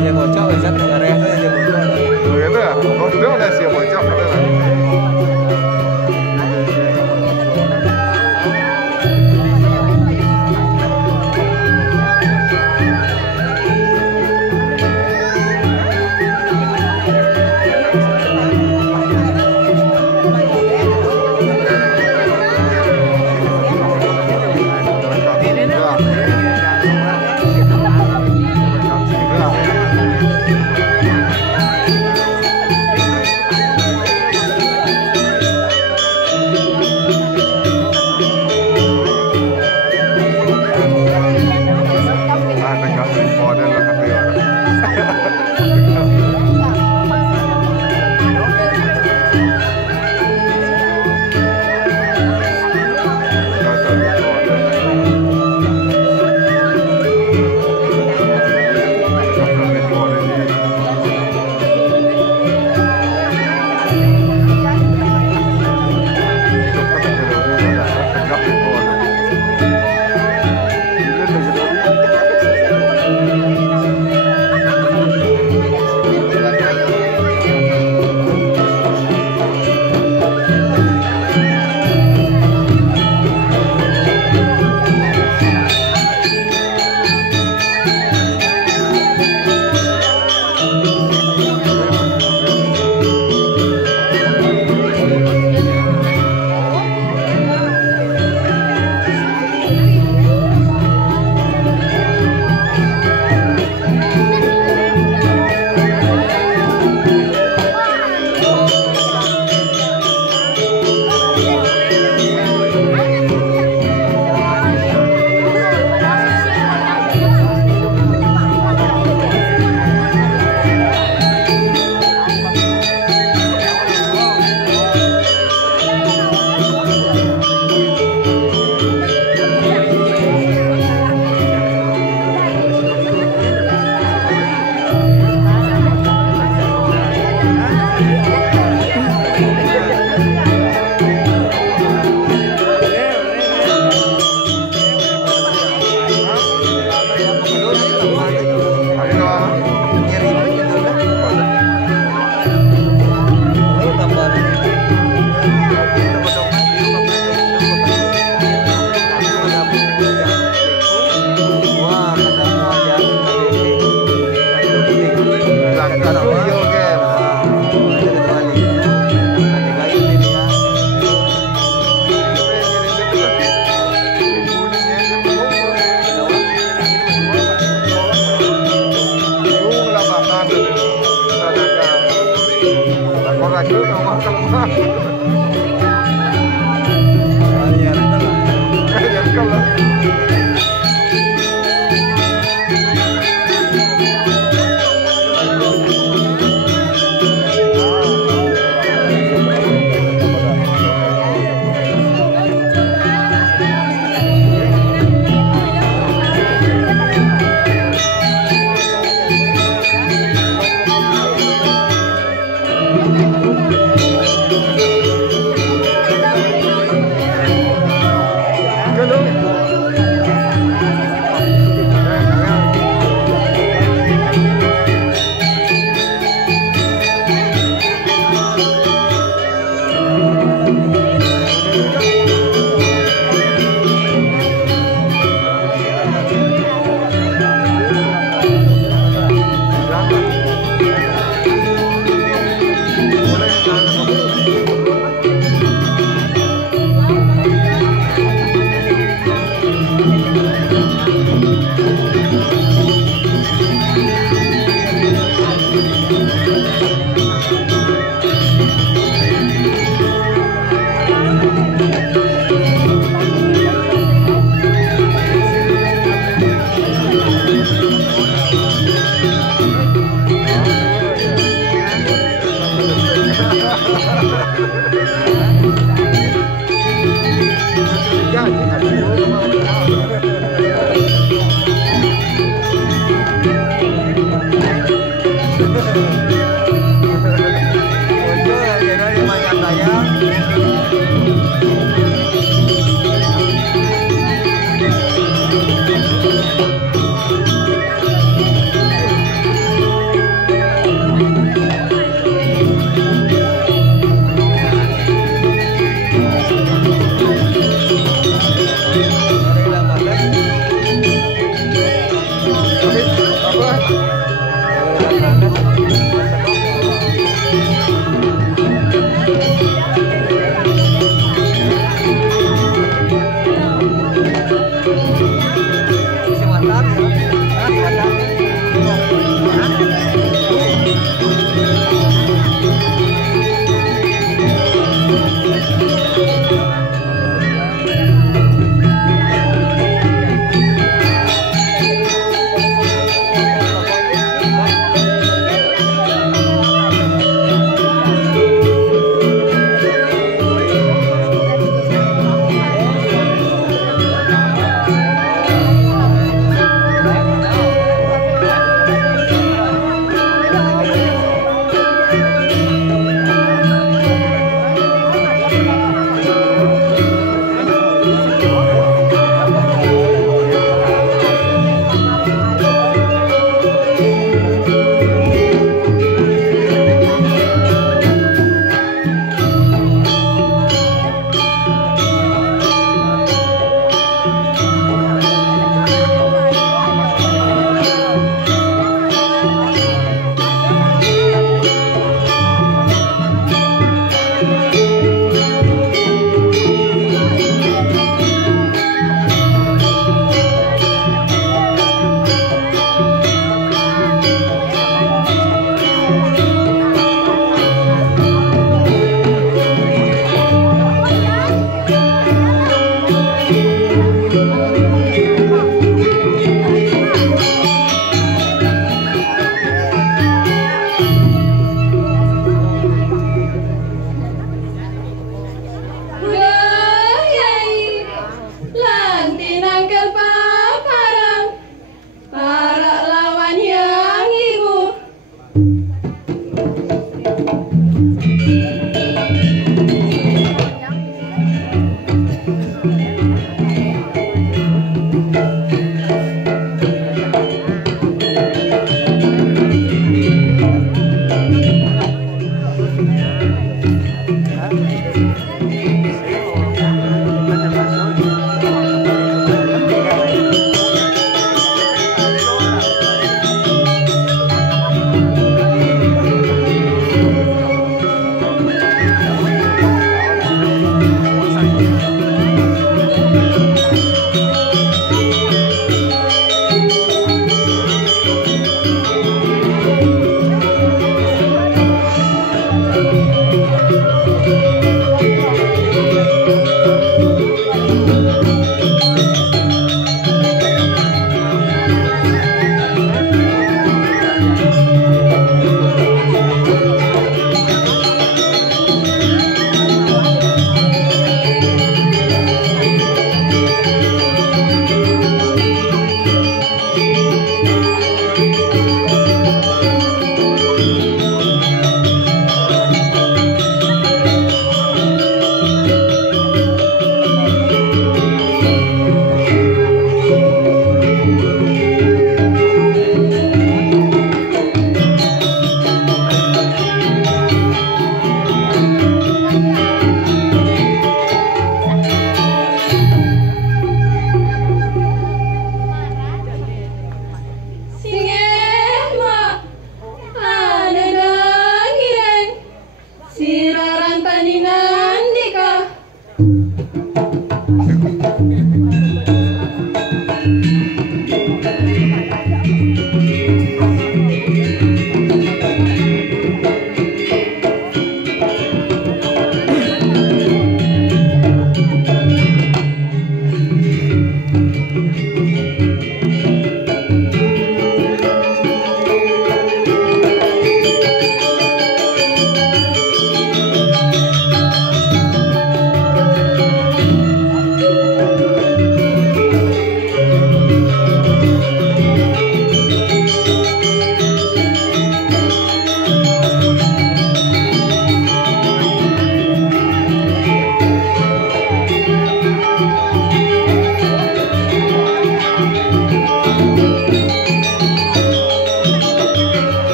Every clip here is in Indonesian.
Dia bocok bisa dengarnya dia bocok. Oh gitu ya? Oh dia udah siap bocok gitu lah.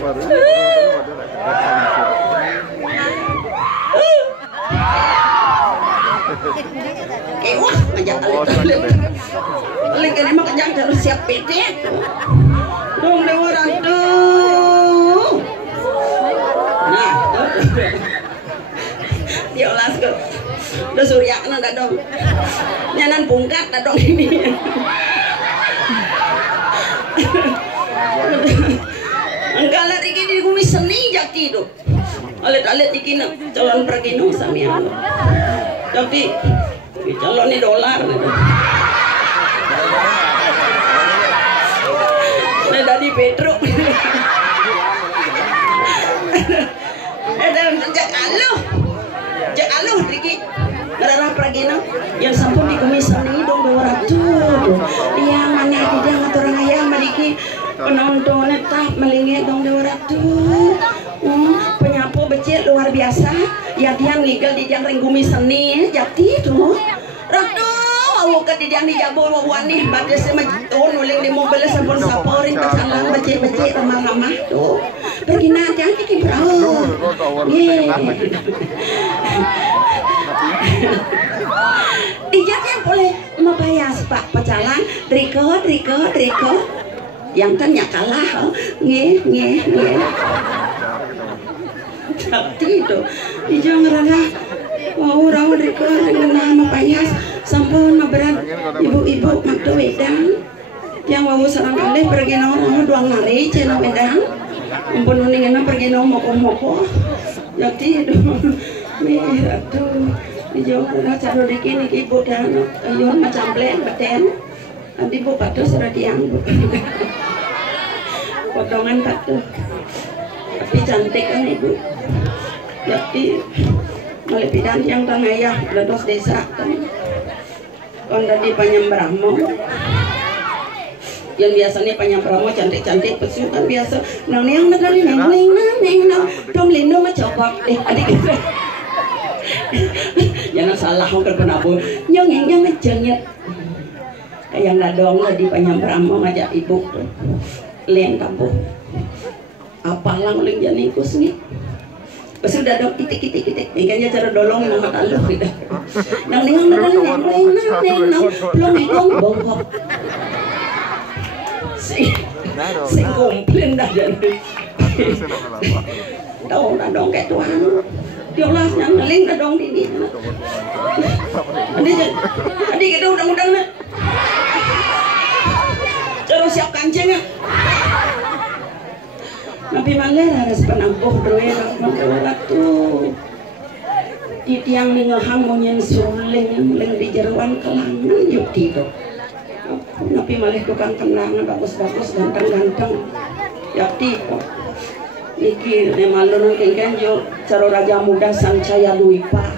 Wah, ngajak alik ini mah kenyang harus siap pede dong dewa ratu. Nah diolas ke udah surya kan ada dong nyanan pungkat ada dong ini enggak lah ini di bumi seni jaki tuh alit-alit dikina calon pergino samian tapi calon ini dolar nah dari Petro jak aluh Riki ngarah pergino yang sampun di bumi seni dong 200 dia mana dia ngatur ayam Riki penontonnya tak melingit dong 200 penyapu becik luar biasa ya dia ngigel di jang ringgumi seni jati tuh ratu mau ke di jang di jabul wani baca sama jitun nuling di mobil sampun saporin kesalang becik-becik ramah-ramah tuh pergi nanti yang kiki berau dijak yang boleh membayar pak pecalang Riko yang tanya kalah nge tapi itu hijau ngerana mau orang Riko dengan nama payas sampun berat ibu-ibu makdo wedang yang mau sarang kali pergi nong doang nari cina wedang ampun uningan pergi nong moko jadi itu aduh hijau ngerana caro dikini ibu dan ayun macam blend beten nanti bu patuh sudah diang potongan patuh tapi cantik kan ibu jadi melebihan yang tanah ya ledos desa kan onda di Panyambramo yang biasanya Panyambramo cantik-cantik pesu kan biasa nang dong lindung cokok adik jangan salah ke penabu nyong ngejengit yang nadong di Panyambramo ngajak ibu tuh liang kampung apalah nguling janikus nih pas udah dong titik makanya cara dolong nama taluh gitu nang belum ikong bongkok si komplain dah jadi tahu dong kayak tuan diolah yang ngeling dong ini adik kita udang-udang nak cara siap kancingnya Nabi malah harus penampuh doa waktu di tiang lingahang monyen suling di jeruan kelangan yuk tidur Nabi malah tukang kenangan bagus-bagus ganteng-ganteng yuk tidur niki nemalun kengken yuk caro raja muda sancaya luipa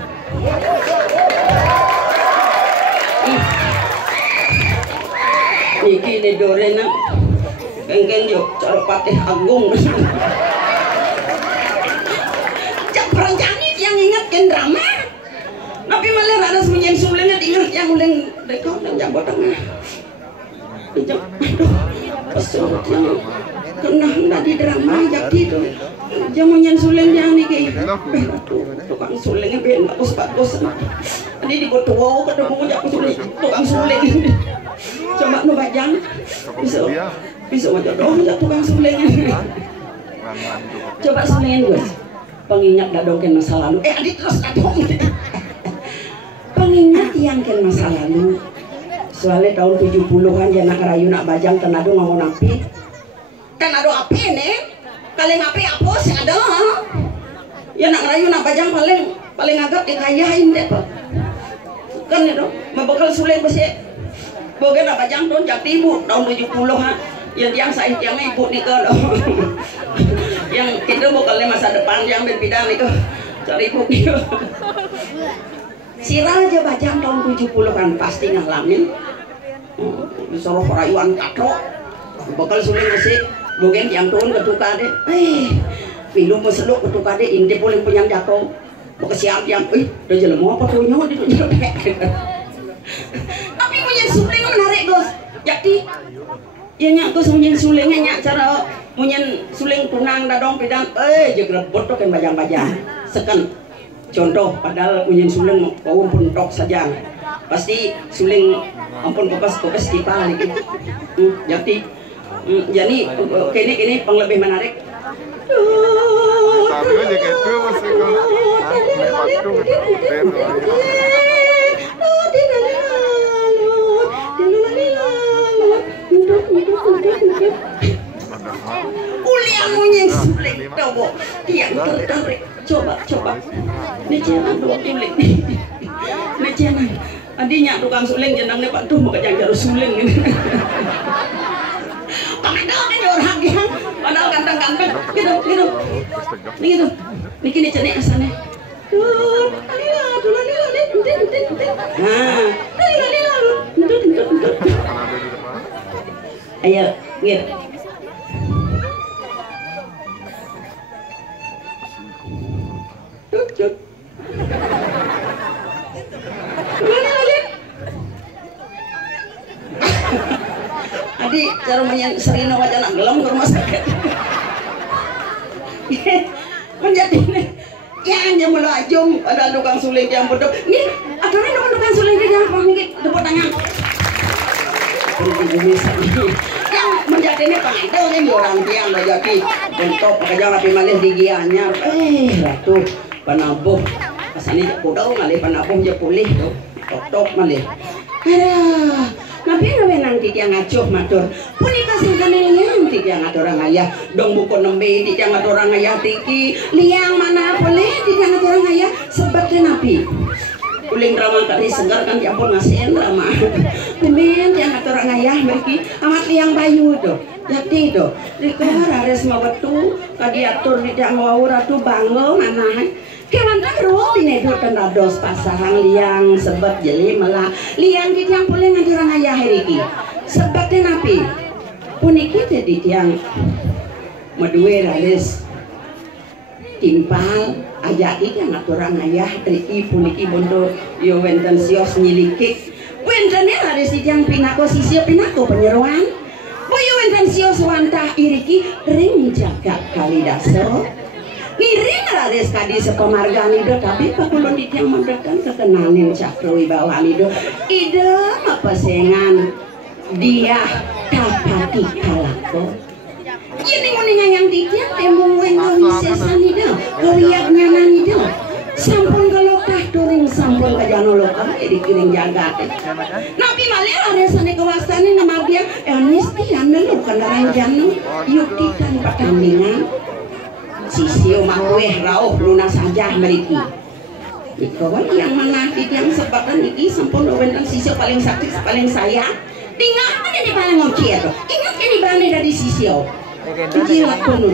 niki ne dorena kengken yuk caro patih agung cak perencana yang ingatkan drama tapi malah ada semuanya sulingnya diingat yang uling dekau dan jago tengah aduh pesut yang kena di drama jadi itu jamunya sulingnya nih kayak tukang sulingnya ben bagus tadi di botuwo ketemu jago suling tukang suling coba nu bajang bisa jodoh ya tukang sulingnya coba sulingin gue pengingat dadongken masa lalu adik terus adong pengingat yang ken masa lalu soalnya tahun 70-an ya nak rayu nak bajang tenado ngomong napi kan ada api nih kalian api apa sih ada ya nak rayu nak bajang paling agak dikayain deh pak kan itu membekal suling bersih bagian nak bajang tuh jadi ibu tahun 70-an yang saya yang ibu nih ke yang kita bukannya masa depan yang berbeda nih ke cari ibu nih sirah aja bajang tahun 70-an pasti ngalamin disuruh rayuan kato bakal suling ngasih bagian yang turun ketuka deh film meseluk ketuka deh ini boleh punya jatuh bakal siap yang udah jalan mau apa tuh nyawa itu jalan tapi punya suling menarik bos jadi ya nyak gue semuanya sulingnya nyak cara munyen suling tunang dadong pidan jegrebot tok kan bajang-bajang seken contoh padahal munyen suling kau pun tok saja pasti suling ampun kopes tipal iki jadi kini penglebih menarik Tapi aja kayak itu masih kan Kuliah munyeng suling tahu yang tertarik coba ini jangan dua kulit ini jangan adinya tukang suling jenang pak tuh mau kejang jarum suling ini pakai kan orang yang padahal ganteng gitu niki nih cenek asalnya ayo ngir cut Adi cara menyen serino wajana gelem ke rumah sakit menjadi nih ya hanya melajung ada tukang suling yang bodoh nih aturan tukang suling dia apa mungkin tepuk tangan yang menjadi ini pangidau ini orang tiang lah jadi untuk pekerjaan lebih malih di gianya ratu panabuh pasani bodau malih panabuh je pulih tuh tok malih Nabi nang tiang acuh matur punika sangkane liang tiang orang ayah dong buku nembe tiang orang ayah tiki liang mana boleh tiang orang ayah seperti Nabi uling ramah kali segar kan diampun ngasihin ramah temen tiang orang ayah mereka amat liang bayu tuh jadi tuh dikor harus mau betul kadiatur di tiang wau ratu banglo mana kewan taruh ini doten rados pasangan liang sebab jeli malah liang di tiang boleh ngajar orang ayah heriki sebabnya Nabi puniki jadi tiang medue ralis timpal ajaki yang aturan ayah triki puniki bondo yo wenten sios nyilikik wentene ralis di tiang pinako sisio pinako penyeruan boyo wenten sios wantah iriki ring jaga kalidaso ngiring raris kadi sepemargani do tapi pakulon di tiang mendekan kekenanin cakrawibawaan itu ide pesengan dia dapati kalako ini nguningan yang di tiang temung wengo wisesan itu keriaknya nani itu sampun kelokah turing sampun kajano lokal dikiring jagat nabi malih aresane kewastane ngemardian enisti anu kendaraan janu yukti kan pertandingan sisio makueh rauh lunas saja meriki ikawan yang mana yang sebatan iki sampun wenten sisio paling sakti paling sayang tinggal ada di paling ngoci itu ingat kan di bane dari sisio jilat penuh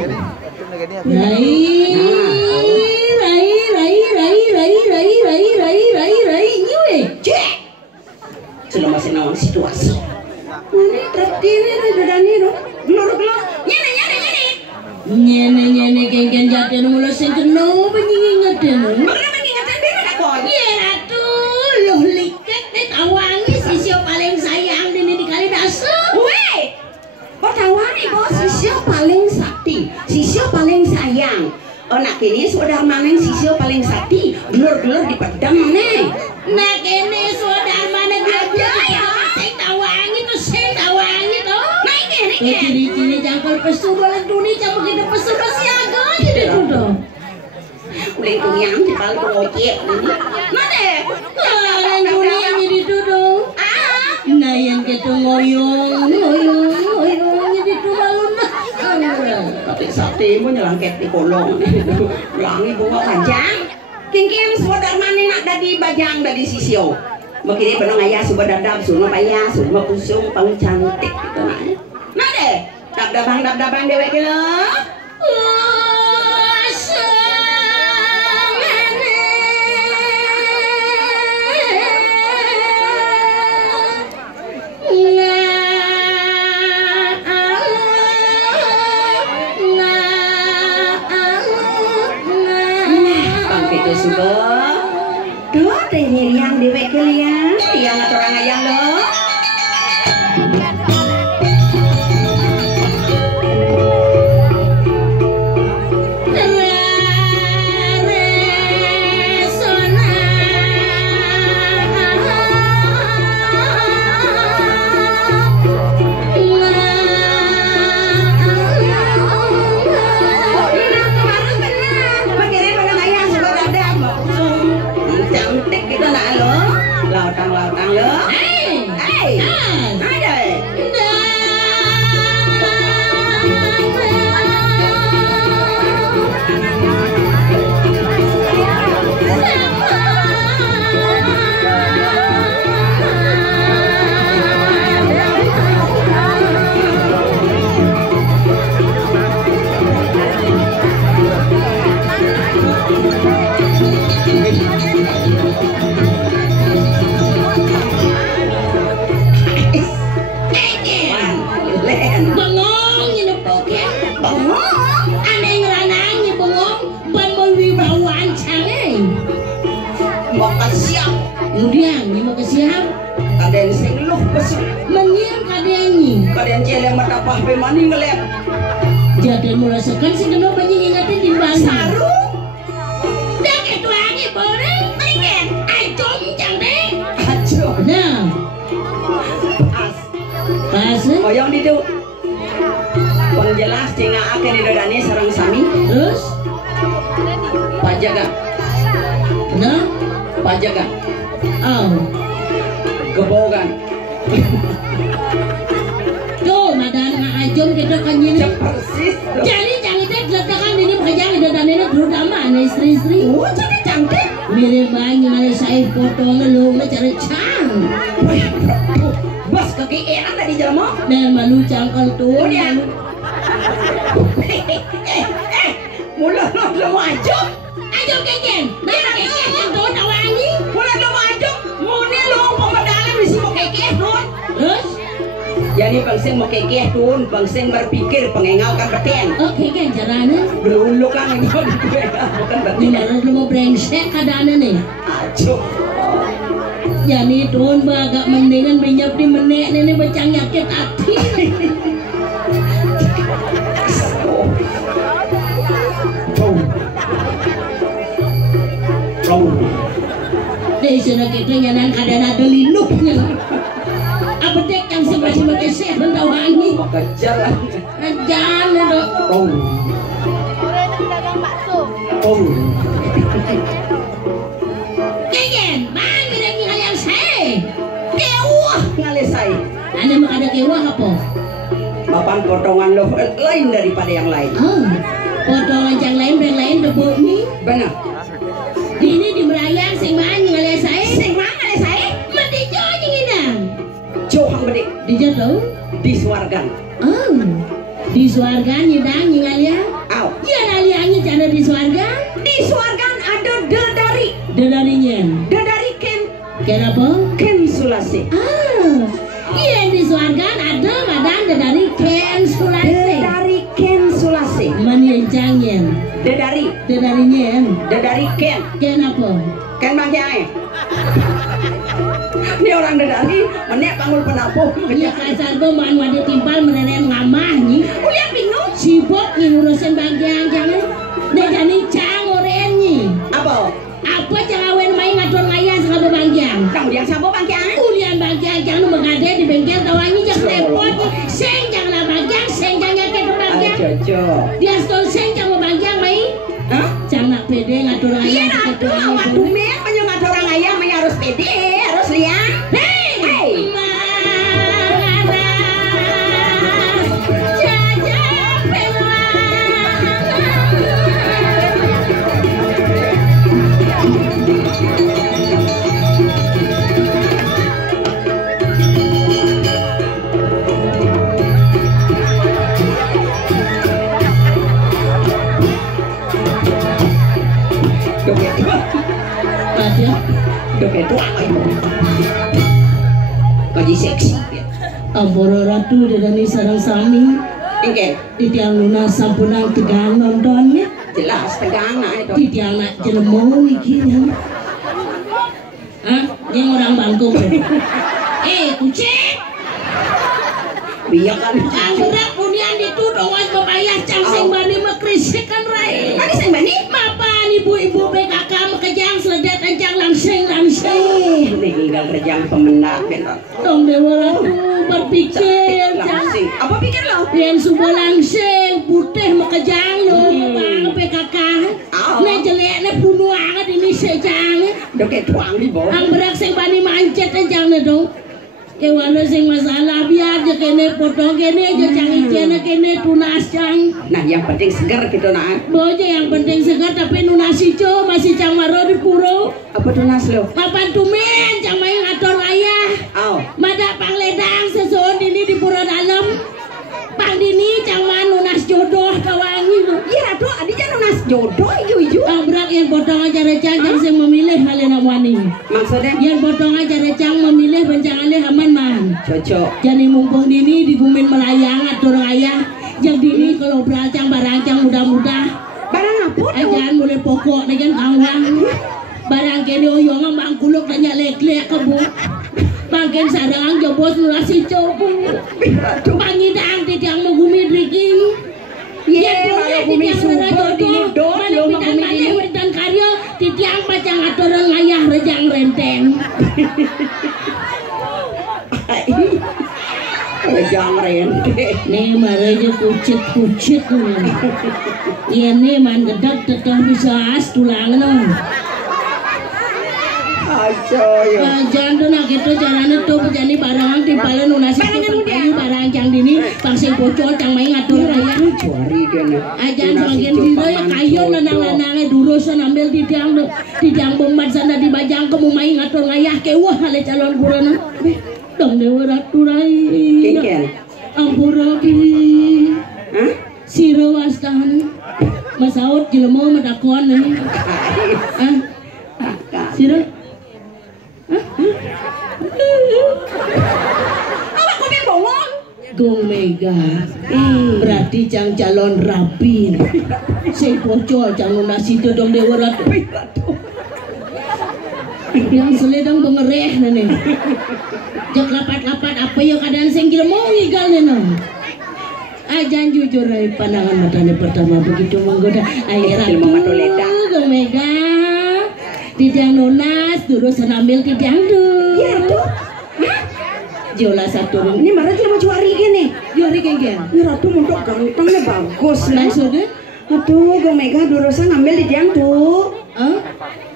rai nyue cek sudah masih nawang situasi ini tertini dari do glor nyene geng jaten mulo sing keno pengingetan bagaimana pengingetan beda tak kok iya ratu loh liket tawangi sisio paling sayang di kali dasar weh kok tawangi bos sisio paling sakti sisio paling sayang nak kini saudara maneng sisio paling sakti gelur-gelur di pedang nih nak kini saudara maneng aja ya sing tawangi tuh nah ini ciri-ciri jangkol pesu bolan dunia campur kita pesu siaga aja deh tuh udah itu yang di paling ngocek mana lain dunia jadi duduk nah yang gitu ngoyong jadi balon tapi sakti mau nyelangket di kolong langi bawa panjang kingking saudara mana nak dari bajang dari sisio makanya benang ayah sudah dadap semua payah semua pusung pang cantik gitu nah deh dap-dabang dewek gila itu sudah doa ini yang dewek kalian yang orang ayam loh cele mata pah pe mani ngelek. Jadi merasakan si kena banyak ingatin di bang. Saru. Dah ke tuang ibu deh. Mendingan. Ay congcang deh. Aduh. Nah, As. pas. Koyong di tu. Pengjelas cenga akan di dodane sarang sami. Terus, Pajaga. nah, Pajaga. oh, Gebogan. tuh madan ngajom kita kan ini. Persis. Jadi jangan deh letakkan ini pekerjaan di dalam ini terutama anak istri-istri. Oh, jadi cantik. Mirip banyak ada saya potong lu cari cang. Bos kaki enak tadi jelma. Dan malu cangkal tuh. Oh dia. Mula lo mau ajak. Ayo keken, mana keken yang tuh tawangi. Mula lo mau ajak. Mune lo pemadalan di sini mau kekeh tuh. Terus, Jadi bangseng mau kekeh tuh, bangseng berpikir pengengau kan beten. oh keken caranya. Geluluk kan engau di gue. Bukan beten. Gimana lu mau brengsek keadaannya nih? Ajak. Jadi tuh agak mendingan minyak di menek ini becang nyakit hati. Di sana kita nyanang kadang ada linuknya. Apa dek yang sebab-sebab keseh tahu ini? Kejalan. Jangan dok. Keken, mana yang kalian saya? Kewah ngalesai. Anda mau ada kewah apa? Bapak potongan lo lain daripada yang lain. Oh, potongan yang lain debut nih. Benar. Ini di Merayang sing mana ngalih saya? Sing mana ngalesai? Mati jauh nyinginang. Johang bede Dijatuh? disuargan. Oh, di suarga nyidang ngalih. Aw. Iya ngalihnya cara di suarga? Disuargan ada dedari. Dedarinya. Dedari Kenapa? Ken Sulase. Ah, iya di suarga ada madang dedari Ken Sulase. Dedari Ken Sulase. Menyencangnya. Dedari Ken. Kenapa? Ken bangkiai. Ini orang dedari menek panggul penapuh. Iya kasar gue mau wadi timpal menenen ngamah nih. Ulian bingung. Sibuk ngurusin bagian jangan. Nejani cang oren nih. Apa? Apa jangan main ngatur ngayah sama bagian. Kamu yang sabo bangkiai? Ulian bagian jangan mengade di bengkel tawangi jangan repot. Seng jangan bagian, seng jangan ke bagian. Jojo. Dia stol seng jangan bagian main. Hah? Jangan pede ngatur Iya ngayah. aduh awak dumen penyemat orang ayam harus pede harus lihat. Hey. Doket tua kaji seksi Amporo ratu dan sarang sami Oke, di tiang lunas sampunang tegang nontonnya jelas tegang itu. di tiang nak jelemo mikirnya ah yang orang bangkong kucing Biar kan anggrek kemudian dituduh was bebayar cangseng bani mekrisikan rai Mari sing bani mapan ibu-ibu PKK mekejang seledet encang langsing tinggal rejang pemenang benar. dong dewa ratu berpikir Langsing. Apa pikir lo? yang subuh langsing putih mekejang lo bang PKK ne jelek ne bunuh anget ini sejang Doket tuang di bawah. anggrek sing bani mancet encang ne dong kewana sing masalah biar je kene potong kene je cangi kene tunas cang. Nah yang penting segar gitu nak. Boje yang penting segar tapi nunas ijo masih cang maro di puro. Apa tunas lo? Papan tumen cang main ngatur ayah. Aw. Mada pangledang sesuon ini di puro dalam. Pang dini cang man nunas jodoh kawangi. Iya ratu adiknya nunas jodoh iu. Abrak yang potong aja recang yang sing memilih halena wani. Maksudnya? Yang potong aja recang memilih bencangannya haman man. Cocok. Jadi mumpung dini digumin melayang atur ayah. Yang dini kalau beracang barancang mudah-mudah. Barang apa tuh? Ajan mulai pokok dengan kawang. Barang kene oyong bang kuluk nanya lek-lek kebu. Bang makin sarang jobos nulasi coba. Pangidang titiang magumi drinking. Ye, malah bumi super dinidot lo Mana bumi wedan karya titiang pacang aturang ngayah rejang renteng. Rejang renteng. Nih maraja kucit nih. Iya nih man gedak tetap bisa as tulang non. Aja ya. Jangan tuh nak itu caranya tuh penjani barang timpalan lunasi tuh perpayu barang cang dini pangsing bocor cang main ngatur raya. Cuari kene. Ajan bagian dino ya kayu lanang-lanangnya durusan ambil tidiang bombat sana dibajang kamu main ngatur ngayah kewah hale calon kurana. Dong dewa ratu rai. Kengken. Ampura ki. Hah? Siro wastan. Masaut jelema medakon nih. Hah? Siro? Apa kau bongong? Gong Mega. Berarti cang calon rapi. Saya bocor cang lunasi itu dong dewa ratu. Yang seledang bengereh nene. Jak lapat-lapat apa ya keadaan senggil mau ngigal nene. Ajan jujur ay pandangan matanya pertama begitu menggoda. Air ratu Gong Mega. Tidiang lunas durusan ambil tidiang tuh. Ya tuh. Jola satu Ini marah cuma cuari gini. juari genggen. Ini ratu mundur gantengnya bagus. Maksudnya? Aduh, Gong Mega durusan ngambil di tiang tuh. Hah?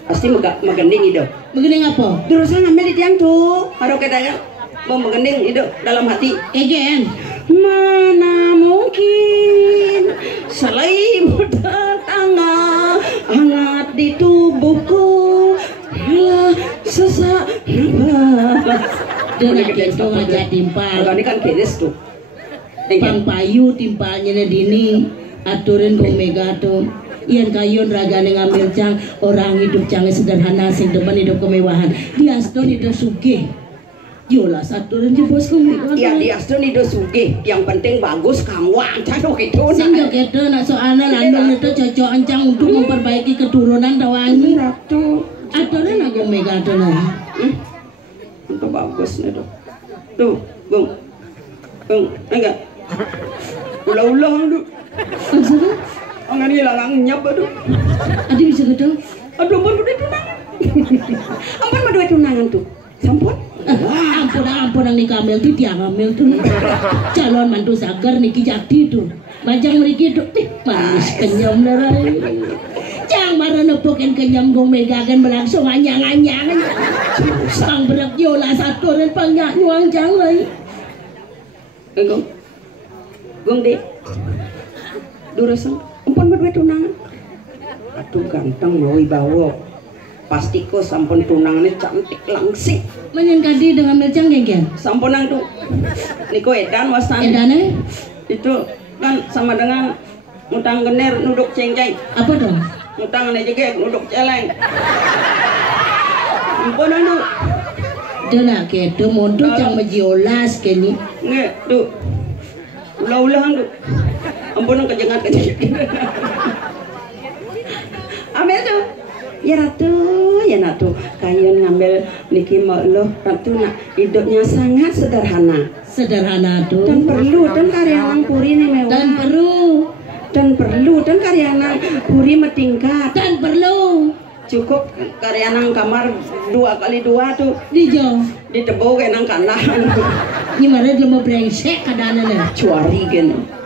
Pasti megending itu. Begini apa? Durusan ngambil di tiang tuh. Harus katanya mau megending itu dalam hati. Genggen. Mana mungkin selimut tetangga hangat di tubuhku malah sesak nafas. Dengan gitu ngajak timpal. Ini kan kedes tuh. Pang payu timpalnya dini aturin Gong Mega tuh. Ian kayun ragane ngambil cang orang hidup cangnya sederhana sing depan hidup kemewahan. Diaston hidup sugih. Yolah aturin di bos Gong Mega. Ya diaston itu sugih. Yang penting bagus kangwang cano gitu. Sing yo gitu nak soalnya landung itu cocok encang untuk memperbaiki keturunan dawangi. Ratu. Aturin nak Gong Mega tuh nah. Itu bagus nih tuh. Tuh, Gong. Gong, enggak. Ulang-ulang tuh. Maksudnya? Angan hilang nyap aduh. Adi bisa gitu? Aduh, ampun udah tunangan. Ampun mah duit tunangan tuh. Sampun. Ampun ang nikah ambil tuh tiang ambil tuh. Calon mantu sagar niki jakti tuh. Majang mriki tuh manis kenyam darai. Jang marah nepokin kenyam Gong Mega kan berlangsung anyang-anyang. Pang berak yola satu dan pang nyuang jang lai. Gong. Gong deh. Durusan. Ampun mah duit tunangan. Aduh ganteng mau wibawa. Pasti kok sampun tunangannya cantik langsing. Menyen kadi dengan melcang genggen. Sampunang tuh. Niko edan wasan. Edane? Itu kan sama dengan mutang gener nuduk cengceng. Apa dong? Mutang juga nuduk celeng. Ampun anu. Dona ketu montu cang majiolas keni. Nge tuh. Ulah-ulah tuh. Ampun ang kejengat-kejengat. Ambil tuh. Ya ratu, kayun ngambil niki lo ratu nak hidupnya sangat sederhana. Sederhana tuh. Dan perlu dan karyawan puri nih mewah. Dan perlu dan karyawan puri metingkat. Dan perlu. Cukup karyawan kamar 2x2 tuh. Dijo. Ditebau kayak nang kanan. Ini mana dia mau brengsek kadang nih. Cuari gini.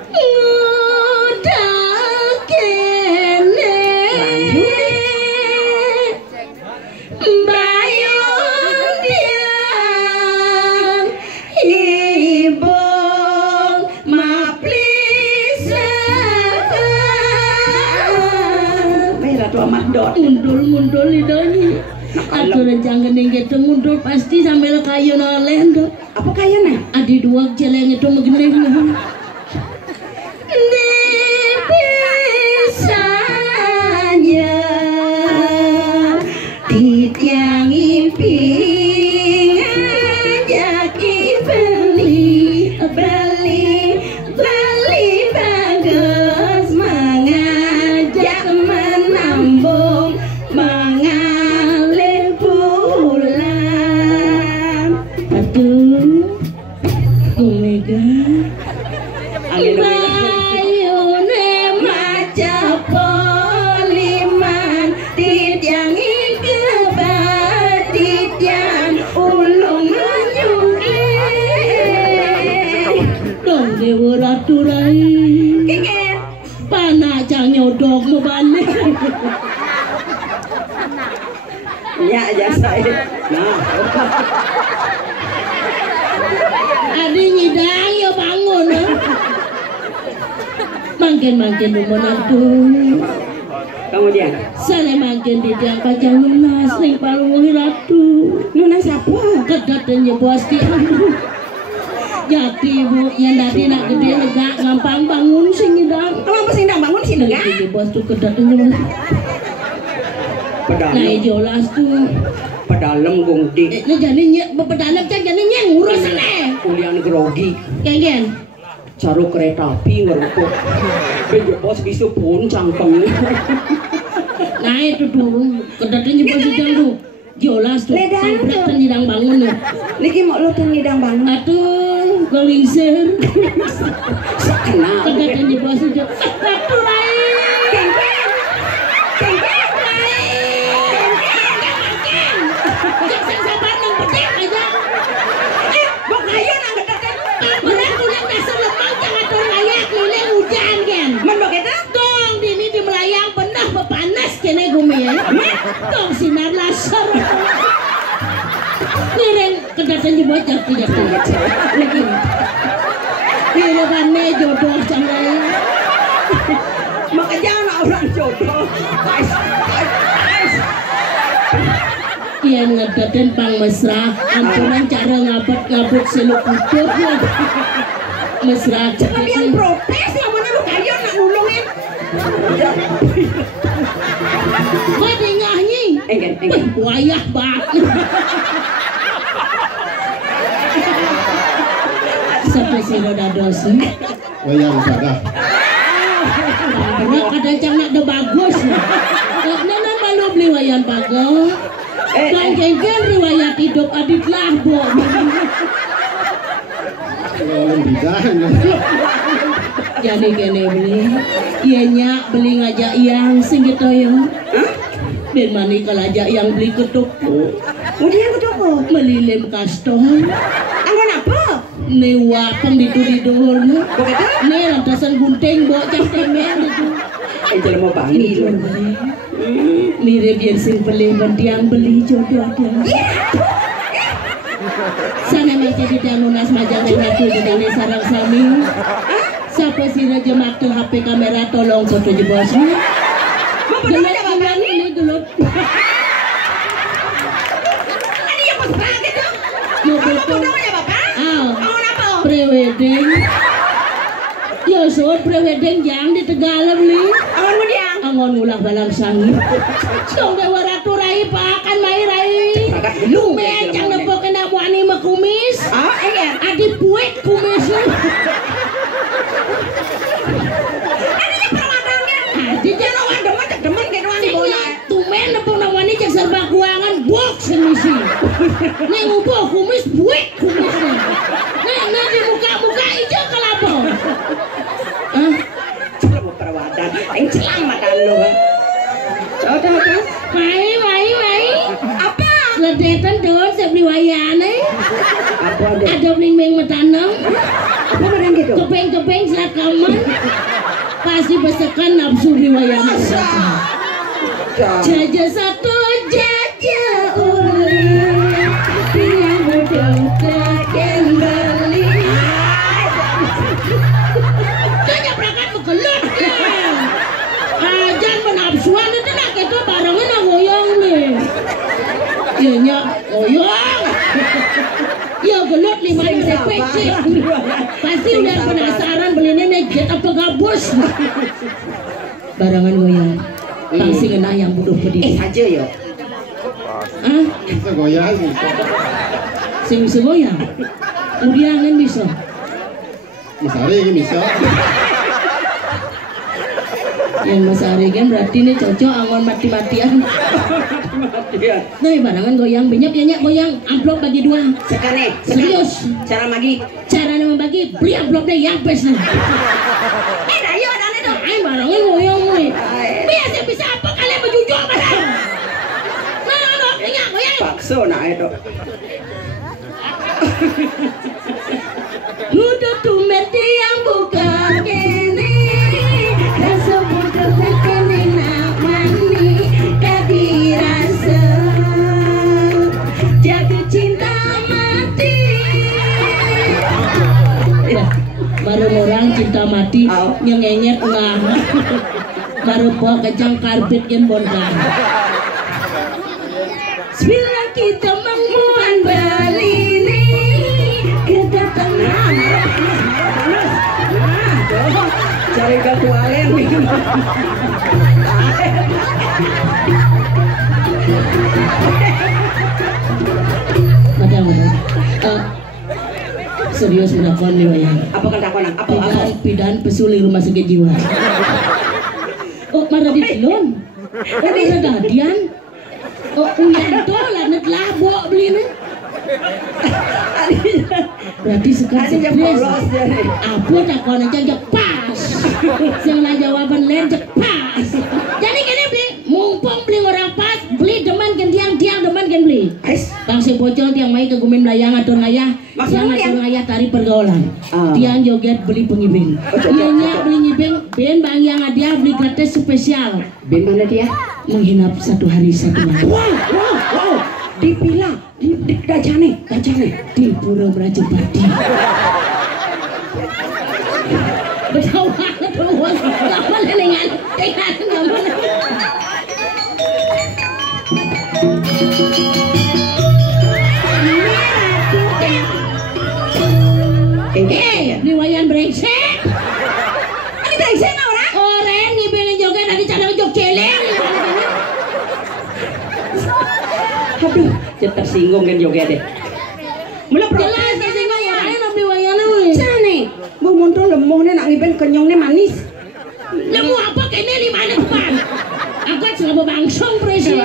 Mundul lidahnya. Aturan jangan yang gitu mundul pasti sambil kayu noleh tuh. Apa kayunya? Adi dua jeleng itu begini. Bisanya di tiang iping jaki beli bagus mengajak menambung mengalir bulan. Atuh nyodok mau balik. Ya jasa nah Adi nyidang ya bangun. Mangkin menantu. kemudian Sana mangkin di tiang kacang lunas ning palunguhi ratu. Nuna siapa? Kedatanya bos di Jati bu, yang tadi nak gede lega ngampang bangun sing nyidang. Kalau pas indang bangun sih enggak? Jadi bos tuh kedatanya nah jelas tuh Pedalem gongdi. nah jadi pedalem cak jadi ngurus sana. Kuliah grogi. Kengen. Caru kereta api ngerukuk. Bejo bos bisu pun cangkem. Nah itu tuh kedatanya bos sedang tuh. Jelas tuh. Sampai nyidang bangun tuh. Niki mau lo tuh ngidang bangun. Atuh, golingsir. Kenal. Kedatanya bos sedang. Atuh lain. Kene gumi ya, tong sinar laser. Nireng kedatan jebot tidak lagi. Nireng jodoh canggih. Makanya anak orang jodoh. Yang ngedaten pang mesra, ampunan cara ngabut seluk utuh. Mesra. Cepat yang protes, namanya lu kayu nak nulungin. Madengahnya wayah banget. Sampai si roda dosa Wayang sadah. bener kadang cangnak udah bagus. Nana malu beli wayang bagus. Dan kengken riwayat hidup adit lah bo. Jadi kene beli ianya beli ngajak yang sing gitu ya. Ben mani kalajak yang beli ketupuk. Kemudian ketemu Melilem kaston. anggon apa? Newa penditu di dohornya. Begitu? Ne lantasan gunting bawa cak temen itu. Angel mau bangi lu. Mirip yang sing beli bantiang beli jodoh ada. Sana macam di tiang lunas majang yang ngaku di dalam sarang sami. Siapa sih raja maktu HP kamera tolong foto jebosnya. Gelap gelap ini gelap. Ini yang pas banget tuh. Mau Kamu foto. namanya bapak? Ah, Mau apa? prewedding. Ya soal prewedding yang di Tegalan beli. Anggon kemudian. Angon ngulang balang sangi. Dong dewa ratu rai pakan mai rai. Lu mecang nepok kena wani mah kumis. Oh iya. Adi puet kumisnya. Ini perwatannya. Adi Jangan orang demen cek demen kayak orang bola. tumen nepok nang wani cek serba kuangan box semisi. Nih ngubuh kumis puet kumisnya. Nih di muka hijau kelapa. Hah? Coba perawatan. Yang selamatkan lu. Udah. Mai. Apa? Ledetan doon sa bliwayane. Apa ada? Ada bling-bling matanam. Apa barang gitu? Kepeng-kepeng sa kaman. Pasti besekan nafsu bliwayane. Jaja satu jaja uli. Dia mudah kembali. Jaja berangkat bekelut. Ajan menafsuan itu nak itu barangnya nak goyang nih. Iya goyang. Ya gelut 5 repek sih. Pasti udah penasaran belinya neget apa gabus. Barangan goyang. Pangsi kena yang bodoh pedih. Saja yo. Ah, Bisa goyang. sing bisa goyang. Udiangan bisa. Masari ini bisa. Yang Mas Ari kan berarti ini cocok angon mati-matian. Nah, barangan goyang banyak ya goyang amplop bagi 2. Sekane. Serius. Cara magi. Cara membagi beli amplopnya yang best nih. Ayo dan itu. Ay, barangan goyang nih. Biasa bisa apa kalian berjujur barang. Nah, ingat goyang. Pakso nak itu. Mudah tuh merti yang bukan kene. Rasa mudah berarti nyengenyet lah. Baru po kejang karpet yang bongkar. Bila kita menguan belini kedatangan cari ketualen Madam, serius menakon nih wayang. apa kan takon apa Pidan pesuli rumah sakit jiwa. Oh, marah di telon. Oh, marah gadian. Oh, uyan dolar net labo beli nih. Berarti sekarang stres. Apa takon aja pas. Yang jawaban lain pas. Jadi gini beli, mumpung beli orang pas, beli deman kan tiang deman kan beli. Bang si bocor tiang mai ke gumin layang atau ngayah, tiang atau ngayah tari pergaulan. Tiang joget beli pengibing. Ianya beli ngibing, ben bang yang ada beli gratis spesial. Ben mana dia? Menghinap 1 hari 1 malam. Wow. Dipilah, di dajane. Di Pura Brajapati. Betul banget bos. Lama lengan, Riwayan brengsek. Ini brengsek na orang? Orang ngibingin joget nanti cadang jog celeng. Aduh, jadi tersinggung kan joget deh. Mula Jelas tersinggung orang nabi wayana we. Sana, mau montong lemoh nih nak ngibeng kenyongnya manis. Lemu apa kene 5 depan. Agak selama bangsong presi.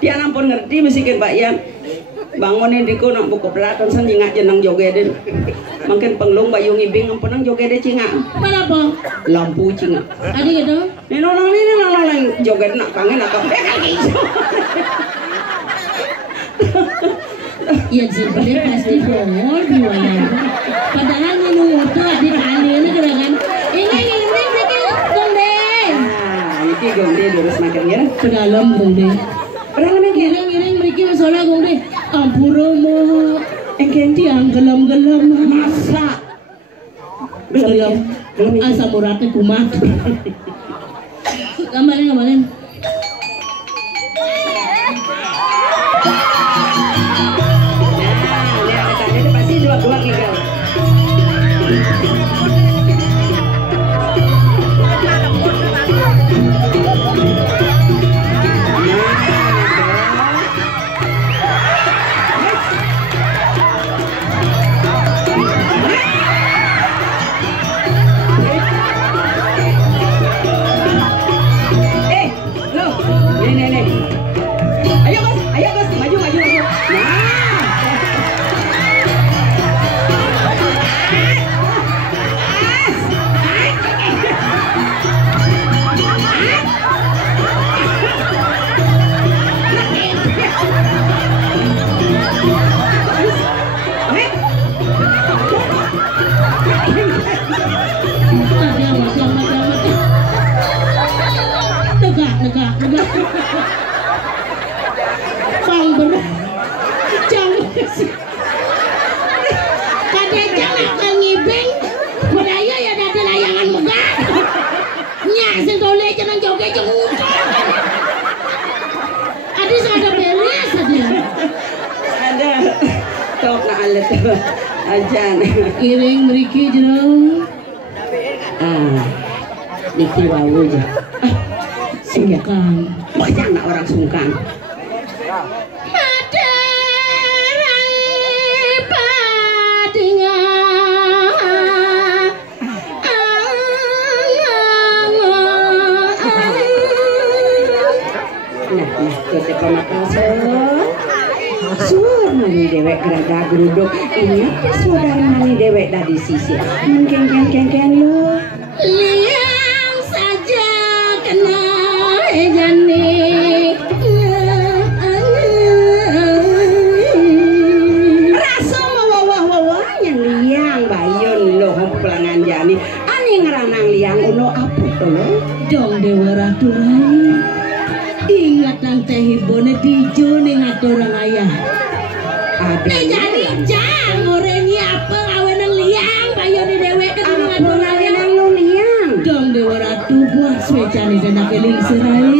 Dia nampun ngerti mesikin Pak Yan. Bangunin diko nak buka pelaton san jingak jenang jogeden. Makin penglung bayu ngibing ampunang jogede cingak. Mana apa? Lampu cingak. Adi gitu. Ini nolong joget nak kangen nak kaki. Iya sebenarnya pasti bohong di wayang. Padahal minum itu di kali ini gerakan. Ini gonde. Ini gonde lurus makan ya. Ke dalam gonde. Orang lagi Ngiring mereka masalah gonde. Ampura mo. Engken tiang gelam-gelam. masa Gelam. Asam uratnya kumat. Kemarin. Lihat tadi itu pasti dua gigal. Nih. Ayo Gus, maju. Negak. Bang bener. Jauh sih. Kadang akan ngibing. Budaya ya dari layangan megah. Nya sedole jangan joget jenguk. Adis ada beres aja. Ada. Tok na alet ajan. Iring meriki jerong. Niki wawu aja. Sungkan. Banyak nak orang sungkan. Sur mani dewek gerada geruduk ingat ya saudara mani dewek tadi sisi mungkin lo Liang saja kena jani rasa mawah yang liang bayun lo pelangan jani ani ngeranang liang uno apa tuh dong dewa ratu rai ingat nang teh hibone dijo ning aturang ayah ada jang orangnya apa awen nang liang bayun di dewek ke aturang liang lo liang suecane dana keling serai.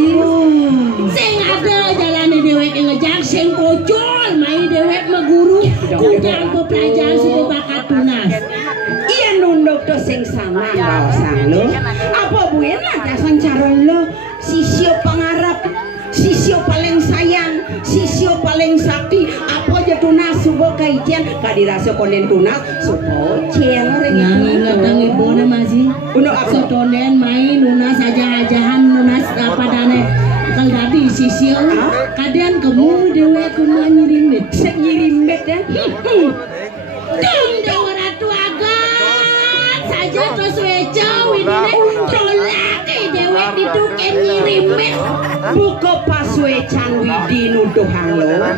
Sing ada jalane dewek ngejak sing pocol mai dewek maguru kujang pelajaran suku bakat tunas. Iya nunduk to sing sama raosan lo. Apa buyen lah dasan caron lo sisio pangarap, sisio paling sayang, sisio paling sakti. Apa aja tunas subo kaitian kadirasa konen tunas subo ceng Nanging ngatang ibuna masih. Uno apa? Sotonen main lunas aja-ajahan lunas apa dane kal tadi sisio kadian kamu dewek kumaha nyirimit. Sek nyirimit ya. Dong dewa ratu agat saja terus weco winine tolak dewek dituken nyirimit. Buka paswecan widi nuduhan lo.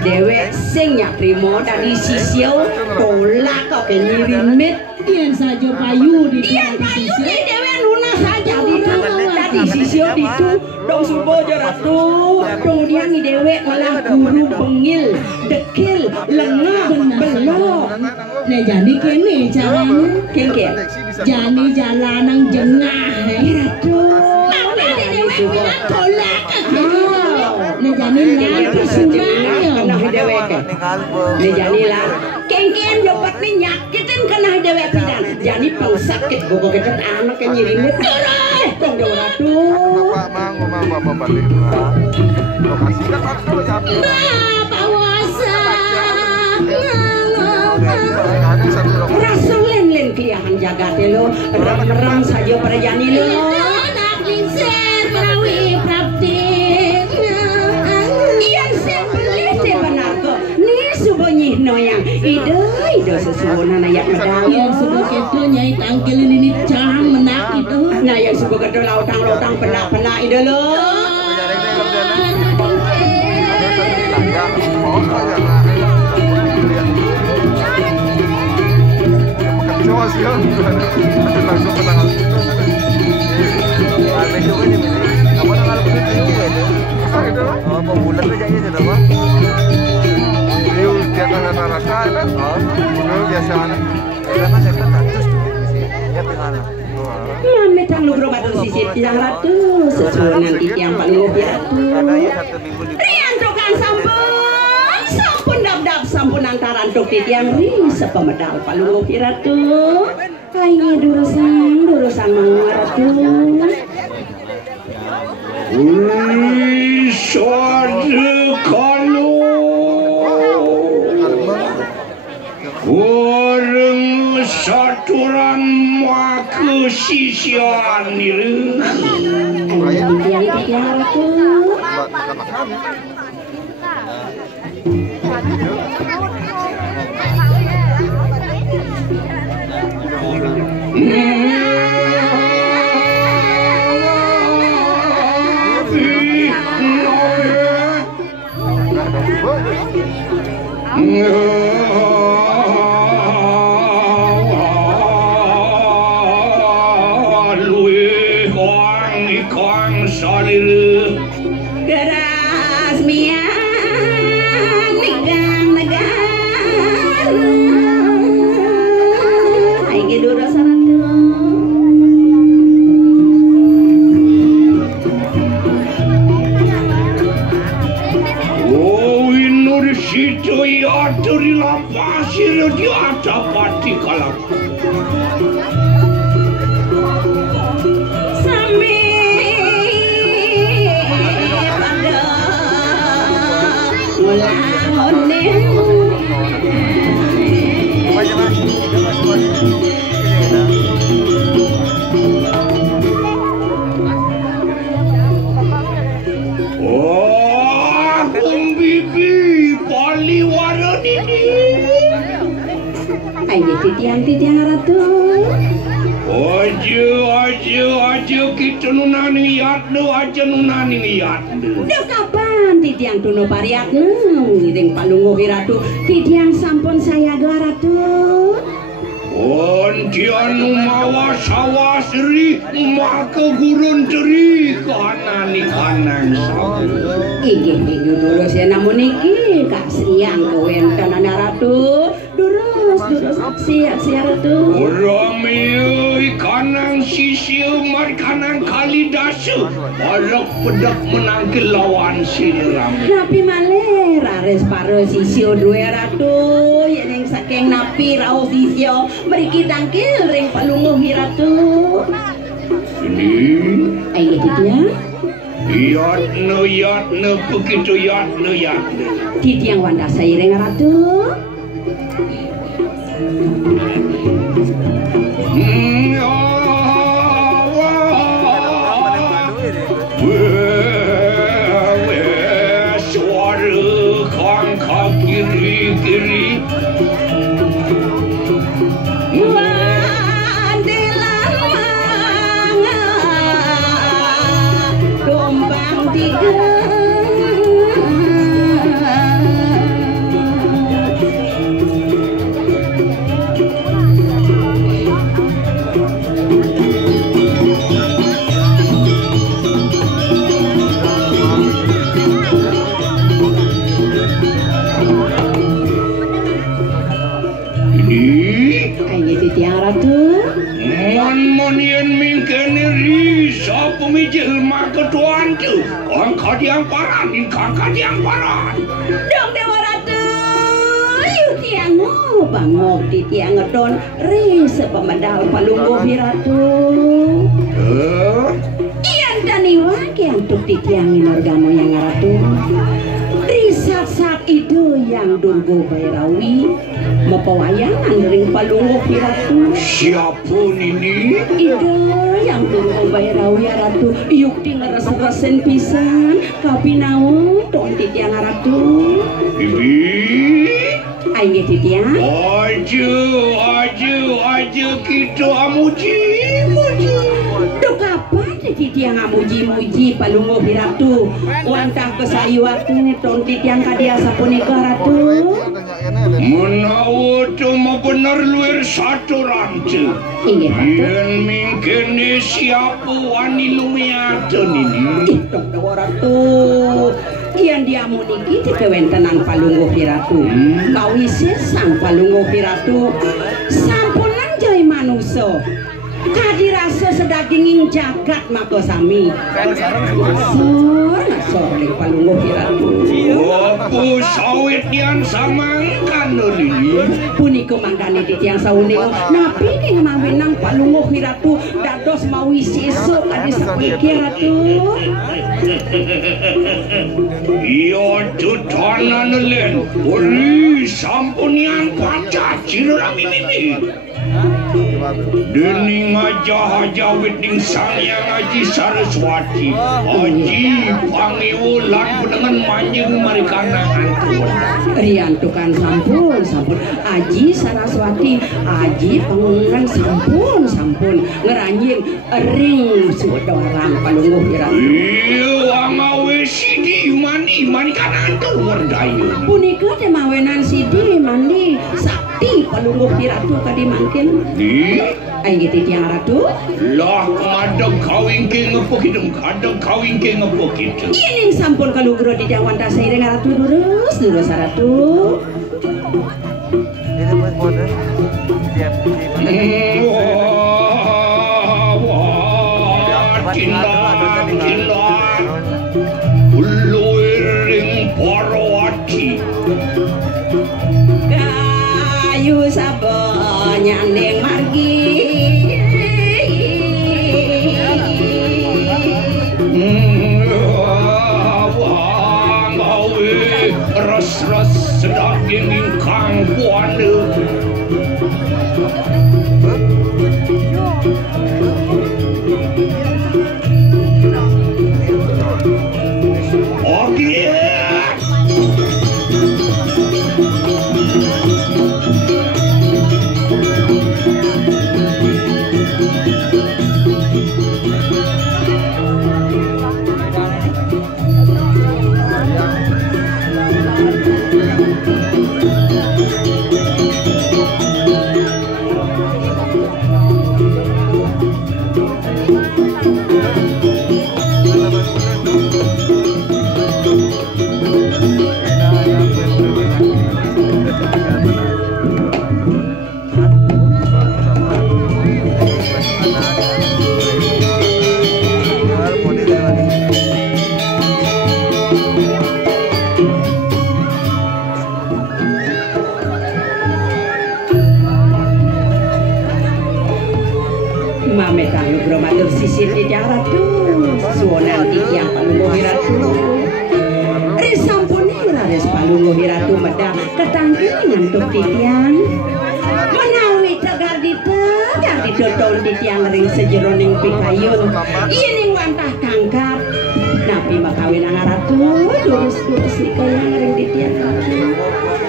Dewek sing nyakrimo dari sisio tolak kok nyirimit. Dian saja payu di Dian payu di dewek lunas saja ditu. Tadi sisio ditu dong subo jaratu. Kemudian di dewek malah guru bengil, dekil, lengah, belok. Nah jadi kene caranya Kengke. jani jalanang jengah Ratu. Mana di dewek bilang tolak nah jani lan persumbangnya Kena dewek. Nih jani lah. Kengken dapat nyakitin kena dewek pidan. Jani pangsakit gogo ketet anak yang nyirimit. Dong dewa ratu. Bapak balik. Lokasi kan harus sampai. Bapak wasa Rasa len keliahan jagat lo. Ram saja pada jani lo. anak linser merawi praktik Iyan sen beli te benar ko. Ni subonyi noyang. Ide sesuona na yak medang. yang sudah keto nyai tangkelin ini cang menak itu Nah yang suka kedua lautang penak ide lo. Langsung ke tanggal situ. Ada juga nih, kamu tanggal berapa juga itu? Oh, pembulan aja ya sudah pak. Itu dia tanggal rasa kan? Oh, itu biasa kan? Karena saya kan terus dia tinggal. Metang lu berobat sisi tiang ratu. Sesuai nanti tiang paling ngopi ratu. Karena ya 1 minggu di. Rian tukang sampun dap sampun antaran tuk tiang ri sepemedal paling ngopi ratu. Ayo durusan mangaratu. Sadekalo orang saturan maka sisian itu Tiang ratu. Keras mian negan aing ge dura saratu. Oh inur situ ya dari lampasir di ada pati kalap. Tiang ratu. Aja kita nunani yatnu aja nunani yatnu. Dah kapan tiang tuno pariatnu ngiring palunggo ratu tiang sampun saya dua ratu. Ontianu mawa sawasri maka gurun teri kanani kanang sawu. Iki dulu saya namun iki kasihan kawen kanana ratu. Durus Siap Ratu. Romeo kanang sisiu mar kanang kalidasu. Balok pedak menangkil lawan Rame. Napi malih rares paro sisio duwe Ratu. Yen yang saking napi rao sisio mriki tangkil ring palunguh Ratu. Ini Ayo dia. Yatne begitu yatne. Titiang wanda sairing Ratu. Suara kangka kiri Dombang tiga. Tiang Ratu. Mon yen mingkene ri sapa mijil maketuan tu. Angka diang paran, angka diang paran. Dong Dewa Ratu. Yuk tiang bangok di tiang ngedon ri sepemedal palungguh Ratu. Ian daniwa yang tuk di tiang inorgamo yang Ratu. Di saat itu yang Durgo Bairawi mepawayangan ring palungguh Ratu. Siapa ini? Itu yang Durgo Bairawi Ratu. Yuk di ngeres-ngeresen pisan kapinau don di tiang Ratu. Bibi. Ayo di tiang. Aju kita amuji. Duk apa di tiang amuji-muji palungguh Ratu. Wantah kesayuati don di tiang kadia sapunika Ratu. Menawa cuma benar luar satu rancu. Ingat Ratu. Yang mingkene siapa wani lumiatan ini? Dok Dewa Ratu. Ian diamuniki dikewentenan palungguh Ratu. Kawisi sang palungguh Ratu. Sampunan jai manusa. Kadirasa sedaginging jagat maka sami. Ngasor ring palungguh Ratu. Apa sawit yang samangkan ini? Punika mangkane di tiang saune napi ning mawenang palungguh Ratu dados mawi sesuk adi sapiki Ratu. Iya tutanan len. Ori sampunian pacat cirami ini. Dening aja wedding Sangyang Haji Saraswati. Haji pangiwulan pendengan manjing marikana antun. Rian tukan sampun Haji Saraswati Haji pangunan sampun ngeranjing ring sudarang palungguh Ratu. Iya amawe sidi mani kan antun wardayun. Punika teh mawenan sidi mandi sakti palungguh Ratu kadi mangkin. Ayo gitu tiang Ratu. Lah kadang kawin ke ngepok itu, kadang kawin ke ngepok itu. Ini sampun kalugro di tiang wanda sairing Ratu durus Ratu. Ini buat modern. Cinta luiring Parawati. Kayu sabon nyandeng margi. Ras sedaging ingkang buana. antuk titian menawi tegar didodol titian ring sejeroning pikayun ini wantah kangkat napi makawin anak ratu durus-durus nikayang ring titian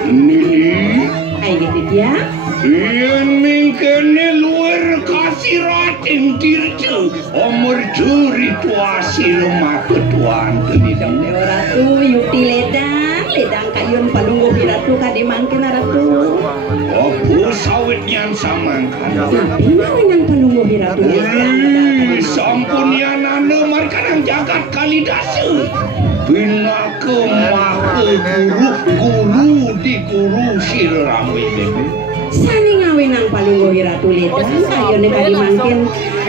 Nini ayo titian yen mingkene luar kasih rating tirce omor curi tuasi rumah ketuaan tenidang Dewa Ratu yukti ledang kayun palungguh ratu kadimangkin ratu aku sawitnya samangkan tapi yang palungguh ratu sampun yanane markanang jagat kalidase bina kemake guru di guru sirami bebe sani ngawinang palungguh ratu ledang kayun kadimangkin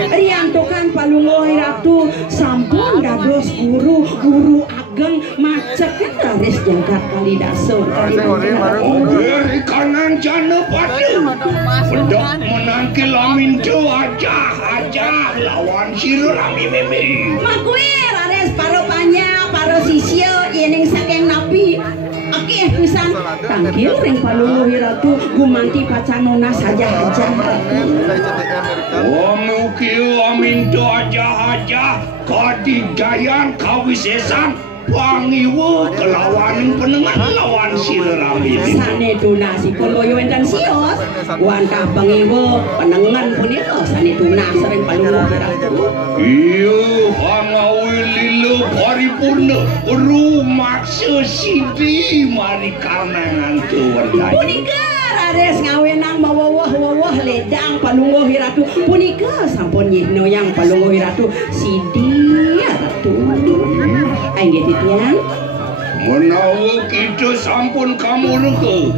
riantokan palungguh ratu sampun dados guru ageng macet kan raris jagat kalidase dari kanan jana padu pedok menangki lamin jo aja lawan sirami bebe makwe raris paro panjang paro sisio yening saking napi akeh pisan tangkil ring palungguh ratu gumanti pacanona saja wong ukiu aminto aja kadigayan kawisesan pangiwo kelawan penengan lawan sirami sane tunasipun koyo enten sios wantah pangiwo penengan punika sane tunas sering palungguh ratu iyo pangawi lilo paripurna rumah sesidi mari kanangan tuwerdaya punika rares ngawenang mawawah ledang palungguh ratu punika sampun nyihno yang palungguh ratu sidi ratu ayo titian menawa kita sampun kamu reke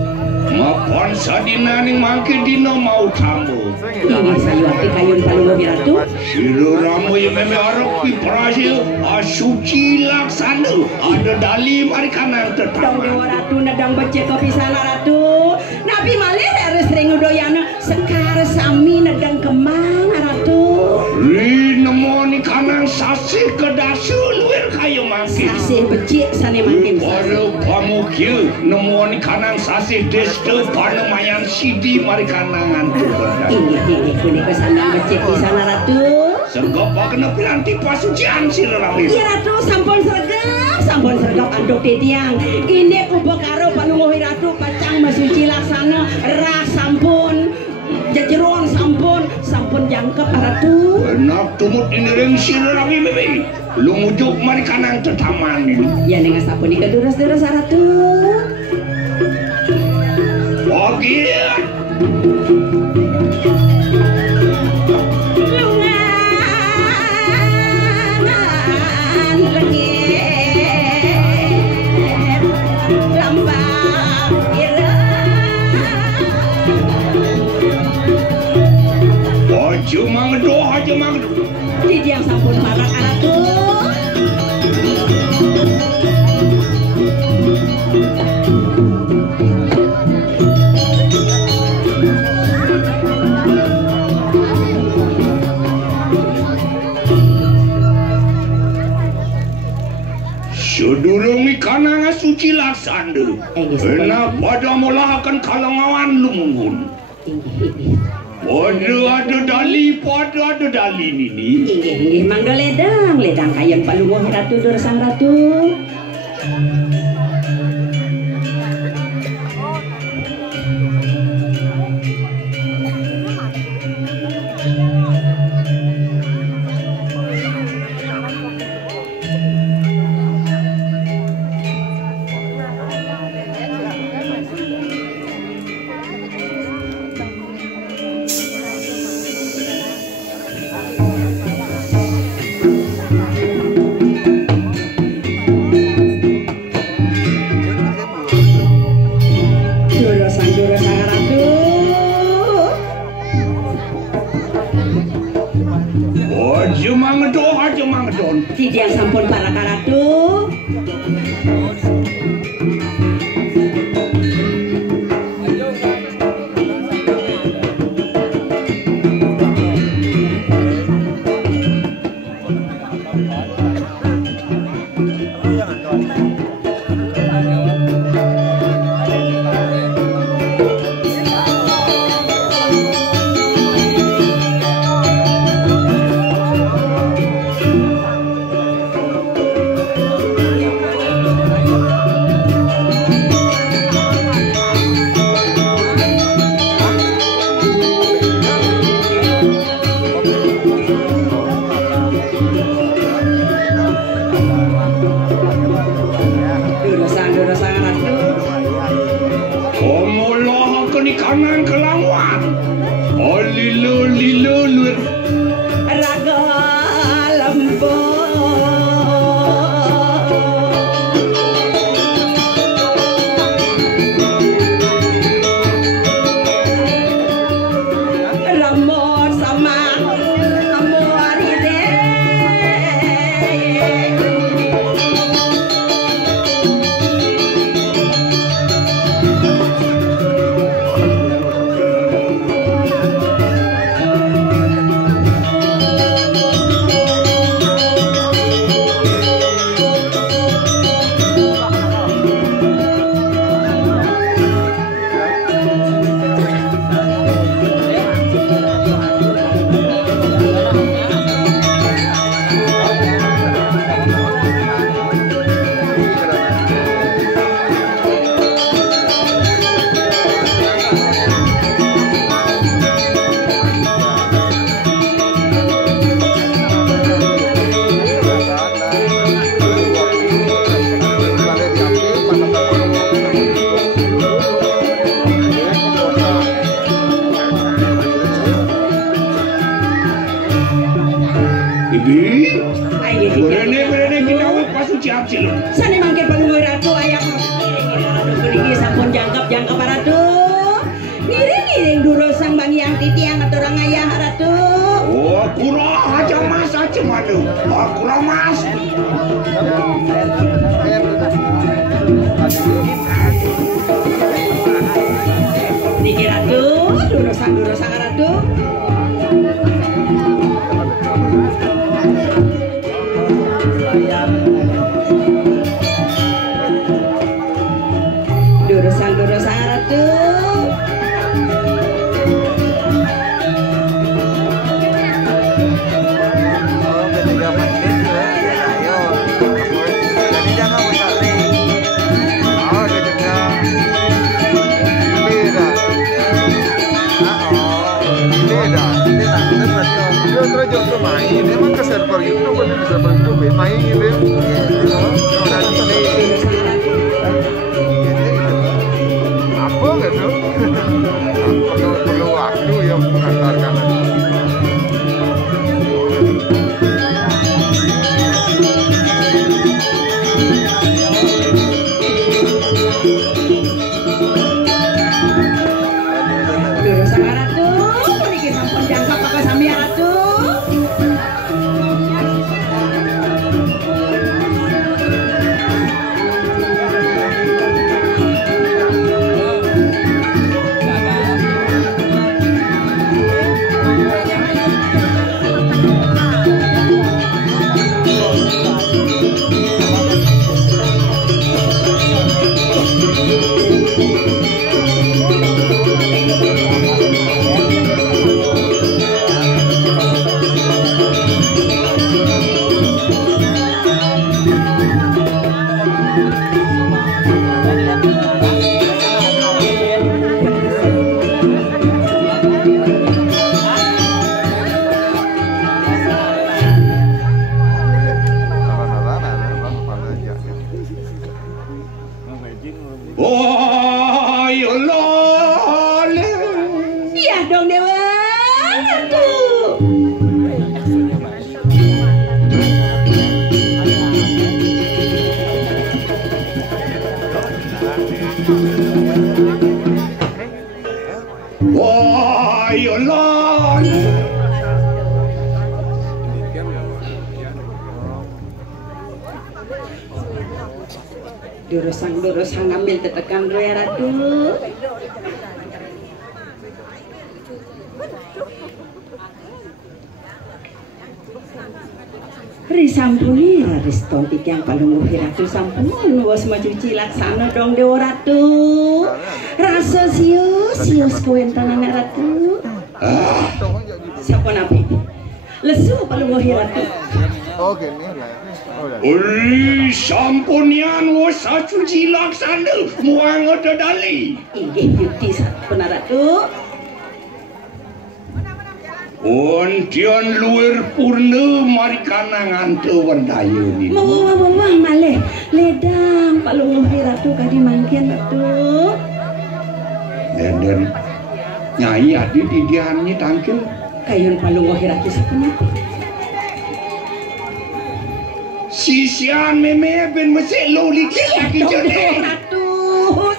mapan sadinaning mangke dina mau tambo ini sayuati kayun palungguh ratu siro ramu yang meme arok piprasya asuci laksana ada dali mari kanan dong tetap Dewa Ratu nadang becek kepisana ratu nabi malih harus ring udoyana sekar sami nadang kemang ratu li nemoni kanan sasi kedasu luar kayu mangke sasih becik sane makin pada pamukil nemoni kanan sasi destu panemayan sidi mari kanangan tuwerdaya ini punika sandang becik pisana ratu sergap kena pilanti pasucian sirami iya ratu sampun sergap anduk titiang ini ubo karo palungguh ratu pacang masuci laksana ras sampun jejeron sampun jangkep ratu enak tumut ini ring sirami bebe lumujuk mari kanang tetaman ini ya dengan sapunika duras-duras ratu pagi aja mang Didi yang sampun marak ratu sedurungi kananga suci laksanda enak pada mulahakan kalangawan lumungun pada ada dali nini inggih mangga ledang kayang palungguh ratu sang ratu tangan kelangwan. Oh lilo luir. Raga lembut. Rambut sama kamu hari deh. Berene kita wis pasu ciap ciluk. Sane mangke panunggoy ratu ayam. Ngiring sampun jangkep ratu. Ngiring duro sang Bang Yang titiang aturang ayah ratu. Oh, kurang aja mas aja madu. Oh, kurang mas. Niki ratu, duro sang ratu. Duro sang ratu. Oh, ketika menit ya, ayo. Jadi jangan mencari. Oh, ketika beda. Beda. Ini berarti terus jauh main. Emang ke server YouTube ada di server YouTube main gitu. Udah nanti. Apa gitu? Perlu waktu yang mengantarkan. Duro sang ratu, niki sampun jangkep apa sami ratu. Oh, yolol. Iya dong dewa ratu. Oh, yolol. Duro sang ngambil tetekan roe ratu. Risampuni Riston yang paling ratu sampun luas maju cilaksana dong dewa ratu. Rasa sius kuentan anak ratu. Siapa nabi? Lesu paling ratu. Oh, gini lah. Uri sampunian wasa cuci laksana muang ada dali. Inggih beauty sampun ratu. Untian luar purna mari kanangan tu wendayu ni. Wah malih ledang palung ratu kadi mangkin ratu. Dan Nyai adi di diannya tangkil. Kayun palungo hiraki sa kenapa? Sisian meme ben mesik lo likit lagi jadi. Ratu,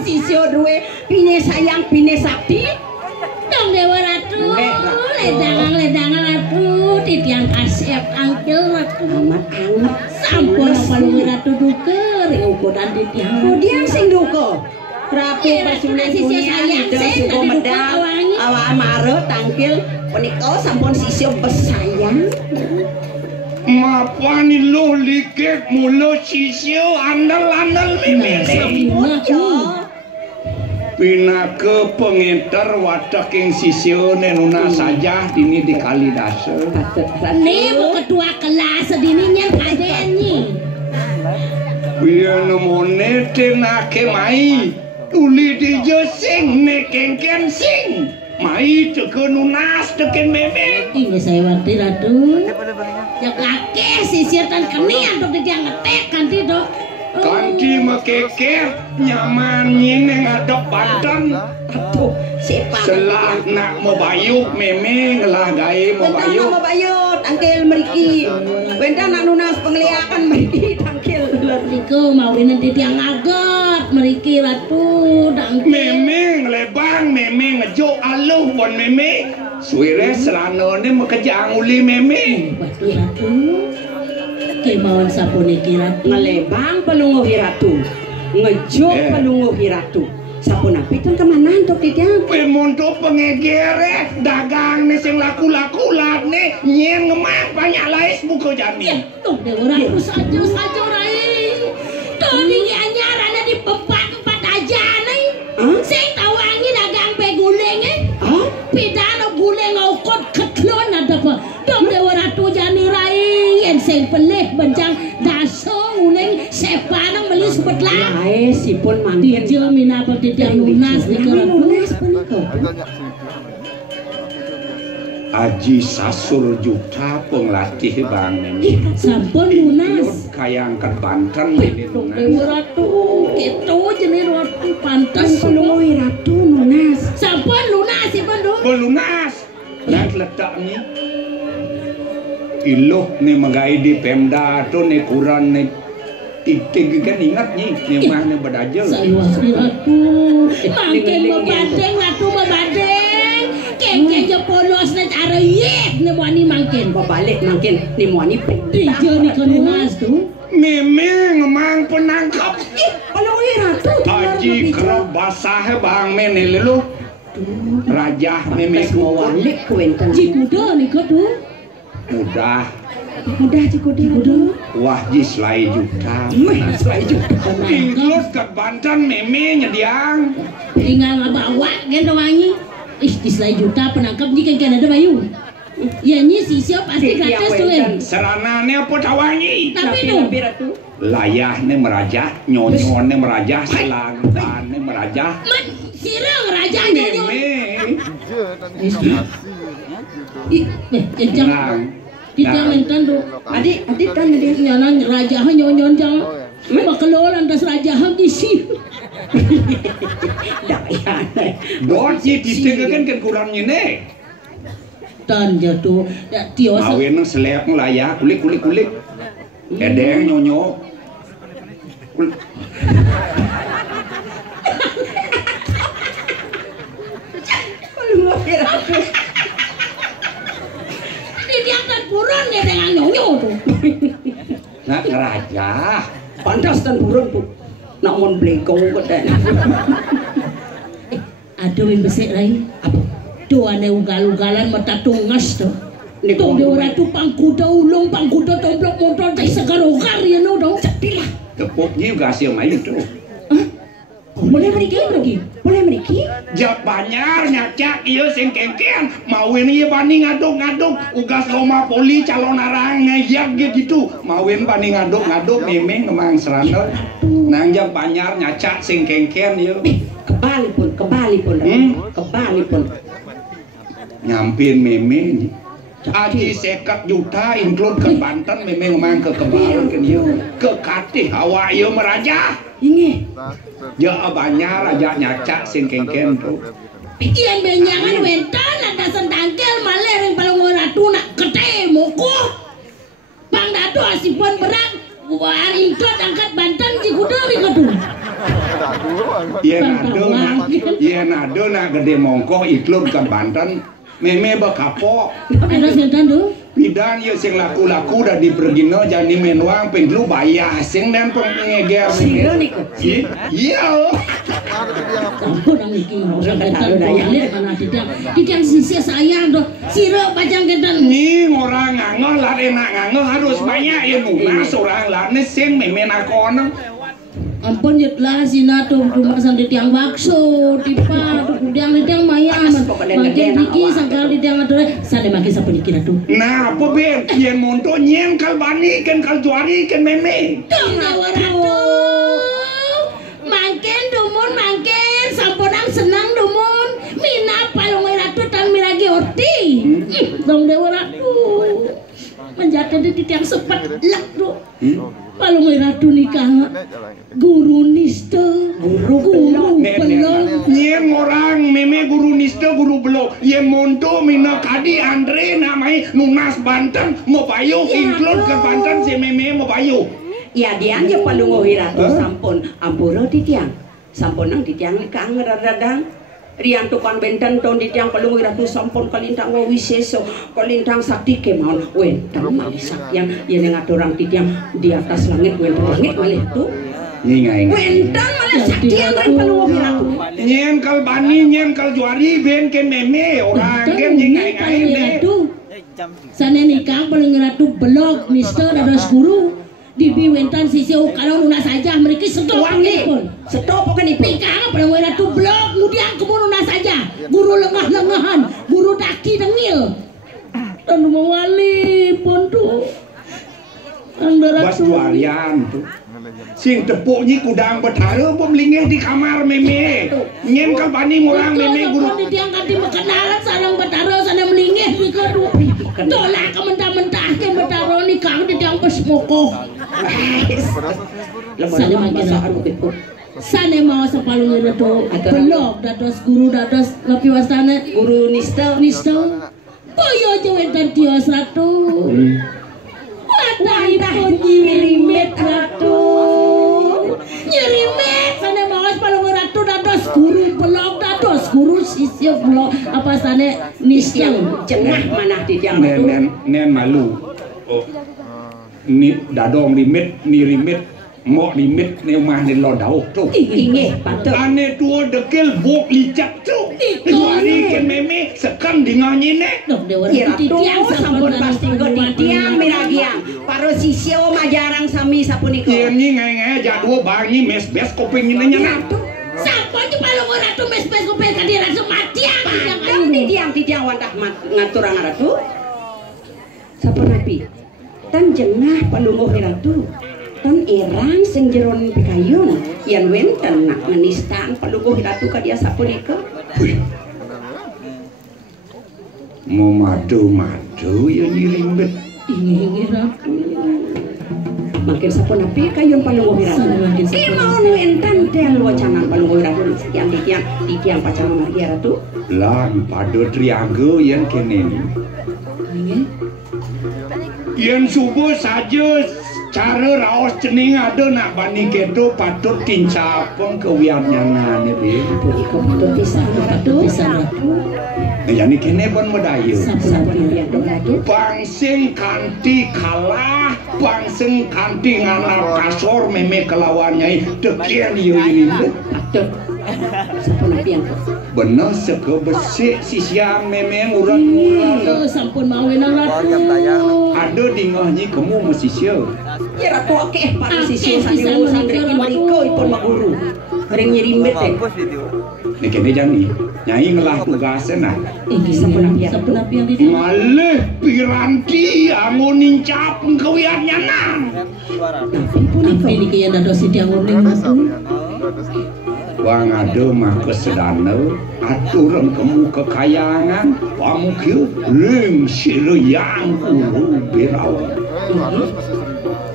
sisyo duwe pine sayang pine sakti. Dong Dewa Ratu, ledangan Ratu, titiang kasep angkil Ratu. Amat Sampun palungo Ratu duker, ukuran titiang. Kemudian sing duko. Ratu pasunan sisyo sayang sing suko medang awak mare tangkil punika sampun sisyo besayang. Mapani lo likit mulo sisyo andal meme. Pinake pengenter wataking sisyo nenuna saja dini di Kalidasa. Nebo ketua kelas sedininya kadenyi. Biar nomone tenake mai uli di sing ne kengken sing mai teken nunas teken meme. Ini saya wanti Ratu. Ya kakek sisir dan kenian untuk dia ngetek kanti dok. Kanti mekeker nyaman nyine ngadok Banten. Aduh, siapa? Selah nak mebayuk meme ngelah gawe mebayuk. Wentana mebayut tangkil meriki. Wentana nunas pengliakan meriki tangkil. Niku mau nanti dia ngagot meriki Ratu dangkil. Meme ngelebang meme ngejuk aluh pon meme. Suire selana ni mekejang uli meme. Batu Ratu. Kemauan sapone Ratu. Ngelebang pelunguhi ratu. Ngejuk pelunguhi ratu. Sapunapi kan kemana untuk titiang? Pemonto pengegere dagang ni sing laku-laku lat ni nyen ngemang banyak lais buku jami. Tuh Dewa Ratu saja rai. Tuh ni anyaran di tempat aja nih. Sing tahu angin dagang beguleng pidana guleng ukut ketlon ada apa? Tuh Dewa Ratu jani rai. Yang sing pelih bencang daso uleng sepanang beli sebetlah. Lae sipun mangkin. Dijo mina pati tiang lunas di Ratu. Aji Sasur Juta penglatih bang ini. Sampun lunas. Kayang ke Banten ini Dewa lunas. Ratu, gitu jenis Ratu pantas. Pelunguhi ratu lunas. Sampun lunas ya Pandu. Belunas. Dan letaknya. Iluh nih magai di Pemda tu nih kurang nih titik kan ingat nih mana berdajal. Saya wasi Ratu, makin membandeng Ratu membandeng. Kengke je polos nih cara yeh nih wani makin. Balik makin nih muani. Dijo nih kan lunas tu. Memang mang penangkap. Pelunguhi ratu. Aji kerap basah bang menel lu. Raja memang Mau walik kuentan. Jikuda nih kau tu. Mudah. Mudah cikudi mudah. Wah ji selai juta. Selai juta. Inglus ke Banten meme nyediang. Tinggal bawa gitu wangi. Di selai juta penangkap jika kan ada bayu. Ya ni sisio pasti gratis tu kan. Serananya apa tawangi? Tapi tu. Layahnya merajah, nyonyonnya merajah, selangkannya merajah. Man sirang raja nyonya. Jangan. Tidak mentan tu. Adik kan dia. Nyanan raja nyonya jang. Makelol antas raja di si. Dot ye ditinggalkan kan kurangnya nih. Tan jatuh. Tios. Mawin selep layah kulik. Edeng nyonyo. Pelunguhi ratu. Diangkat buron ya dengan nyonyo tu. Nak raja. Pantas dan burun tu. Nak mon blengkong kot dah. Aduh yang besar lain. Tu ane ugal-ugalan mata tungas tu. Tu Dewa Ratu pangkuda ulung, pangkuda tomblok motor cai segar-ugar ya no dong. Jadilah. Tepuknya juga hasil main tu. Boleh meriki? Boleh meriki? Jak banyar nyacak iya sing kengken mawin iya bani ngaduk ugas loma poli calon arang ngayak gitu mawin bani ngaduk memeng ngemang serandel nang jak banyar nyacak sing kengken iya Kebali pun. Nyampin memeng Aji 50 juta include ke Banten memang ngemang ke Kebalan ke iya ke Katih hawa iya merajah Ini. ya banyak raja nyacak sing kengken tu Iyan benyangan wentan ada sentangkel maler yang paling ratu nak ketemu kok. Bang Dado asipun berat. Waring tot angkat Banten Cikudewi kedua. Yen ado nak gede mongko iklub ke Banten. Meme bakapok. Ada sinten tuh? Bidan ya sing laku-laku dah dipergino jani menwang penglu bayar sing dan pengeger Sira niku. Iya. Sampun nang iki orang keten dayane mana titiang sisi sayang tuh. Sira pajang keten. Ni orang nganggo lah enak nganggo harus banyak ilmu. Nah seorang lah ni sing meme nakon. Ampun jetlah sina tuh rumah sang titiang bakso tipa tuh tiang maya aman. Bagian iki sangkal titiang atuh sade makin sapun iki tuh. Nah apa ben yen monto nyen kal bani kan kal juari kan meme. Waratu. Mangken dumun mangken sampunang senang dumun. Mina palung ratu tan miragi orti. Dong dewa ratu. Menjadi titiang sepet lek tuh. Palung ratu nikah guru nista guru belum nyen orang meme guru nista guru belum yen monto mina kadi Andre namai nunas Banten mau payu include ke Banten si meme mau payu Ya diang je palung ratu sampun ampura titiang sampun nang titiang nikah ngeradang Rian tukang benten ton di tiang palung ratu sampun kalintang wiseso kalintang sakti kemauan wentang malih sakyang yen ngaturang titiang di atas langit langit malih tu wentang malih sakti yang palung ratu nyen kal bani nyen kal juari ben ken meme orang ken ngai ratu sana nikah palung ratu blog mister dados guru Dibi wentan sisi kalau nuna saja mereka stop pun stop kan ipi pikang pada wena tu blok kemudian kemun nuna saja guru lengah-lengahan guru daki dengil dan mewali pun tu bas juarian tu sing tepuknya kudang betara pun melingeh di kamar meme nyen kal bani orang meme guru diangkat di kenalan sarang betara sana melingeh di kedua dola ke mentah-mentah ke betara ni kang di tiang pesmoko sana makin sana mau sepalung itu belok dados guru dados lebih wasana guru nista boyo jawentan tios ratu watai pun nyirimet ratu nyirimet sana mau sepalung ratu dados guru belok dados guru sisir belok apa sana nista cenah mana di tiang nen malu ni dadong limit ni limit mo limit ni mah ni lo dauk tu inge patut ane tua dekel bok licak tu juari ken meme sekam dingah nyine ya tiang sampun pasti go tiang miragiang paro sisio majarang sami sapuniko yen ni ngai jadua bangi mes bes koping nyine nyana sampo di palung ratu mes bes koping kadira sematiang tiang wantah ngaturang ratu sapun api tan jengah palungguh ratu tan irang sing jeron pikayun yan wenten nak menistaan palungguh ratu ka dia sapunika mau madu ya nyirimbet ini ratu makin sapun api kayun palungguh ratu imaun wenten tel wacanan palungguh ratu yang di tiang pacar Maria ratu lan padu triago yang kenen yang subuh saja cara raos cening ada nak bani kedo patut tincapong kewiannya ni be patut pisan ratu yani kene pun medayu ratu bangsing kanti kalah bangsing kanti nganap kasor meme kelawannya dekian yu ini patut sapun api yang bener seke besi sisiang meme urat sampun mawenang ratu ada dingahnya kamu mesti siap ya ratu akeh pada sisi sanyo sandre mereka ipun maguru ring nyirimbet ni kene jani nyai ngelah tugasen nah sampun api yang di malih piranti angon nincap kewiannya nang tapi ni kaya dados tiang uning wang ada mah kesedana aturan kamu kekayangan kamu kira ring sila yang ulu berau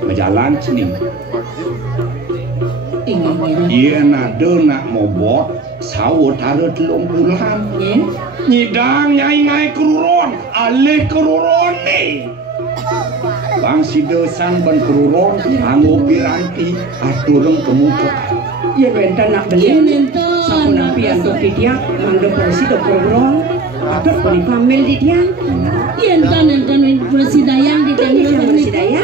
berjalan cening ia ada nak mobot Sawo taruh 3 bulan. Nggih. Nyidang nyai ngai keruron, alih keruron nih. Bang sidosan ben keruron, anggo piranti, atureng kemuka. Ya benten nak beli. Sampun api antuk di dia, mangga polisi do keruron. Atur puni pamil di dia. Yen kan polisi dayang di Ini tengah polisi daya.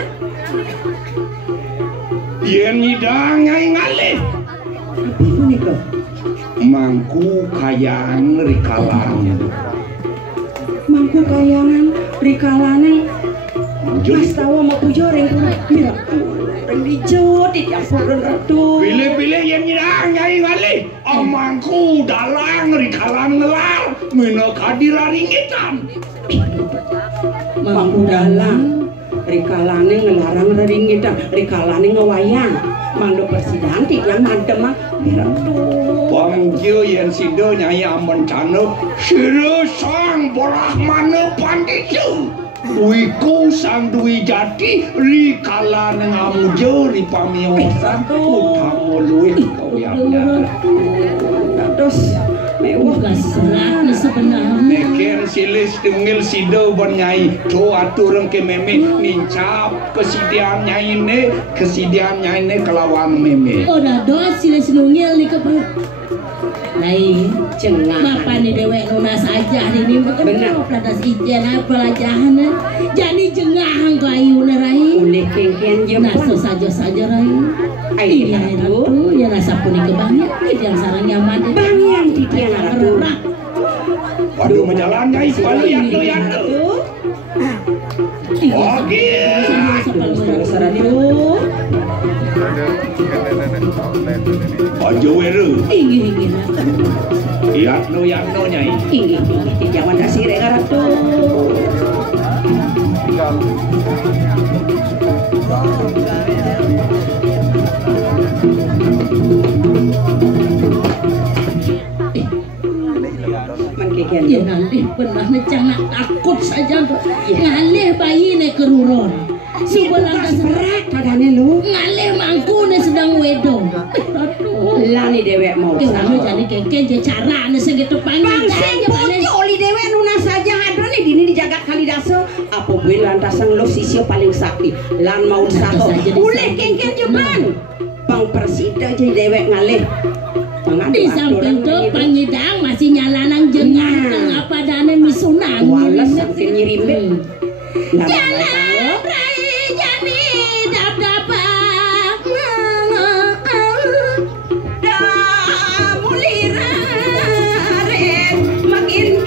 Yen nyidang nyai ngalih. Ibu nih kok. Mangku kayang rikalang. Mangku kayangan rikalaneng. Mas tahu mau pujoreng mira. Reng dijot di dapur ratu. Pilih-pilih yang nyidang nyai ngalih. Mangku dalang rikalang ngelar. Mina kadira ringitan. Mangku dalang rikalaneng ngelarang ringitan. Rikalaneng ngewayang. Mangdo persidangan tidak madem mah mira. Panggil yang sido nyai aman canuk. Sido sang Brahmana Panditu. Wiku sang duwi jati rikala ngamujo ripamiosan utang luwih kau yang Terus mewah serat sebenarnya. Neker silis tungil sido bernyai do atureng ke meme nincap kesidian nyai ne kelawan meme. Oh dah dos sila senungil ni ke lain cengang. Bapak ni dewek nunas aja ini bukan Benar. platas ijen apa lajahan jadi jengah kau ayu rai Ule kengken je naso saja rai Ai iya ratu. ratu ya rasa pun kebanyak yang sarang nyaman Bang yang di dia ratu. Waduh menjalan nyai balik yang tu. Oh gitu. Saratu. Ojo weru. ingin Yang no nyai. Tinggi di zaman dasir ratu. Menkikian ya ngalih benar jangan takut saja ngalih bayi ne keruron sebelah berat kadane lu. ngalih mangku ne sedang wedong aduh Lani dewek mau anu jadi kengken je cara ne segitu panggil Bangsen bojo li dewek nuna saja ada nih dini dijaga kali daso apa bue lantasan lo sisio paling sakti lan mau sato boleh kengken juban bang persida jadi dewek ngalih di samping tu panyidang masih nyalanang jengang apa dana misunang walas sampai nyirimin jalan rai jani dap-dapak dah mulira ren makin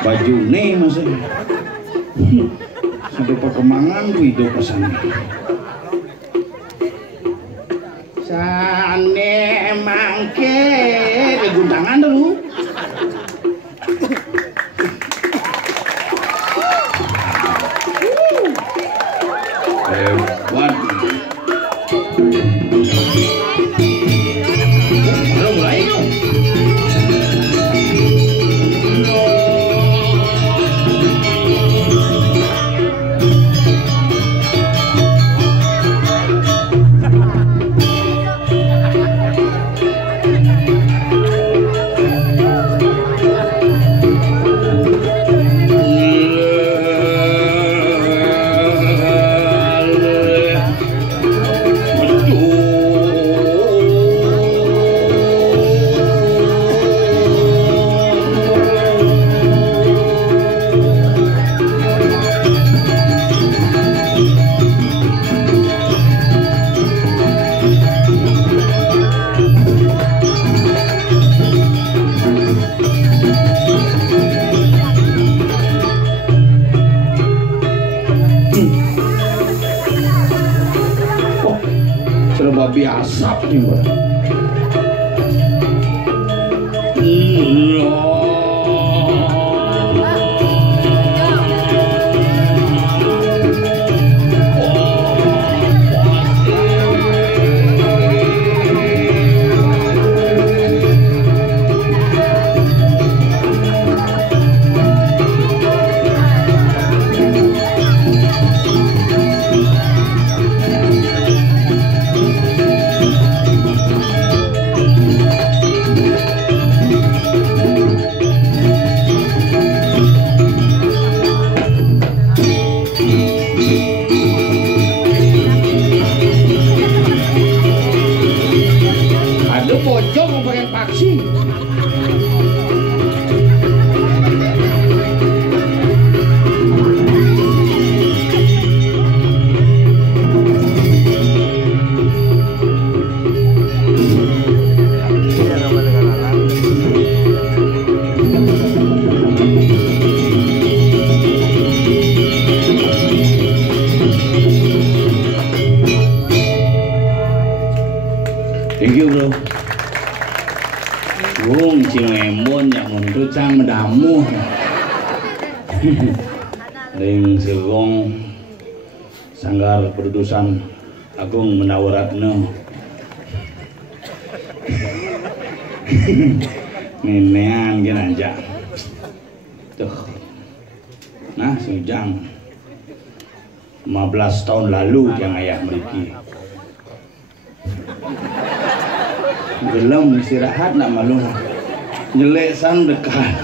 baju nih masih sampai perkembangan ku itu pesan sane mangke gundangan dulu hebat belum mulai dong. asap nih mbak. Mendamu ring Silong Sanggar Perutusan Agung Menawaratna nenean gini aja tuh nah sujang 15 tahun lalu yang ayah meriki gelem istirahat nak malu nyelesan dekat.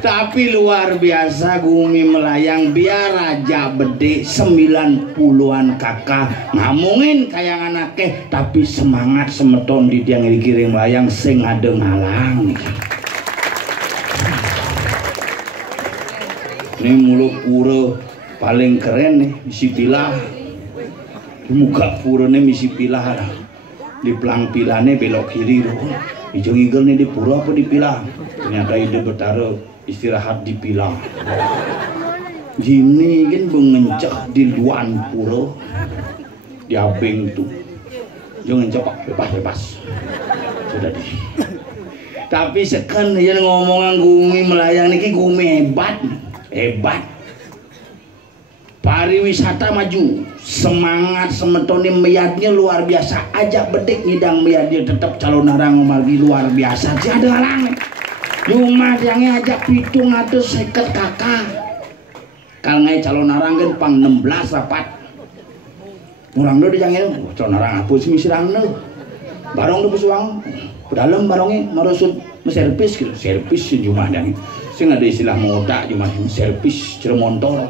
Tapi luar biasa Gumi melayang biar aja bede 90-an kakak ngomongin kayak anaknya tapi semangat semeton di tiang dikirim melayang sing ada ngalang. Ini mulut pura paling keren nih misi pilah muka pura nih misi pilah di pelang pilahnya belok kiri loh. Hijau igel nih di pura apa di pilah ternyata ide betara istirahat di pilah gini kan mengencah di luan pura di abeng tuh jangan cepat bebas sudah di tapi sekan yang ngomongan Gumi melayang nih Gumi hebat pariwisata maju semangat semetoni meyadnya luar biasa ajak bedek ngidang meyadnya tetap calon narang malgi luar biasa jadi halang rumah yang ajak pitung atau seket kakak kalau ngai calon narang kan pang 16 rapat orang do dijangin calon narang apa sih misirang barong do pesuang dalam barongnya marusut servis gitu servis sejumlah dan sih ada istilah moda cuma servis cermontor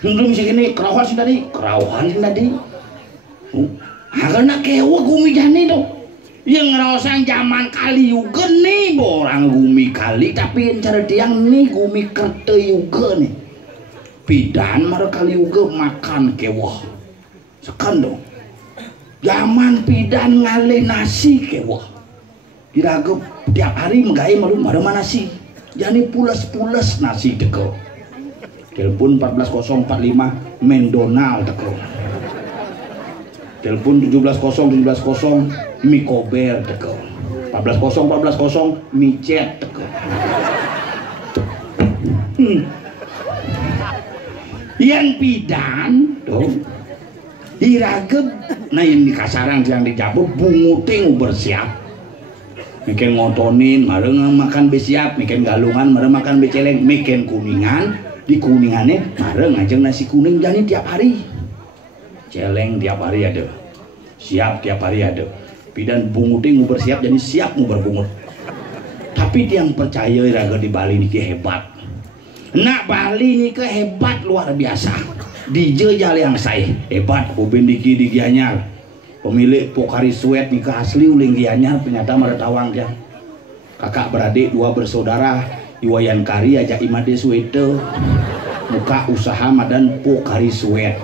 belum sih gini kerawan sih tadi karena kewa Gumi jani tuh yang ngerasa zaman kali juga nih orang Gumi kali tapi yang cara tiang nih Gumi kerte juga nih pidan marah kali juga makan kewa sekan dong zaman pidan ngale nasi kewa diragep tiap hari megai malu marah nasi jadi pulas nasi teko telepon 14045 Mendonald teko telepon 170 Mikober teko 140 Micet teko yang pidan tuh diragep nah yang di kasaran yang dijabuk bunguting bersiap mikin ngotonin mareng makan besiap mikin galungan mareng makan beceleng mikin kuningan di kuningannya mareng ajeng nasi kuning jadi tiap hari celeng tiap hari ada siap tiap hari ada pidan bunguting mau bersiap jadi siap mau berbungut tapi yang percaya raga di Bali ini hebat nak Bali ini hebat luar biasa DJ jali yang saya hebat Ubin Diki di Gianyar pemilik Pokari Sweat nikah asli uling Gianyar ternyata meretawang dia kakak beradik dua bersaudara Iwayan Kari aja Imade Swete muka usaha madan Pokari Sweat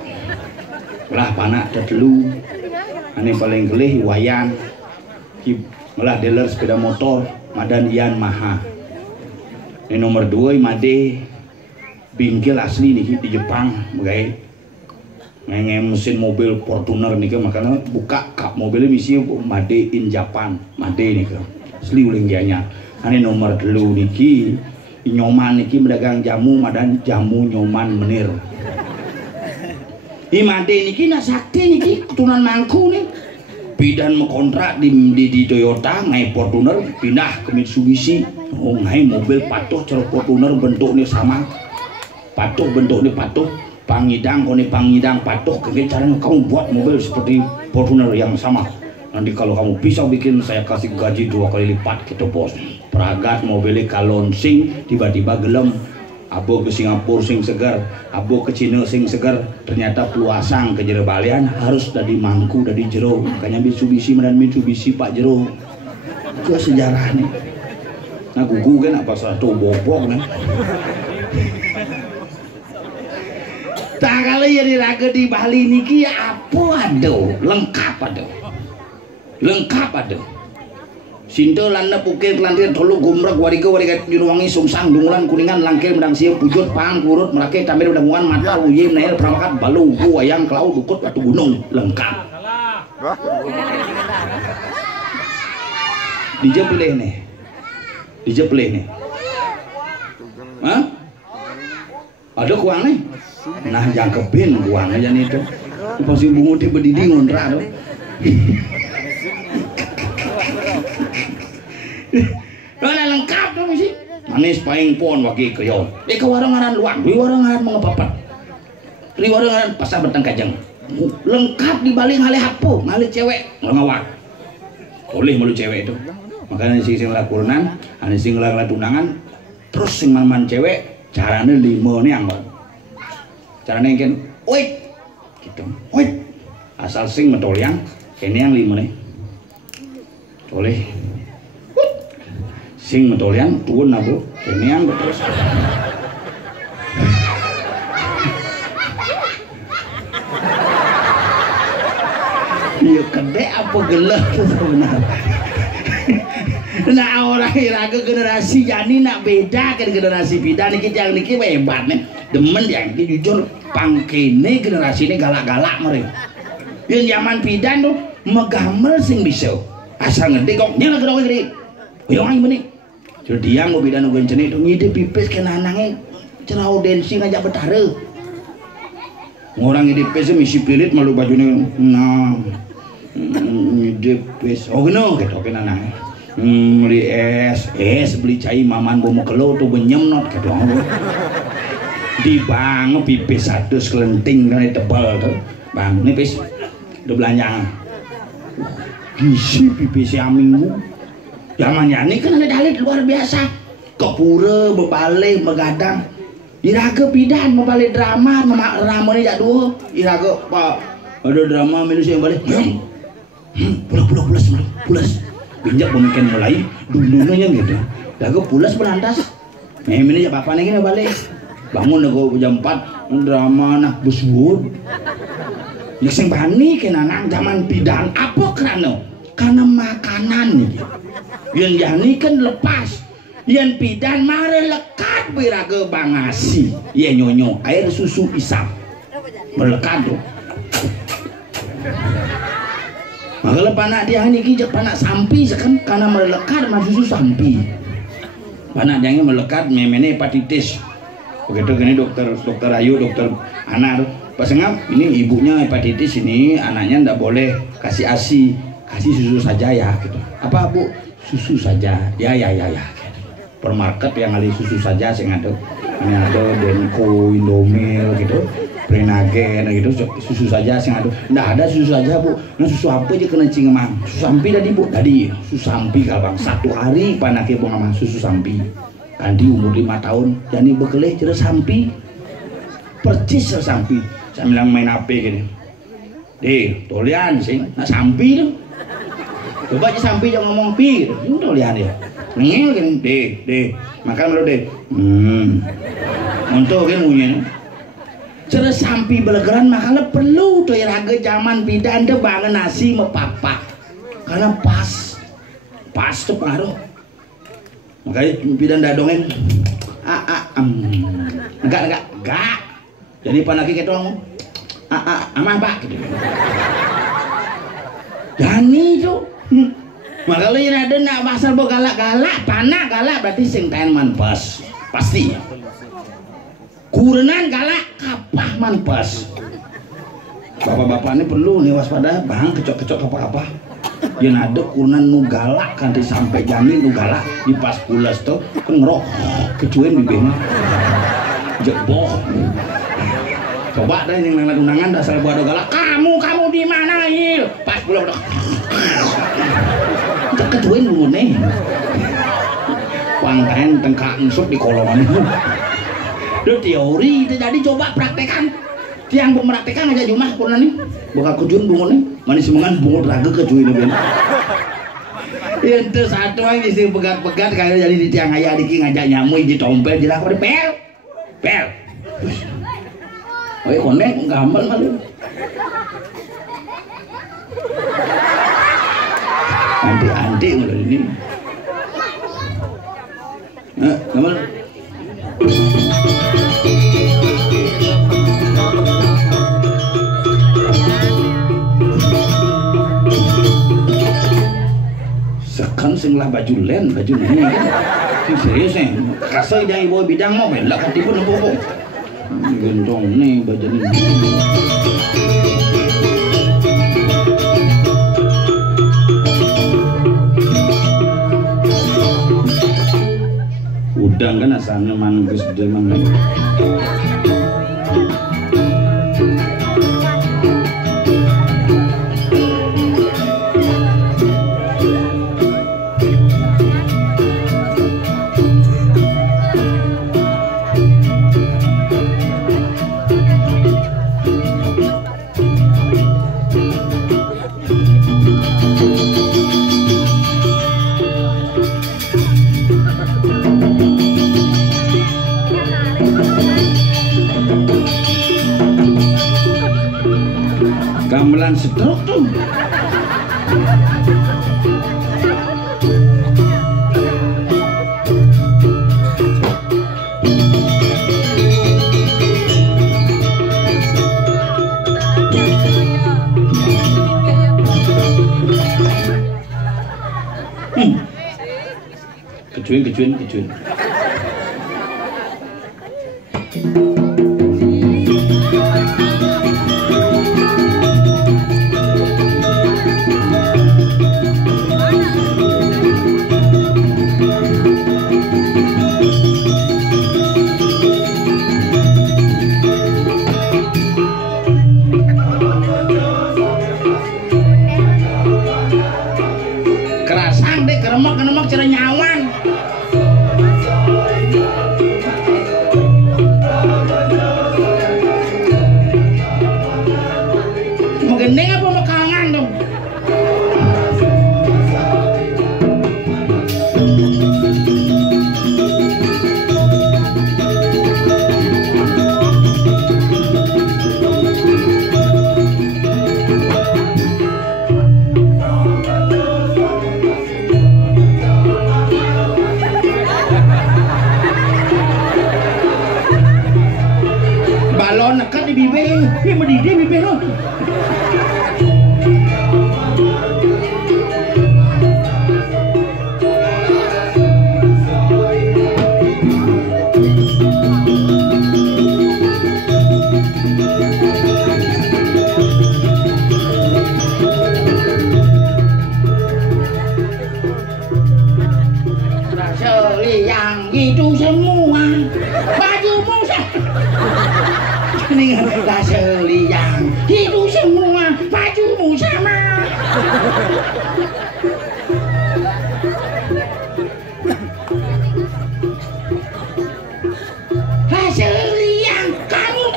lah panak tetelu ane paling gelih Iwayan malah dealer sepeda motor madan Ian Maha ini nomor 2 Imade bingkil asli nih di Jepang bagai ngenge mesin mobil Fortuner nih makanya buka kap mobilnya misi Made in Japan, Made nih asli uling dianya. Ane nomor 3 niki nyoman niki medagang jamu madan jamu nyoman menir. I Made niki nasakti niki keturunan Mangku nih. Bidan mengontrak di Toyota ngai Fortuner pindah ke Mitsubishi. Oh ngai mobil patuh cara Fortuner bentuknya sama. Patuh bentuknya patuh. Pangidang, kone pangidang patuh, kayak caranya kamu buat mobil seperti Fortuner yang sama. Nanti kalau kamu bisa bikin, saya kasih gaji 2 kali lipat gitu bos. Peragat mobilnya kalonsing, tiba-tiba gelem. Abo ke Singapura sing segar, abo ke Cina sing segar. Ternyata peluasang ke jero balian harus dari Mangku, dari jero. Makanya Mitsubishi dan Mitsubishi Pak Jero. Ke sejarah nih. Nah gugu kan apa satu bobok kan. Tak kalau ya diraga di Bali niki ya apa ada lengkap ada Sinto landa pukir lantir tolu gumrak warga diruangi sungsang dungulan kuningan langkir medang siap pujut pang kurut merake tampil udanguan mata uyim nail peramakat balu wayang kelau dukut batu gunung lengkap dijepeleh nih hah ada kuang nih nah jangkepin kuang aja nih tuh pasti bungu tiba didi ngontrak tuh mana lengkap tuh sih manis paling pon waki keyon ke warung ngaran luang di warung ngaran mengepapat di warung ngaran pasar beteng kajang lengkap di Bali ngalih hapu ngalih cewek ngawak boleh malu cewek itu makanya sing lakuran ane sing tunangan terus sing man cewek caranya 5 nih anggot caranya kan wait gitu wait asal sing metoliang ini yang 5 nih boleh sing metoliang turun nabu ini yang betul iya gede apa gelap sebenarnya. Nah orang iraga generasi jani nak beda kan generasi bida niki yang niki hebat nih demen yang niki jujur pangkene generasi ini galak-galak mereka yang zaman bidan tuh megamel sing bisa asal ngerti kok nyala kedua gede yang ini benih jadi dia mau bidan gue jenis itu ngide pipis kena anangnya cerau densi ngajak betara orang ngide pipis misi pilit malu bajunya nah ngide pipis oh no gitu kena anangnya beli es beli cai maman bomo kelo tuh benyem not gitu di bang pipis satu sekelenting kan tebal tuh bang ini pis udah belanja gizi pipis yang minggu zamannya ini kan ada dalit luar biasa ke pura bebalik begadang iraga bidan membalik drama ramai jak dua iraga pak ada drama minus yang balik pulas pinjak pemikiran mulai dulu-dulunya gitu dago pulas berantas ini aja papa nih balik bangun dago jam 4 drama nak besur ya sing bani kenanang zaman bidan apa karena makanan nih yang jani kan lepas yang bidan mare lekat biraga bangasi ya nyonyo air susu isap melekat tuh kalau panak dia ini kijak panak sampi kan karena melekat sama susu sampi panak dia melekat memene hepatitis begitu gini dokter Ayu dokter anak pas ngap ini ibunya hepatitis ini anaknya ndak boleh kasih ASI kasih susu saja ya gitu apa bu susu saja ya permarket yang ada susu saja sing ada ini ada Denko Indomil gitu Prenagen gitu susu saja sing ada ndak ada susu saja bu nah susu apa aja kena cingemang susu sampi tadi bu tadi susu sampi kalbang 1 hari panake bu ngamang susu sampi ganti umur 5 tahun jadi bekelih cerah sampi percis sampi saya bilang main HP gini deh tolian sing nah sampi tuh coba aja sampi jangan ngomong pi itu tolian ya ngel kan deh makan dulu deh untuk kan punya cerah sampi belegeran makanya perlu tuh iraga zaman bidan tuh bangun nasi sama papa karena pas tuh pengaruh makanya bidan dadongin enggak jadi panaki ketong Amah Pak gitu. Dani itu. Maka lu ada nak pasal bo galak-galak, panah galak berarti sing taen manpas. Pasti. Kurenan galak kapah manpas. Bapak-bapak ini perlu nih waspada, bang kecok-kecok apa-apa. Yang ada kurenan nu galak kanti sampai jamin nu galak di pas pulas tuh ngerok kecuin bibirnya. Jebok. Coba deh yang lain undangan dasar buat galak. Kamu di mana Il? Pas pulang udah. Kecuin dulu nih. Pangkain tengkak ensuk di kolongan itu. Itu teori itu jadi coba praktekan. Tiang pemeraktekan aja cuma kurang nih. Bakal kejun bungun nih. Manis semangat bungun raga kecuin lebih. Itu satu yang isi pegat-pegat kayak jadi di tiang ayah diki ngajak nyamui di tompel jelas kok pel. Oh ya konek gambar malu. Anti malah ini. Gambar. Sekan sing lah baju len, baju ini kan. Serius nih. Kasar jangan ibu bidang mau belak hati pun apa. Gendong nih baju ini. Udang kan asalnya manggus dengan gamelan setruk tuh. Kecuin. Kerasan deh, keremak cara nyawan. Gendeng apa makanan dong? Balon nekat di bibir, ini mendidih bibir lo. Yang itu semua bajumu Raseli yang itu semua bajumu sama. Raseli yang kamu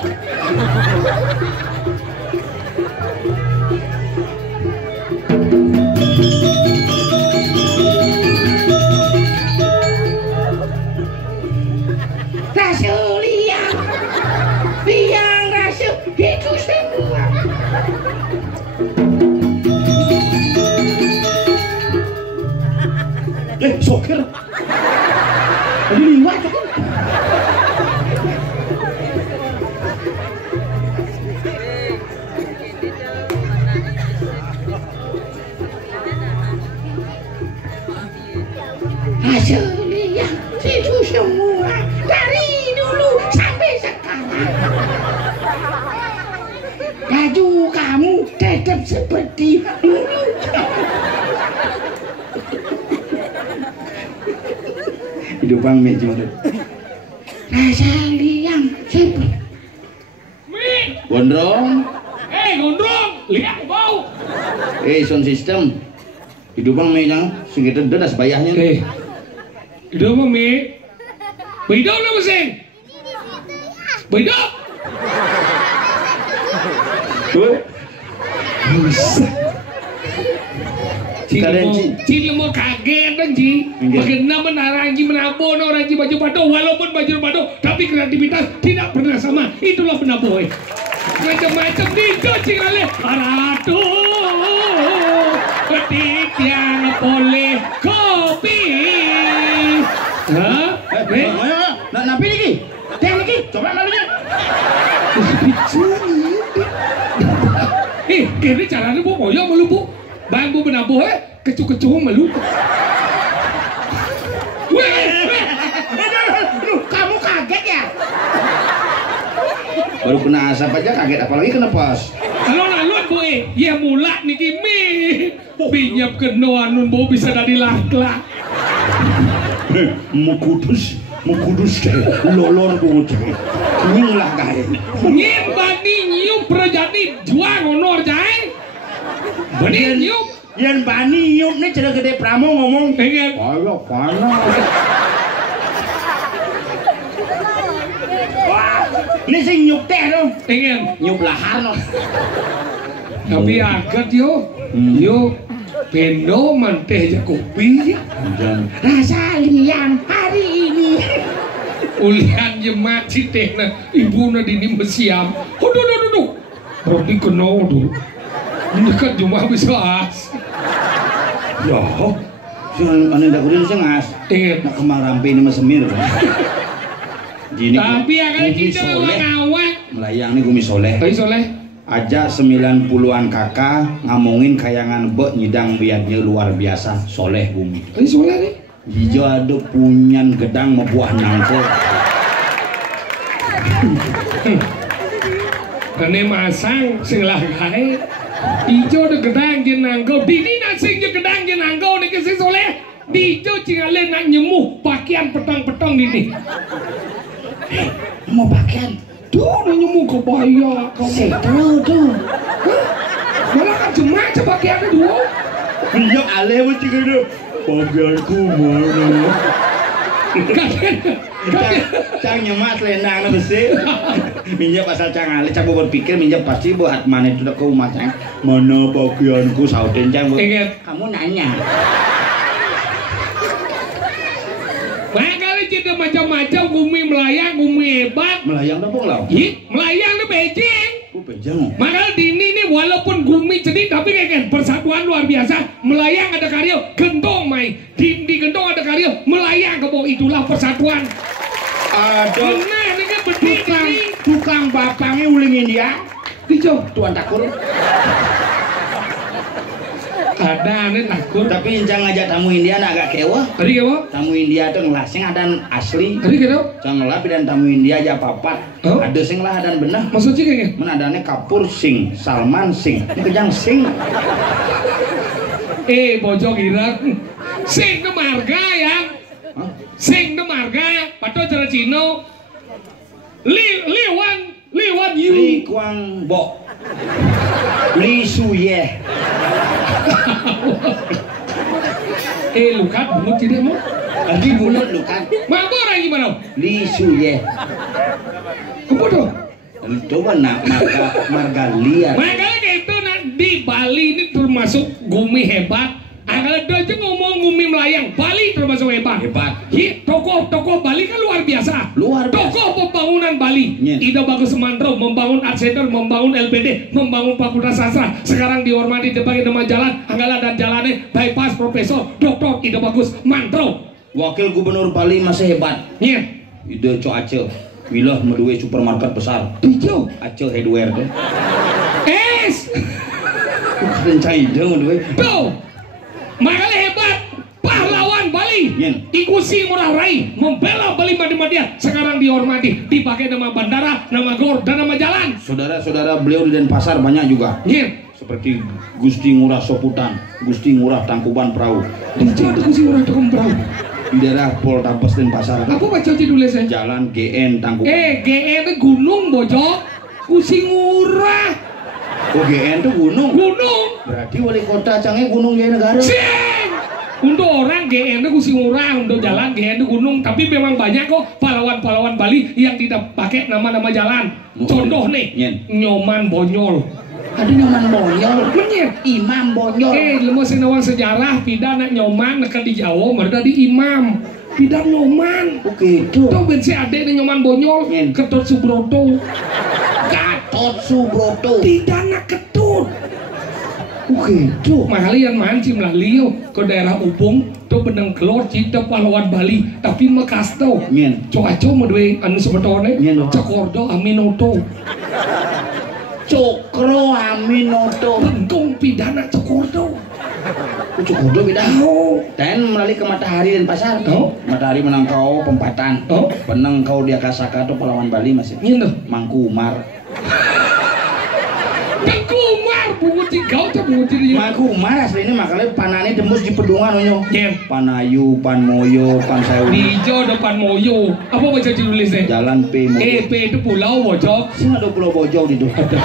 itu semua. Sokir. Ini liwat kan? Aslinya itu semua dari dulu sampai sekarang. Baju kamu tetap seperti dulu. Hidup bang meja. Rasa liang seperti. Gondrong. Gondrong, lihat bau. Sound system. Hidup bang meja, segitu dedas bayahnya. Hidup bang me. Hidup na masing. Hidup. Cili mau kaget kan Ci. Bagaimana menarangi menabon orang Ci baju bato walaupun baju bato tapi kreativitas tidak pernah sama. Itulah penaboy. Macam-macam itu Cingale. Ratu ketik yang boleh kopi. Hah? Napi lagi? Teh lagi? Coba lalunya. Ini caranya bu koyo malu bu. Bang bu benaboh kecu-kecu malu. Kamu kaget ya? Baru kena asap aja kaget, apalagi kena pas. Alon-alon bu ya mulak nih kimi. Pinyap kena anun bu bisa dari lak-lak. Mau kudus deh, lolor bu deh. Nyulah kaget. Nyimbani nyup perjani juang honor jai. Bani nyup. Yang bani nyup nih cerita gede Pramo ngomong. Pengen. Ayo panas. Ini sih nyup teh dong. Pengen. Nyup lahar no. Tapi agak yo. Yo. Pendo manteh aja kopi. Rasa liang hari ini. Ulian jemat si teh na. Ibu na dini mesiam. Aduh. Berarti kena dulu. Dekat cuma bisa as. Ya, ane dak kudu sing as. Nak kemarampe ini mesemir. Tapi akan kita ngawak. Melayang nih gumi soleh. Aja 90-an kakak ngomongin kayangan bek nyidang biadnya luar biasa soleh bumi. Soleh nih. Hijau ada punyan gedang membuah nangko. Kene masang sing lah kae. Hijau ada gedang je nangko. Dini nasing je gedang je nangko nih ke soleh. Hijau Cingale nak nyemuh pakaian petang-petang dini. Mau pakaian? Tuh nyemuh kebaya. Setro tuh. Malah kan cuma pakaiannya dua. Hijau aleh mesti gitu. Pakaianku mana? Cang nyemat lenang na besi. Minjak pasal cang alih cang berpikir minjak pasti buat mana itu ke rumah cang. Mana pakaianku sauden cang. Kamu nanya. Makanya cerita macam-macam gumi melayang, gumi hebat. Melayang apa ngelau? Melayang na Beijing. Beijing. Makanya dini nih walaupun gumi jadi tapi kayak persatuan luar biasa. Melayang ada karya, gentong main. Di gentong ada karya, melayang ke bawah itulah persatuan. Ada. Nah ini kan berdiri. Tukang bapangnya uling India. Hijau, tuan takur. Ada nih takur. Tapi incang ngajak tamu India agak kewa. Tadi kewa? Tamu India tuh ngelasing ada asli. Tadi kewa? Cang ngelap dan tamu India aja papat. Oh? Ada sing lah dan benar. Maksudnya kayaknya? Mana adanya Kapur Sing, Salman Sing, ini kejang Sing. Bojong Irak. Sing ke marga ya. Sing ke marga. Pato cara Cino. Liwan Yu. Li Kwang Bo. Li Suye. Lukat bunut tidak mau? Lagi bunut lukat. Mampu orang gimana? Li Suye. Apa tuh? Coba nak marga liar. Makanya itu di Bali ini termasuk gumi hebat. Ada aja ngomong gumi melayang. Bali termasuk hebat. Tokoh Bali kan luar biasa. Tokoh pembangunan Bali. Ida Bagus Semantro membangun Art Center, membangun LBD, membangun Fakultas Sastra. Sekarang dihormati sebagai nama jalan. Anggala dan jalannya bypass Profesor Dr. Ida Bagus Mantro. Wakil Gubernur Bali masih hebat. Iya. Ida Co Aceh. Wilah medue supermarket besar. Hijau. Aceh Hardware tuh. Rencai dong medue. Tuh. Makanya hebat pahlawan Bali Iku si Ngurah Rai membela Bali Madi-Madian sekarang dihormati, dipakai nama bandara, nama gor, dan nama jalan. Saudara-saudara beliau di Denpasar banyak juga. Seperti Gusti Ngurah Soputan, Gusti Ngurah Tangkuban Perahu. Gusti Ngurah Tangkuban Perahu. Di daerah Poltabes Denpasar. Apa baca judulnya? Jalan GN Tangkuban. GN itu gunung Bojok. Gusti Ngurah. Oh, GN itu gunung. Berarti wali kota canggih gunung Jaya Negara. Untuk orang GN itu Gusti Ngurah, untuk jalan GN itu gunung. Tapi memang banyak kok pahlawan-pahlawan Bali yang tidak pakai nama-nama jalan. Contoh nih, Nyoman Bonyol. Ada Nyoman Bonyol, Imam Bonyol. Lemo sinawang sejarah pidana Nyoman nekan di Jawa, mereka di Imam. Pidan Nyoman. Oke, itu. Tahu bensi adek Nyoman Bonyol, Ketut Subroto. Pidana Ketut. Oke, itu. Mahalian mancing lah Leo ke daerah Ubung, tuh beneng kelor cita pahlawan Bali, tapi mekas tuh. Coaco medwe anu sebetone, Cokordo Aminoto. Cokro Aminoto. Bengkong pidana Cokordo. Cokordo beda. Dan melalui ke Matahari Denpasar. Matahari menangkau Pempatan. Peneng kau di Akasaka tuh pahlawan Bali masih. Mangku Umar. Mangku Umar, bungut cikau tuh bungut ciri. Mangku Umar asli ini makanya panane dembus di pedungan onyo. Panayu, Panmoyo, Pansayu. Nijo depan Moyo. Apa baca tulisnya? Jalan P Moyo. P itu pulau Bojok. Sini ada pulau Bojok di situ.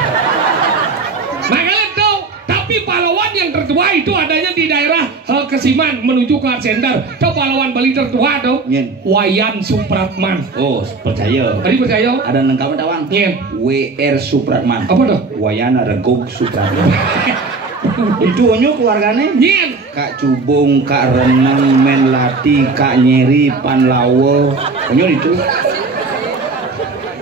Makanya tuh, tapi pahlawan yang tertua itu adanya di daerah Kesiman menuju ke Arsender. Tuh pahlawan Bali tertua tuh. Wayan Supratman. Oh, percaya. Tadi percaya? Ada nengkapnya tawang. WR Supratman. Apa tuh? Wayana Regog Supratman. Itu onyo keluarganya. Kak Cubung, Kak Renang, Menlati, Kak Nyeri, Panlawo. Onyo itu.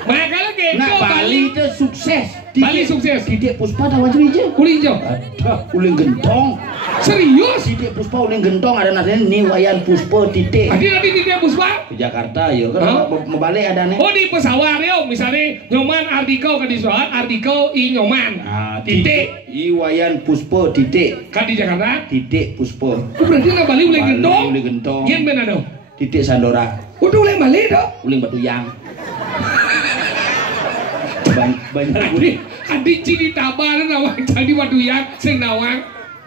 Makanya gitu. Nah, Bali itu sukses. Bali sukses. Titik Puspa tahu aja. Kuling hijau. Ada uling gentong. Serius? Titik Puspa uling gentong ada nasinya nih Wayan Puspa titik. Nanti titik Puspa? Di Jakarta ya kan membalik ada nih. Oh di pesawat yo misalnya Nyoman Ardiko ke di pesawat Ardiko I Nyoman. Titik I Wayan Puspa titik. Kan di Jakarta? Titik Puspa. Berarti nggak Bali uling gentong? Uling gentong. Yen benar dong. Titik Sandora. Udah uling Bali dong? Uling Batuyang. Banyak adik ciri tabar nawang jadi Batuyang sing nawang.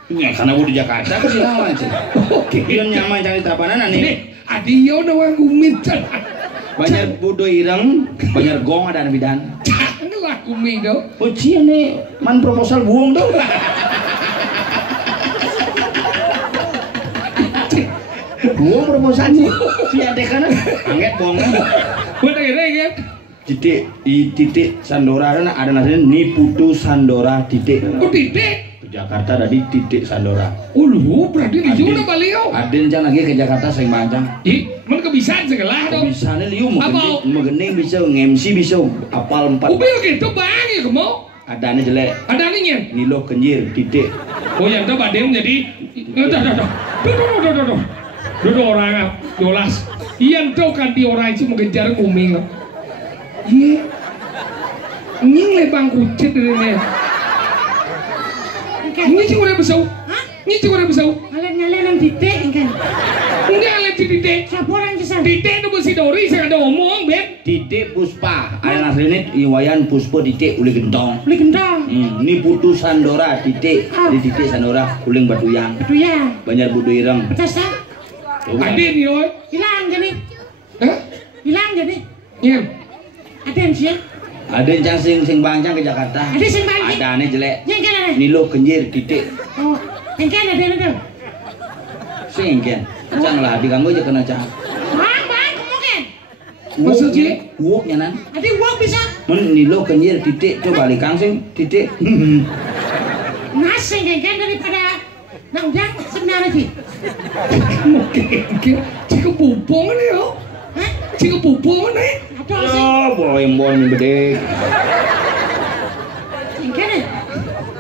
Ya karena gue di Jakarta ke sini nawang sih. Oke. Dia nyaman cari tabanan nih. Adik yo nawang kumit. Banyak bodoh ireng, banyak gong ada bidan. Jangan lah kumit dong. Oh cia nih man proposal buang dong. Buang proposal si adek kan angget buangnya. Bener kan? Titik Sandora ada nasinya nih Putu Sandora titik. Oh titik? Ke Jakarta tadi titik Sandora. Oh lu berarti di Jawa Bali yo. Aden jangan lagi ke Jakarta sering mancang. Man kebiasaan segelah dong. Kebiasaannya liu megening bisa nge-MC bisa apal 4. Ubil gitu bang ya kamu. Adanya jelek. Adanya Nilo Kenjir titik. Oh yang itu badem jadi. Duh orang dolas. Iyan tuh kan di orang itu mengejar kuming. Iya, nying lebang kucit ini. Ini sih udah besau. Ini sih udah besau. Ngalen titik kan? Enggak ngalen titik. Siapa orang kesana? Titik itu besi dori, saya ada ngomong bet. Titik Puspa, ada nasrinit Iwayan Puspa titik uli gentong. Uli gentong. Ini Putu Sandora titik di titik Sandora uling Batuyang. Batuyang. Banyak bodoh ireng. Betul tak? Adin yo. Hilang jadi. Hah? Hilang jadi. Iya. Ada sih. Ada yang sing bancang ke Jakarta. Ada sing bancang. Ada aneh jelek. Yang kan ada. Nilo Kenjir titik. Oh, yang kan ada itu. Sing kan. Janganlah diganggu aja kena cah. Bang, mungkin. Maksudnya? Woknya nan. Ada wok bisa. Nilo Kenjir titik coba balik sing titik. Nasi kan daripada nang udang sebenarnya sih. Mungkin. Cika pupung nih yo. Hah? Cika pupung nih. Oh, boy gede. Ingkana.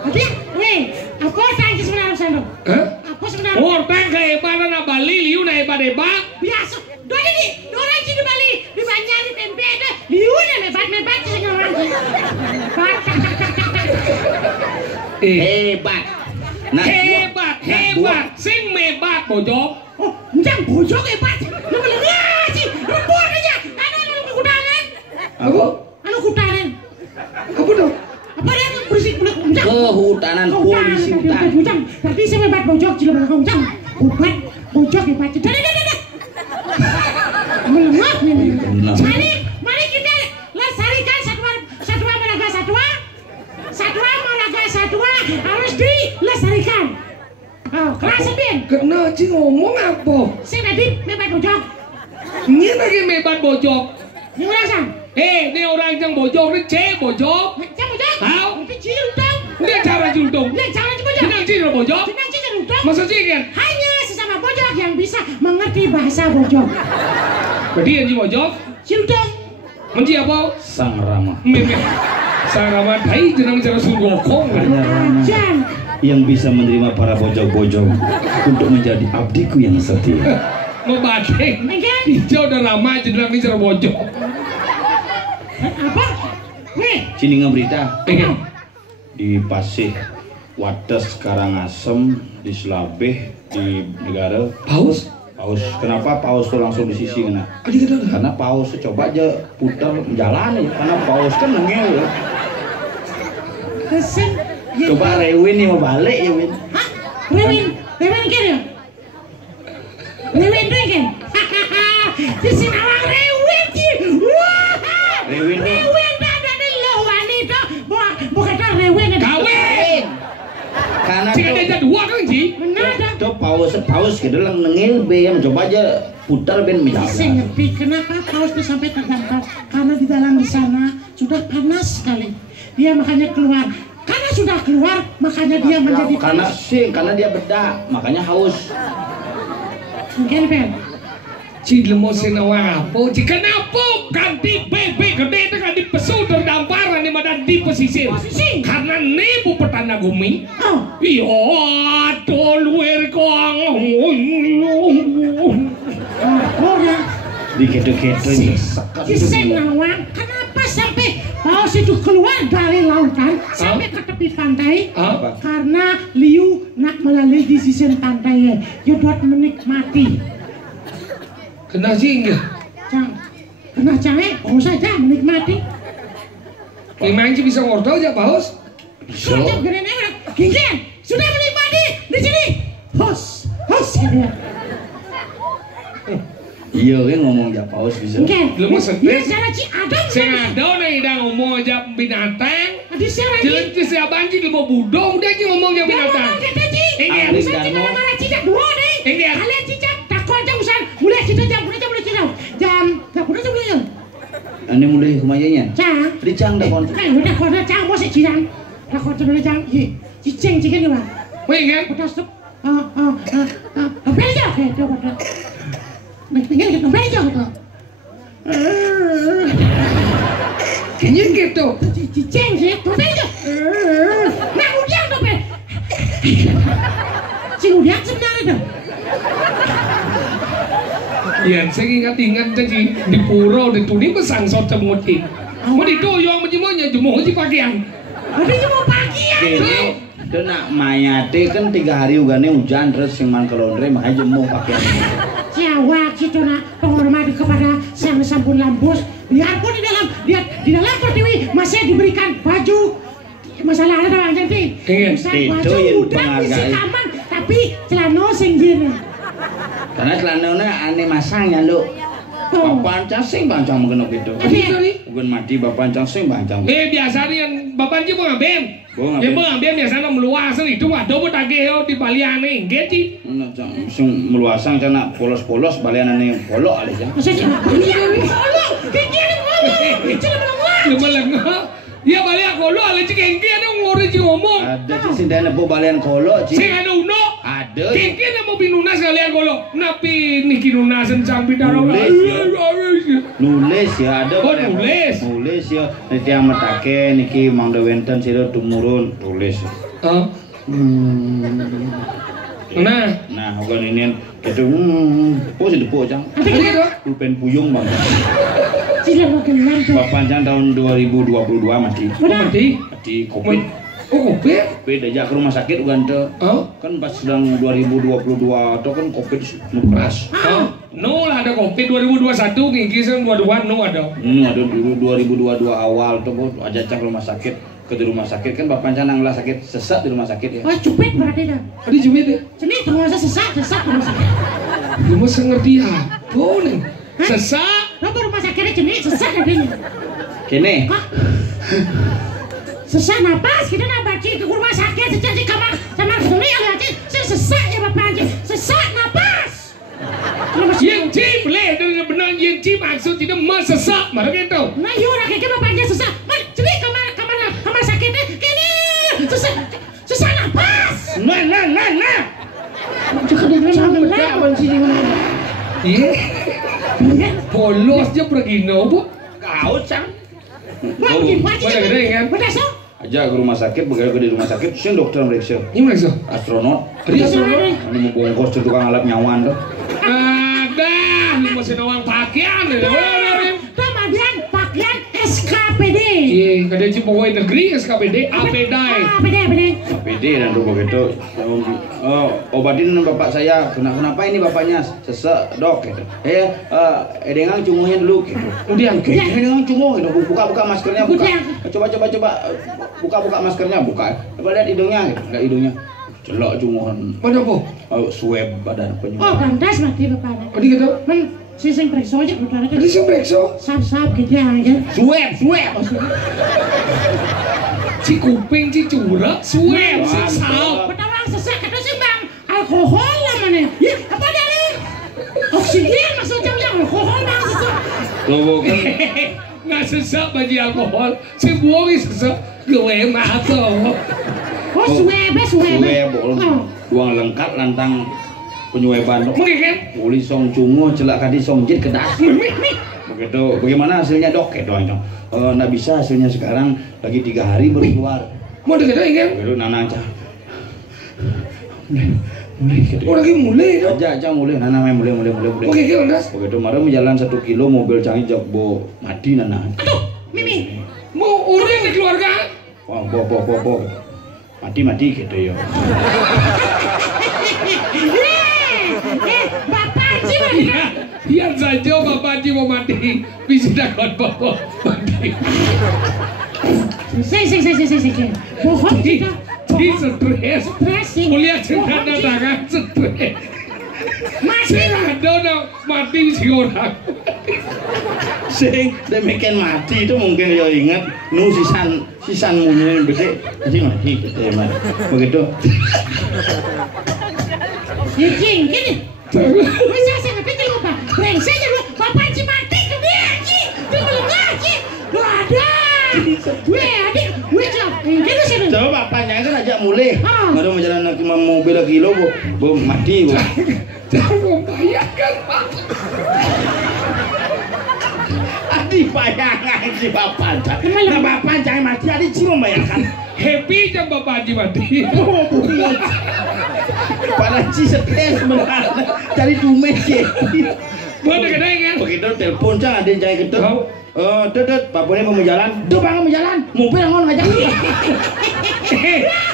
Oke, nih, aku tangki sebenarnya sana. Hah? Aku sebenarnya. Oh, tang kehebatan na Bali, liu na hebat-hebat. Biasa. Dua di Bali, di Banjar, di Tempe ada. Liu na hebat sih orang. Hebat. Hebat. Sing mebat bojok. Oh, jangan bojok hebat. Apa? Anu hutanan. Apa tuh? Apa dia berisik belak ujang? Kehutanan polisi hutan. Ujang. Berarti saya mebat bojok cilok belakang ujang. Obat bojok dibaca. Dah. Melemah nih. Mari kita lestarikan satwa marga satwa harus dilestarikan. Oh, kelas bin. Kena Ci ngomong apa? Saya tadi mebat bojok. Ini lagi mebat bojok. Ini orang sang. Ini orang yang bojok, ini C bojok. Macam bojok. Tahu? Itu ciludong. Dia cara ciludong. Dia cara bojok. Senang bojok. Senang ciludong. Masa sih kan? Hanya sesama bojok yang bisa mengerti bahasa bojok. Berarti yang bojok? Ciludong. Menci apa? Sang Rama. Memang. Sang Rama Thai jenang cara surgokong. Hanya Rama Jan. yang bisa menerima para bojok-bojok untuk menjadi abdiku yang setia. Mau batik. Enggak. Hijau dan Rama jenang ini cara bojok. Apa? Nih. Sini berita Pengen. di Pasih, Wates, Karangasem, di Selabeh, di negara Paus? Paus. Kenapa Paus tuh langsung di sisi kena? Karena Paus coba aja putar jalan aja. Karena Paus kan nengel ya. Kesin. Coba Rewin nih mau balik ya Win. Hah? Rewin kan ya? Rewin kan? Di sini awang Rewin sih. Wah. Rewin tuh. Rewin dari lo wanita. Bukan Rewin. Kawin. Karena Jika dia dua kan Ci? Menada. tuh Paus gitu lah nengel be yang coba aja putar ben Saya menjalan. ngerti kenapa Paus itu sampai terdampar. Karena di dalam di sana sudah panas sekali. Dia makanya keluar. Karena sudah keluar, makanya dia menjadi Karena panas. karena dia bedak, makanya haus. Mungkin Ben. Ci lemo senawa apa? Ci kenapa ganti BB gede itu ganti pesu terdampar di mana di pesisir? Pesisir. Karena nebu petana bumi. Oh, Iya, aduh luar kong. oh ya. Di keto-keto ini. Si Senawang, kenapa sampai Paus itu keluar dari lautan sampai ke tepi pantai? Apa? Karena Liu nak melalui di sisi pantai, Yudot menikmati. Kena singgah. Kena cawe, oh saja menikmati. Memang Ci bisa ngordo aja Paus. Sudah gede nih, Ginggian sudah menikmati di sini. Hos, gitu ya. Iya kan ngomong ya Paus bisa. Mungkin. Lu mau Dia stres? cara Ci Adam. Saya ada nih dah ngomong aja binatang. Tadi saya lagi. Jalan ke siapa Ci di bawah budong dia Ci ngomong aja Dia binatang. ngomong kita Ci. Ini Ahli Bisa Ci Darmo. mana cicak dua nih. Ini ya. Kalian cicak takut aja usan. Mulai cicak jam mulai cicak. Jam tak boleh mulai jam. Ini mulai kemajanya. Cang. Dicang dah kon. Kan udah kau dah cang bos cicang. Takut mulai jam. Cicing cikan ni mah. Wih kan? Udah stop. Beja ke tu betul. Tinggal kita beja tu. Kayaknya gitu. Cicing sih, beja. Nak udiang tu ben. Cing udiang sebenarnya tu. Iya, saya ingat Ci di pura di tuni besang sot semuti. Mau didoyong menjemuhnya jemuh Ci pakaian. Ada cuma pagi ya. Kini itu nak mayate kan 3 hari ugane hujan terus yang man kelondre makanya jemuh pakaian. Jawab situ nak penghormatan kepada sang sampun lampus. Biarpun di dalam pertiwi masih diberikan baju. Masalah ada orang cantik. Iya, itu Baju yang udah bisa penghargaan. aman, tapi celana singgir. Karena celananya aneh masang ya lu. Oh. Bapancang sing bancang mengenok itu. Bukan mati bapancang sing bancang. Biasa nih yang bapak Ci mau ngambil. Gua Ya ngambil. mau ngambil biasanya meluas itu waduh mau tagih di baliane gitu. Sing meluasang cana polos-polos balianane polok aja. Masa cuma ini kolong, kengkiri kolong, cuma melengah. Lumalang. Ya balik aku lu ala Ci kengki ada ngori Ci ngomong. Ada sih sindana po balian kolok Sing sih. ada uno. Ada. Kengki ada mau binunas kalian kalau napi niki nunasan sampai taruh. Nulis, ya. Nulis ya ada. Oh, balian. nulis. Nulis ya. Nanti yang metake niki mang dewenten sira tumurun tulis. Oh. Nah, bukan ini itu oh sih depo cang. ada gitu. Pulpen puyung bang. Sila mau kelar tu. Bapak cang tahun 2022 mati. Udah. Mati. Mati covid. Oh, Covid? Covid aja ke rumah sakit kan tuh. Kan pas sedang 2022 atau kan Covid keras. No lah ada Covid 2021 ngiki sekarang 22 no ada. Ada dulu 2022 awal tuh aja cak rumah sakit. Ke di rumah sakit kan bapak canang lah sakit sesak di rumah sakit ya. Oh, cupit berarti dah. Tadi cupit ya? Sini tengah sesak di rumah sakit. Cuma ngerti ya. Boleh. Sesak. Apa rumah sakitnya jenis sesak adanya? Kene. Sesak napas kita nak ke rumah sakit sejak di kamar sama sini yang lagi sesak ya bapak aja sesak napas. Yang cip boleh itu benar yang cip maksud tidak sesak mana gitu. Nah yo nak ke bapak aja sesak. Jadi kamar sakitnya kini sesak napas. Nah. Jangan dengerin apa sini mana. Iya. Polos aja pergi bu. Kau cang. Wah, gede kan? Berdasar. Aja ke rumah sakit, begitu di rumah sakit, sih dokter meriksa. Ini meriksa? Astronot. Dia astronot? Ini mau bongkos tuh tukang alat nyawan tuh. Ada, ini masih doang pakaian. Kemudian pakaian SKPD. Iya, kadang cuma pegawai negeri SKPD, APD. APD dan tuh begitu. Obatin bapak saya. Kenapa ini bapaknya sesak dok? Gitu. Edengang cunguhnya dulu. Gitu. Kemudian, edengang cunguh. Gitu. Buka maskernya. Coba. Buka maskernya. Buka. Coba lihat hidungnya. Gitu. Lihat hidungnya. Celok cunguhan. Mana po? Swab badan penyuh. Oh, gandas mati bapak. Tadi gitu. Sising periksa aja bapak. Tadi sih periksa. Sap gitu ya. Swab. Si kuping, si curah, swab, si sap. Pertama sesak kata sih bang alkohol lah mana? Ya apa dari oksigen maksudnya alkohol bang sesak. Tuh kan. Nggak sesak bagi alkohol, si buang sesak gue atau. Oh swab. Buang lengkap lantang penyueban. Mungkin kan? Uli song cungu celak kadi song jit kedas. Begitu. Bagaimana hasilnya dok? Doang. Nggak bisa hasilnya sekarang lagi 3 hari baru keluar. Mau dekat kan? Begitu nana aja. Mulai. Oh lagi mulai dong. Aja mulai. Nana mulai. Oke das. Begitu kemarin jalan 1 kilo mobil canggih jabo mati nana. Aduh, Mimi. Mau orang di keluarga? Wah, bo. Mati gitu ya. Bapak sih mana? Biar saja Bapak Haji mau mati, bisa dapat Bapak mati. Sing. Bohong kita. Di stres. Kuliah cerita tangan stres. Masih ada mati si orang. Sing demikian mati itu mungkin ya ingat nu sisan munyi gede jadi mati gitu ya mas. Begitu. Jing gini. Bisa saya ngerti lupa. Brengsek aja lu. Bapak Haji mati ke dia Haji. Dia belum ngaji. Adik. Gitu sih. Coba bapaknya kan ajak mulai. Baru menjalan ke mobil kilo bo mati bo. Jangan membayangkan Pak. Adik bayangkan si bapak. Nah bapak jangan mati. Adik sih membayangkan. Happy jam Bapak Haji mati. Pada si stres benar. Cari dumet ya. Mana kedai kan? Begitu telepon cang ada yang gitu. Tuh, bapaknya mau jalan. Tuh bang mau jalan. Mobil ngon ngajak.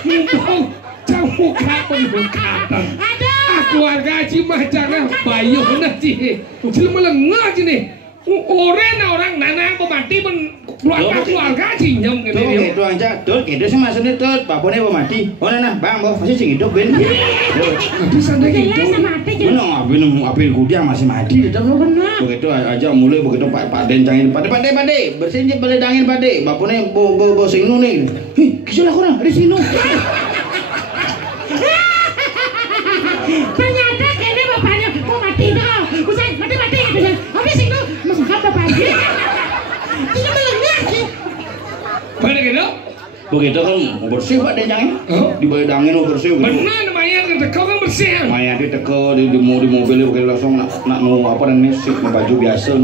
Mumpung muka pendekatan. Keluarga Haji mah jangan bayuh nanti. Cuma melengah aja nih. Orang nanang mati keluarga Haji nyem gitu. Tuh gitu aja. Tuh gitu sih maksudnya tuh bapaknya mau mati. Oh nah bang masih sing hidup ben. Bisa deh gitu. Mana abin kudiang masih mati tetap begitu aja mulai begitu Pak Dencangin Pak bersihin boleh dangin Pak De bapaknya bo sing nu nih. Kisah lah kurang ada sinu. Ternyata kayaknya bapaknya mau mati dong. Usai mati gitu. Habis itu masuk apa pagi? Tidak melengah sih. Mana gitu? Begitu kan mau bersih Pak Dencangin. Dibayangin mau bersih. Benar namanya kau kan bersih. Maya diteko di mobilnya begitu langsung nak nu apa namanya sih baju biasa.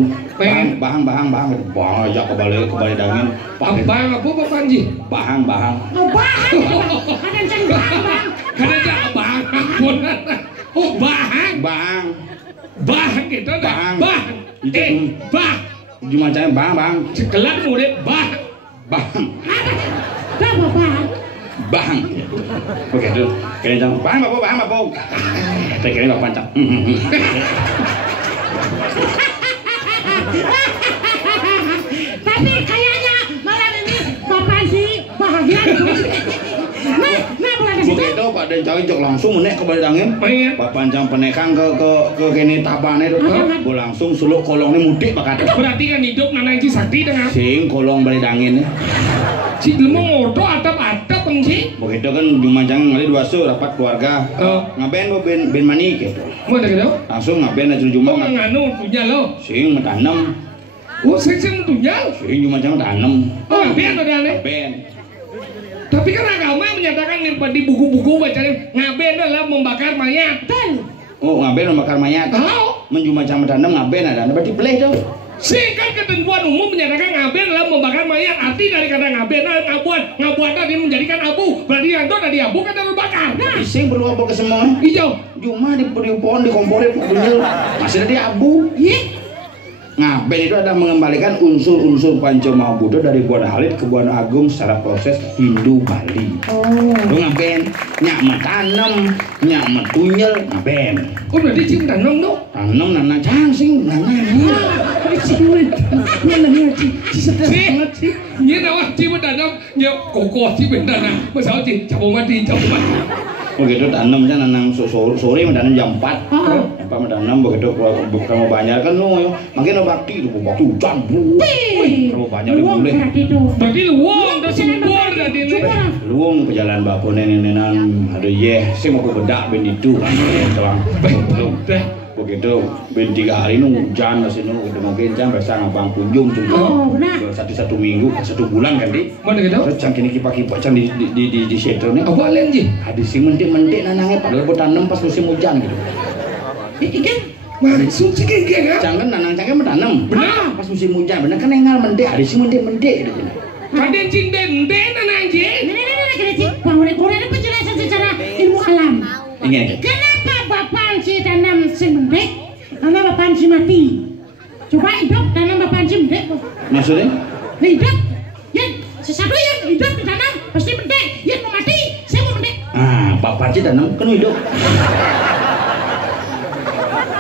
Bahang aja kembali dangin. Bahang apa Bapak Haji? Bahang. Oh bahang. Ada yang bahang. Ada bahang. Oh bahang. Bahang gitu dah. Bahang. Gimana caranya bahang. Sekelat murid bahang. Apa bahang? Bang. Oke tuh, kene jang. Bang apa? Kata kene Bapak Pancang. Tapi kayaknya malam ini Bapak sih bahagia. Nah bulan situ. Begitu Pak Dencang jok langsung menek ke Baledangin. Pak Pancang penekang ke kene tabane tuh. Gua langsung suluk kolongnya mudik bakat. Berarti kan hidup Nanang Ci Sakti dengan Sing kolong Baledangin. si lemong ngoto atap pengsi. Begitu kan Jumanjang ngali dua su rapat keluarga. Ngaben ben mani gitu. Mau ada gitu? Langsung ngaben aja Jumang. Oh nganu punya lo. Sing mentanam. Oh sing tunjang. Sing Jumanjang tanam. Oh ngaben ada aneh. Ben. Tapi kan agama menyatakan di buku-buku bacaan ngaben adalah membakar mayat. Oh ngaben membakar mayat. Tahu? Menjumanjang mentanam ngaben ada. Berarti boleh tuh. Sehingga ketentuan umum menyatakan ngaben adalah membakar mayat. Arti dari kata ngaben adalah ngabuat tadi menjadikan abu. Berarti yang itu tadi abu kan harus bakar. Nah, Sing perlu apa ke semua? hijau. Cuma di pohon di kompor benyel masih ada di abu. Iya. Ngaben itu adalah mengembalikan unsur-unsur Panca Mahabuddha dari Buana Halit ke Buana Agung secara proses Hindu Bali. Lu ngaben, nyak metanam, nyak metunyel, ngaben. Oh berarti cing tanam dong. Tanam nana cangsing, nana. Ini nawa cing tanam, ya kokoh cing tanam. Masalah cing cabung mati. Begitu tanam kan nanang sore menanam jam 4. Apa menanam begitu kamu banyak kan lu makin bakti itu bakti hujan bu. Kamu banyak boleh. Berarti luang dah subur dah ini. Luang perjalanan bapak nenek-nenek ada sih mau ke bedak ben itu kan telang. Begitu ben 3 hari nu hujan masih nu udah mau kencang biasa ngabang kunjung cuma satu minggu 1 bulan kan di mana gitu terus cangkini kipak-kipak cang di setro nih apa lain ji hadis sing mendik-mendik nanangnya padahal buat tanam pas musim hujan gitu ikan maksud sih kayak jangan nanang cangkini menanam benar pas musim hujan benar kan engal mendik hadis sing mendik-mendik gitu kadang cing denden nanang ji Kira cik, Korea itu penjelasan secara ilmu alam. ingin Kenapa Bapak si tanam si mendek, tanam Bapak si mati? Coba hidup tanam Bapak si mendek. maksudnya Hidup, ya sesuatu yang hidup ditanam pasti mendek. Yang mau mati, saya mau mendek. Bapak sih tanam kan hidup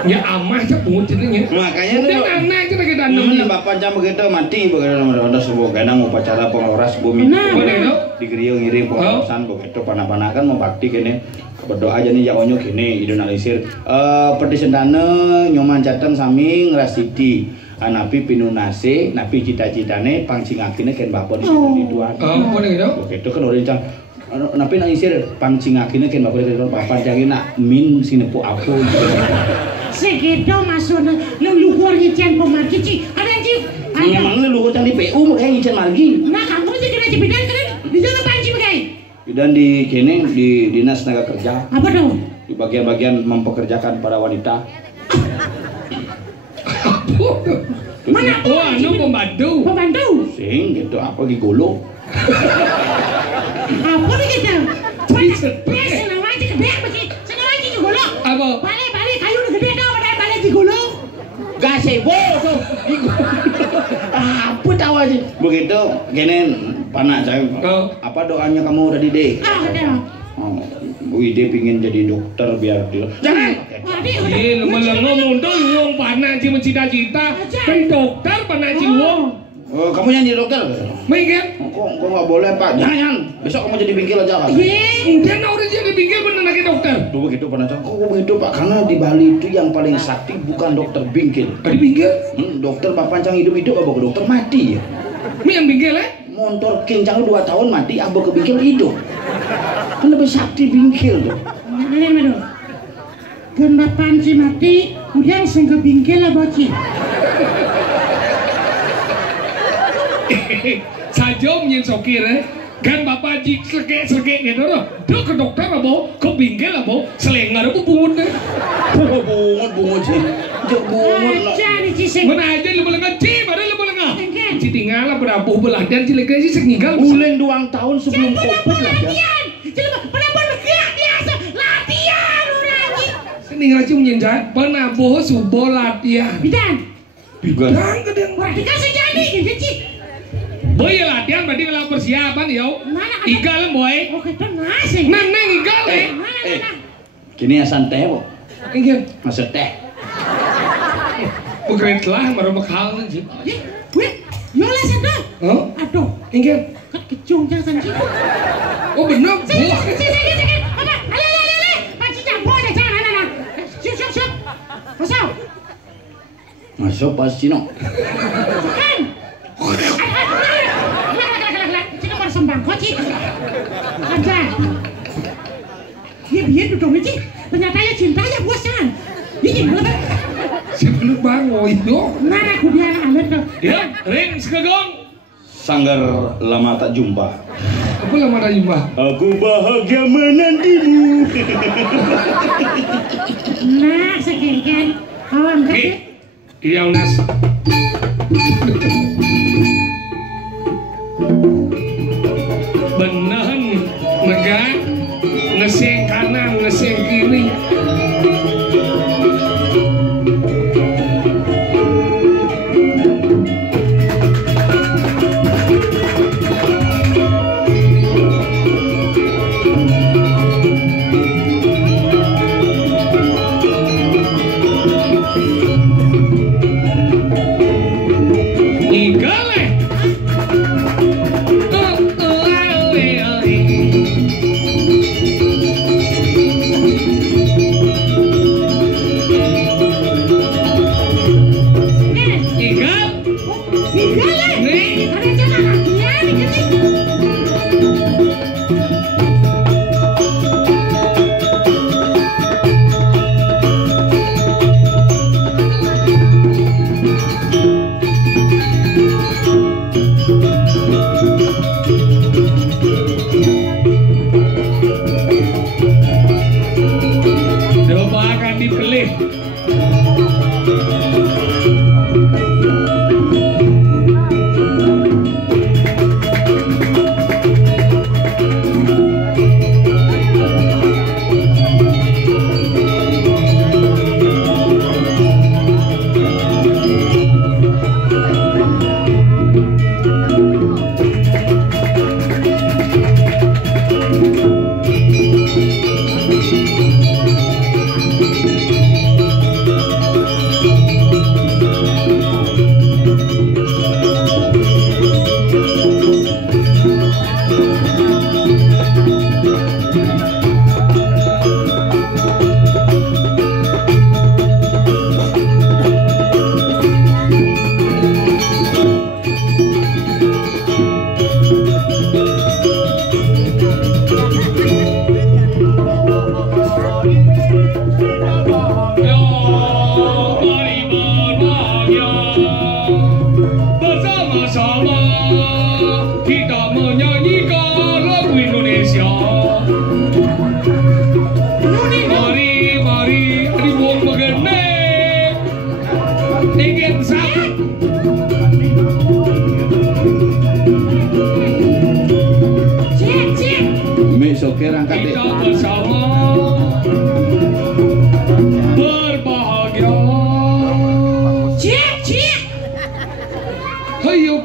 ya amah cak pungut ceritanya makanya dan anak aja lagi tanam bapak jam begitu mati begitu ada sebuah ganang upacara pengeloras bumi di Geriyo ngirim pengawasan begitu panah-panah kan membakti kene berdoa aja nih jaonyo kene idonalisir pertisentane nyoman cateng sami ngrasidi napi pinunase napi cita-citane pangcingakine ken bapak di tuan begitu kan orang cang napi nalisir pangcingakine ken bapak di tuan bapak jangan nak min sinepu apa Segitu masuk yang luar ngician pemarki cik. Ada yang cik. Memang lu luar di PU makanya ngician margi. Nah kamu sih kena cipidan keren di jalan panci pakai. Dan di kene di dinas tenaga kerja. Apa dong? Di bagian-bagian mempekerjakan para wanita. Mana? Oh anu pembantu. Pembantu. Sing gitu apa gigolo. Apa nih kita? Biasa nama aja gede begini. Sana lagi gigolo. Apa? Balik kayu gede dong pada balik gigolo. Gasebo tuh. Apa tahu aja. Begitu kene panak saya. Apa doanya kamu udah di dek? Ada. Bu Ide pingin jadi dokter biar dia. Jangan. Iya, lu malah ngomong tuh lu panah sih mencita-cita, pen dokter panah sih lu. Oh, kamu yang jadi dokter? Mikir? Kok nggak boleh Pak? Jangan. Besok kamu jadi bingkil aja kan? Mungkin orang jadi bingkil bener lagi dokter. Tuh begitu pernah kok begitu Pak? Karena di Bali itu yang paling sakti bukan dokter bingkil. Tadi bingkil? Dokter Pak Pancang hidup-hidup apa ke dokter mati ya? Mi yang bingkil Motor kincang 2 tahun mati, abah ke bingkil hidup. Kan lebih sakti bingkil tuh. Kan bapak si mati, udah sing ke bingkil lah bocil. Saja menyen sokir kan bapak ji sergek gitu loh. Dia ke dokter apa? Ke bingkil apa? Selengar apa bungut deh? Bungut sih. Bungut. Cari ciseng. Mana aja lu belengah ci, mana lu belengah? Ci tinggal lah berapa belah dan ci lagi sih sengigal. Uleng 2 tahun sebelum Covid lah latihan. Coba kenapa biasa latihan lagi. Seninggal ci menyenjat penabuh subuh latihan. Bidan. Bidan kadang. Wah dikasih jadi gitu ci. Boy latihan berarti kalau persiapan yo. Igal boy. Oh kita nasi. Nang igal Kini asan teh po. Ingat. Maksud teh. Bukan telah meremekal sih. Wih, yola sedang. Oh? Aduh, Ingat. kat kecung jangan sih. Oh benar. Sini. Apa? Ale. Paci campur deh jangan anak. Siap. Masuk. Masuk pas Cino. Kan. Cina pada sembang koci. Aja. Biar duduk ini. Ternyata ya cinta ya bosnya. Ini malah. Si bener bango itu. Nah, aku dia anak tuh. Ya, ring sekegong. Sanggar lama tak jumpa. Apa lama dah jumpa? Aku bahagia menantimu. Nah, sekengken. Awam kan? Iya unas. Benahan megah ngeseng kanan ngeseng kiri.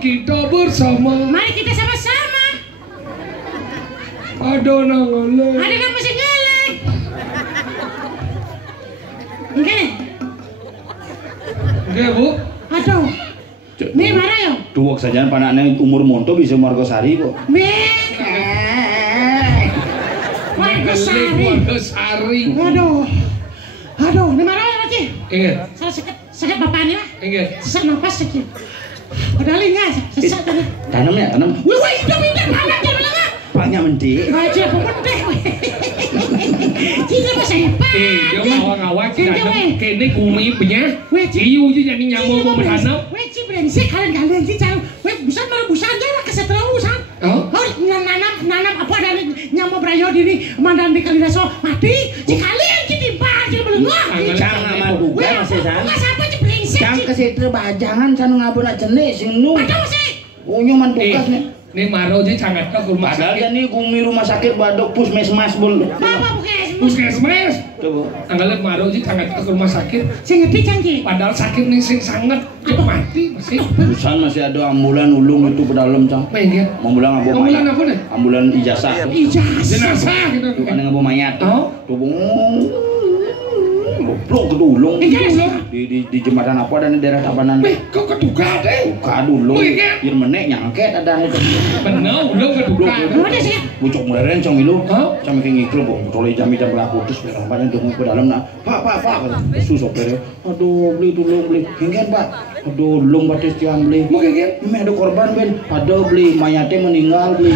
Kita bersama. Mari kita sama-sama. Ada nang oleh. Ada nang masih ngelek. Oke. Oke bu. Aduh. Nih mana yo? Duwak saja panaknya umur monto bisa Margosari kok. Margosari. Aduh. Ini mana yo Ci? Ingat. Saya sakit bapaknya. Ingat. Sesak nafas sakit. Padahal enggak, sesak tadi. Tanam. Wah, hidup mana aja belakang. Paknya mendek. Aja pemendek. Cina masa hebat. Dia mau ngawak tanam kene kumi punya. Ciu aja jadi nyamuk mau berhanap. Weh, ci brengsek kalian ci cang. Weh, busan lah keseterusan. Oh, nanam apa ada nyamuk brayo dini mandan di Kalidaso mati. Ci kalian ci timpang ci belengok. Cang amal duga masih san. Enggak sampai ci brengsek. Cang kesitu bajangan san ngabona jenis sing nu. Padahal sih. Unyu man tugas nih. Ini maro aja cangat ke rumah Padahal sakit. kan nih kumi rumah sakit badok puskesmas bol. Apa Puskesmas. Coba. Tanggalnya maro aja cangat ke rumah sakit. Sing ngerti canggih. Padahal sakit nih sing sangat. Cepat mati masih. Perusahaan masih ada ambulan ulung itu ke dalam cang. Main dia. Ambulan apa mayat? Ambulan apa nih? Ambulan ijazah. Jenazah gitu. Bukan ngabo mayat. Oh. Tuh goblok ke ulung. Di jembatan apa dan daerah Tabanan. Kok ketuka deh? Buka dulu. Biar menek nyangket ada itu. Bener, ulung ketuka. Mana sih? Bucok meren cong ilu. Cang makin ngikil bong. Toleh jam-jam pelaku terus berapanya dong ke dalam nah. Pak. Susok bere. Aduh beli dulu beli. Hingga Pak. Aduh ulung batis tiang beli. Mau kayak Ada korban ben. Aduh beli mayatnya meninggal beli.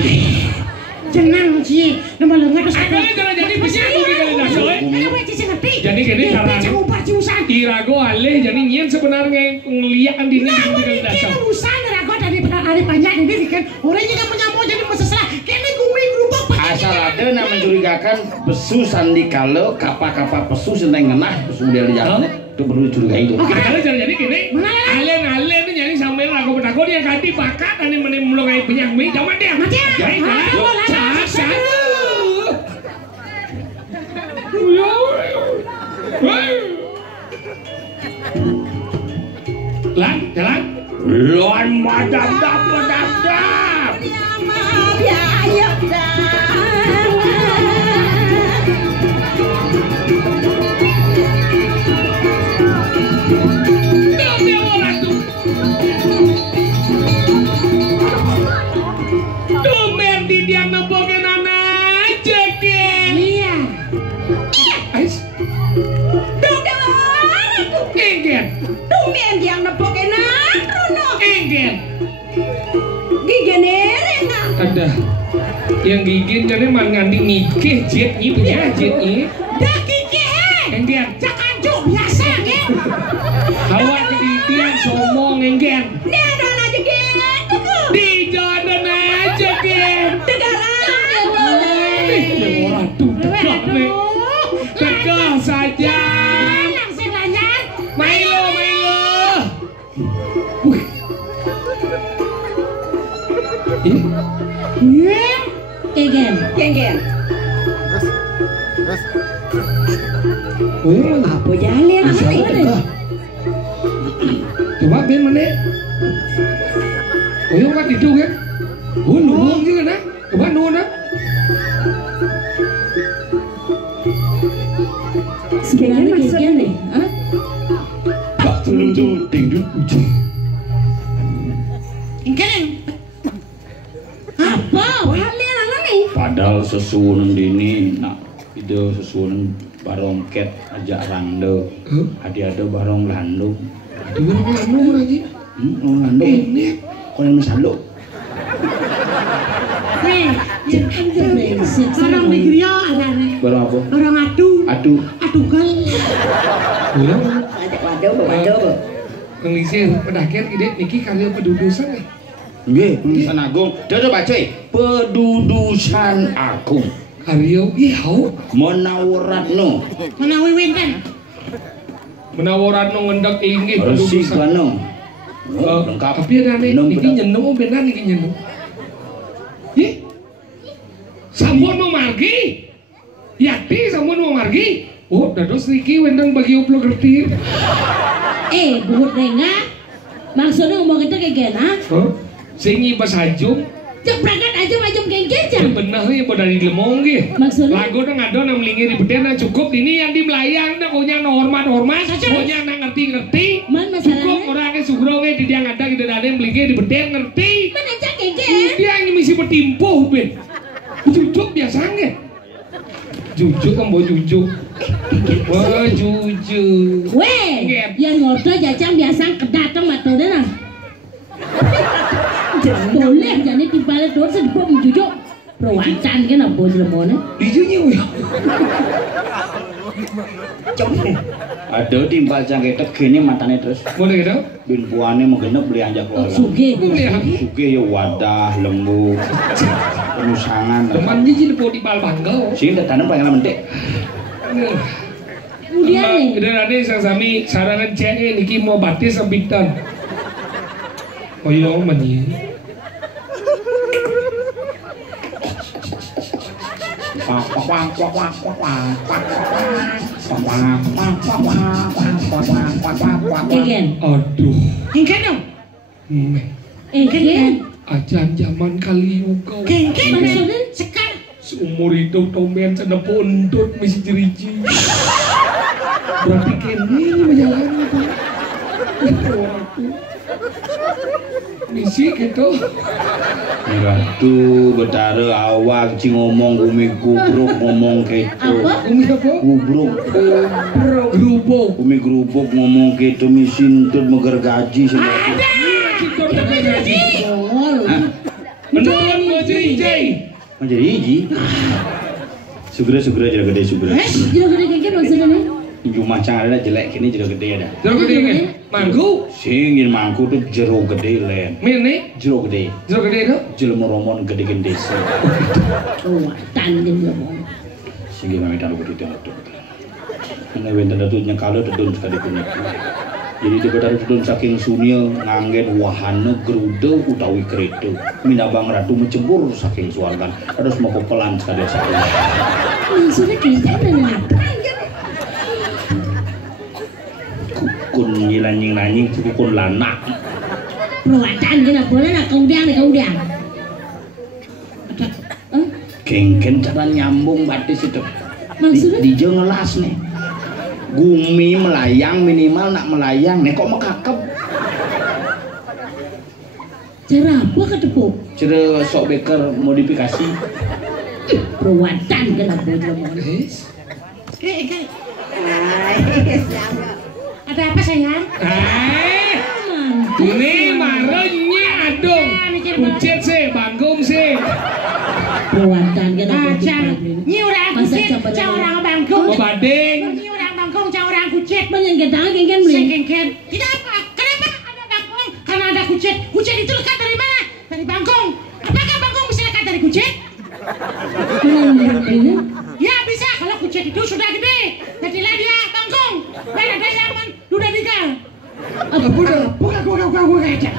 Jenang sih, nama lengan terus Agaknya jangan jadi penyaku di kali dasar. Kenapa sih ngerti? Jadi gini caranya. Irago alih jadi nyen sebenarnya ngeliat dini di kali dasar. Kita urusan rago dari hari panjang ini kan orangnya kan punya mau jadi masalah. Kene gumi gerubak. Asal ada yang mencurigakan pesu sandi kalau kapal pesu senteng ngenah pesu dia di jalan itu perlu curigai itu. Agaknya jangan jadi gini. Alen nyari sambil rago petako dia ganti bakat dan ini mulai penyanyi zaman dia. Mati ya. Jadi jalan. Luan madam. Tumben di dia nebokin anak cekin. Iya. Ais. Enggen. Tumben dia nepokin Rono. Enggen. Gigene rena. Ada. Yang gigin jadi man ngandi nikih jet punya jet ini. Dah kikeh. Enggen. Cakanjuk biasa kan. Hawa keditian somong enggen. Ini ada aja gitu. Di jodoh aja gen. Tegaran. Waduh, tegak nih. Tegak saja. Langsung lanjut. Milo. Wih. Kegen. Oh, Apa jalan? coba ben mana? Oh, kan itu kan? Oh, nuhung juga nak. Coba nuhung nak. Sebenarnya kegen nih, ah? Pak telung tingdut ujung. Kegen. Apa? Padahal sesuun dini nak itu sesuun barongket aja rando. Ada barong landung. Dua orang lagi. Landung. Ini Kalau misalnya Orang negeri ada nih. barong apa? Orang Aduh. kan. ulang. Ajak waduh. Ngelisir pedakir ide niki karya pedudusan nih. Nggih, pedudusan agung. Dodo baca pedudusan agung. Karya ihau Menawaratno. Menawi winten. menawaran ngendak inggih Resi pedudusan. Gano. Lengkap. Tapi ada nih niki nyeneng benar niki nyeneng. Ih. Sampun mau margi. Yakti sampun mau margi. Oh, dados niki wendang bagi uplo gerti. Buhut renga. Maksudnya ngomong itu kegen, ah? Hah? Sing nyibas hajum. Cek berangkat aja macam kengkeng jam. Benar ya pada di lemong ge. Maksudnya? Lagu nang ado nang melingir di bedena cukup ini yang di melayang dah konya na hormat, konya nang ngerti. Man masalahnya? Cukup orangnya sugro ge di dia ngada gitu ada melingir di beden ngerti. Mana cek kengkeng? Dia yang misi bertimpuh ben. Jujuk biasa nge. Jujuk kan bawa jujuk. Wah jujuk. Weh, yang ngoto jajang biasa kedatang matanya nah. Boleh jadi timbal itu sedepok menjujuk. Perwacan kan apa jelemone? Dijunya weh. Ada timbal jangketek gini matanya terus. Boleh gitu? Bin puane mau genep beli anjak keluarga. Suge. Suge ya wadah lembu. Penusangan. Teman jadi po di bal bangga. Sini dah tanam pengen mentek. Kemudian nih. Kemudian ada yang sami sarangan cek niki mau batis sambitan. Oh iya mani. Egen. Aduh. Ingken dong. Egen. Ajan zaman kali kau. Ingken Maksudnya? sekar. Seumur hidup tomen sana pondot mesti diriji. Berarti kini menjalani Pak. Misi gitu. Ratu betara awak ci ngomong umi gubruk ngomong gitu. Apa? Umi apa? Gubruk. Gerubuk. Umi gerubuk ngomong gitu misin tut meger gaji sama. Menurut mau jerinjai. Menjadi hiji. Sugera jadi gede sugera. Jero gede Egen maksudnya nih? Cuma cara jelek kini jadi gede ada. Jero gede kan? Manggu. Singin mangku tuh jero gede len. Mene. Jero gede. Jero gede itu. Jelema romon gede-gede se. Oh, tanding dia mau. Singin mami taruh gede itu. Karena wenten datutnya kalau dedun sekali punya. Jadi dia taruh dedun saking sunil nganggen wahana geruda utawi kereta. Minabang ratu mencebur saking suargan. Terus mau pelan sekali sekali. Maksudnya kayak mana? Kun nyilanjing kun lanak. Perwatan dia nak boleh nak kau udang. Kengken cara nyambung batis itu. Maksudnya? Di ngelas nih. Gumi melayang minimal nak melayang nih kok mekakep. Cara apa ketepuk? Cara sok beker modifikasi. Perwatan dia nak boleh mau. Ada apa sayang? Ini marahnya dong. Kucet sih, banggum sih. Perwatan dia nak boleh. Nyi orang kucet, cah orang bangkung. Mau banding. Nyi orang bangkung, cah orang kucet. Banyak ketang Egen beli. Sengkengken. Tidak apa? Kenapa ada bangkung? Karena ada kucet. Kucet itu lekat dari mana? Dari bangkung. Apakah bangkung bisa lekat dari kucet? Ini? Ya bisa. Kalau kucet itu sudah gede, jadilah dia bangkung. Dan ada zaman duda digal. Buka aja.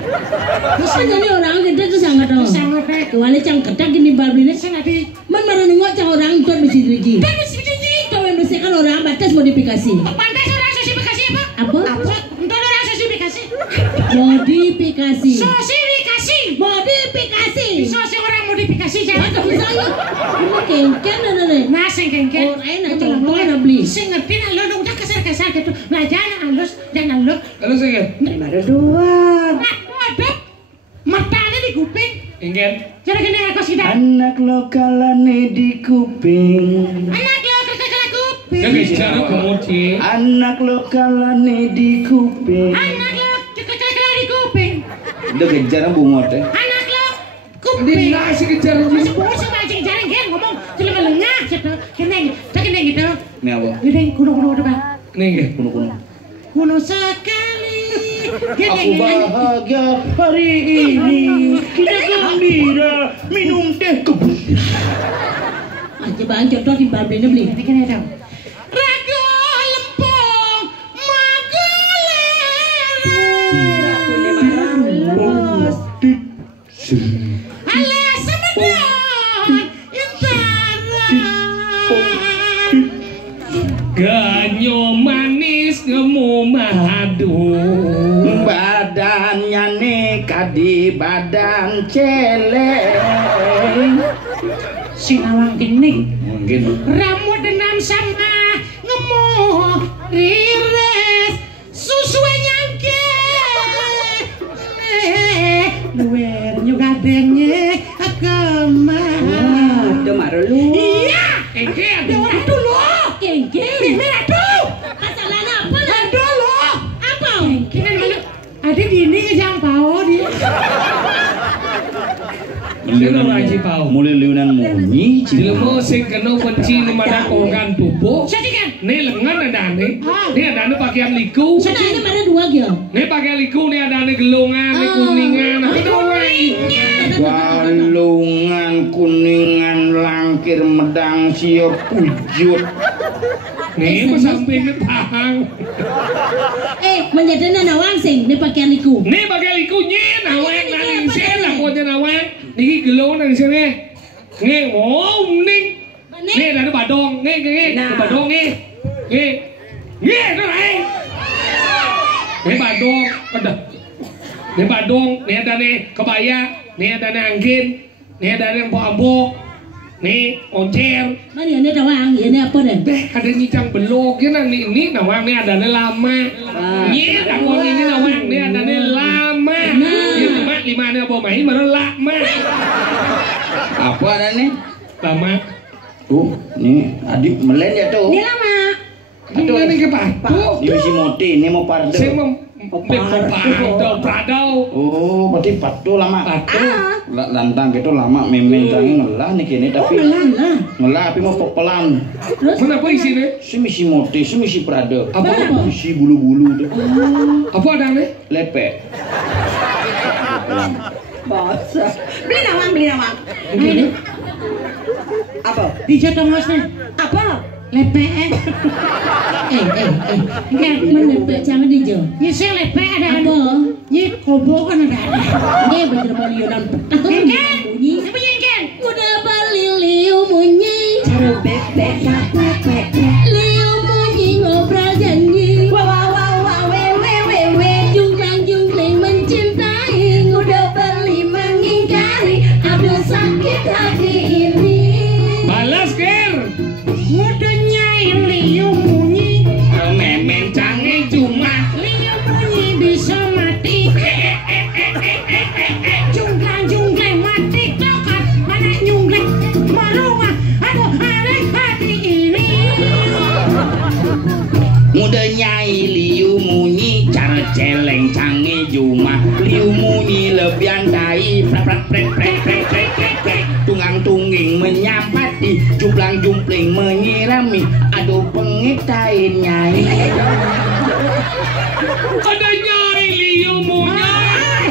Terus jadi orang kita tuh sangat tahu. Sangat baik. Kecuali cang ketak ini balbine. Senadi. Man marah nengok cang orang tuh mesti diriji. Dan mesti dicuci. Kau yang bersihkan orang batas modifikasi. Pandai seorang sosifikasi apa? Apa? Untuk orang sosifikasi. Modifikasi. Sosifikasi. Modifikasi. Bisa orang modifikasi jangan. Apa misalnya? Ini kengken nene. Nah, sengkengken. Orang enak contoh enak beli. Sing ngerti nak lo udah kasar gitu. Belajar halus jangan lo. Halo sih. Baru dua. Nah, waduh. Matanya di kuping. Ingen. Cara gini aku sih dah. Anak lokalane di kuping. Anak lo kekal kuping. Jangan bicara kemudian. Anak lokalane di kuping. Anak lo kekal di kuping. Udah kejar bungot ya. Anak lo Di kuping. nasi kejar Masih bos sama aja jarang kan ngomong cuma melengah gitu. Kena gitu. Ini apa? Udah kuno depan. Nih Ingen. Kuno-kuno. Kuno sekali. Aku bahagia hari ini. Kita gembira minum teh kebus. Aja bang contoh di balbine beli. Ini kan ada. Ragu lempung magulerang. Alas semedon intara. Ganyo manis ngemu madu. Badannya nekat di badan celeng. Sinawang gening. Mungkin Rambut denam sama ngemu rires susuwe nyangke. Luwer nyugadenge akemah. Demar lu. Iya. Ingen. Ada orang dulu. Kengken. Mimir aduh. Masalahnya apa lah? Aduh lo. Apa? Kira mana? Ada di ini yang pao dia. Mulai liunan munyi. Ilmu sing kena penci lumada kongan tubuh. Jadi kan? Nih lengan ada nih. Nih ada nih pakaian liku. Sudah ini mana dua gitu? Nih pakaian liku nih ada nih gelungan, nih kuningan. Itu Galungan kuningan langkir medang siap pujut. nih pesamping nih pahang. Menjadi nawang sing ini pakaian liku. Nih pakaian liku nyen aweng nang sen lah kau jangan aweng. Nih gelungan nang sini. Nih mau ning. Nih ada badong. Nih badong nih. Nih tuh nih. Nih Badung, ada. Nih Badung, nih ada nih kebaya, nih ada nih angin, nih ada nih ambo, nih oncer. Mana ini tawang, ini apa deh? Deh, ada nyicang belok ya nih ini nawang nih ada nih lama. Nih nawang ini nawang nih ada nih lama. Ini lima nih apa main mana lama. Apa ada nih? Lama. Nih adik melen ya tuh. Ini lama. Aduh, ini ke Patu. Ini mesti moti, ini mau pardo. Saya mau Pradau. Oh, berarti patu lama. Patu. Lantang gitu lama memen jangan ngelah nih kini tapi ngelah tapi mau pelan. Kenapa isinya? Si misi moti, si misi prado. Apa? Si bulu-bulu tuh. Apa ada nih? Lepek. Bocah. Beli nawang. Ini. Apa? Dijat ongosnya. Apa? Lepek. Enggak melepek jangan dijo. Nyesel lepek ada apa? Nye kobo kan ada. Nye bener balionan petang. Nyengken. Apa nyengken? Udah baliliu munyi. Cara bek Liu munyi ngobrol janji. Wah, we. Jungklang mencintai. Udah beli mengingkari. Aduh sakit hati ini. Balas ger. Mudanya liu munyi. Memen canggih cuma. Liu munyi bisa mati. Jungklang mati tokat. Mana nyungklang marunga. Aduh hari hati ini. Muda nyai liu munyi cara celeng canggih cuma liu munyi lebihan tai prek tungang tungging menyampati jumplang jumpling menyirami aduh pengitain nyai Ada nyai liu munyai.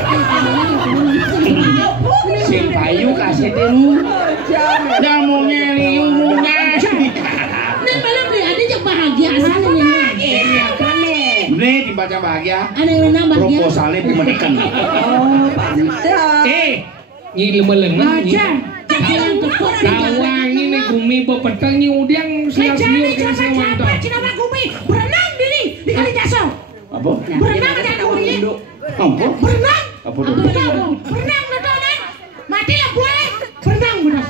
sing payu kasetin damunya liu munyai Nih malah beli ada yang bahagia asal ini. nih dibaca bahagia Ada yang nambah dia. proposalnya pemedikan Oh, pantas. Nyi lemeleng nyi. Jangan tepuk. Tawang ini gumi bepetang nyi udiang siang-siang kan saya mantap. Cinama Gumi berenang diri di kali Jaso. apa? Berenang ada Gumi. apa? Berenang. apa tuh? Berenang nontonan. Matilah gue. Berenang benar.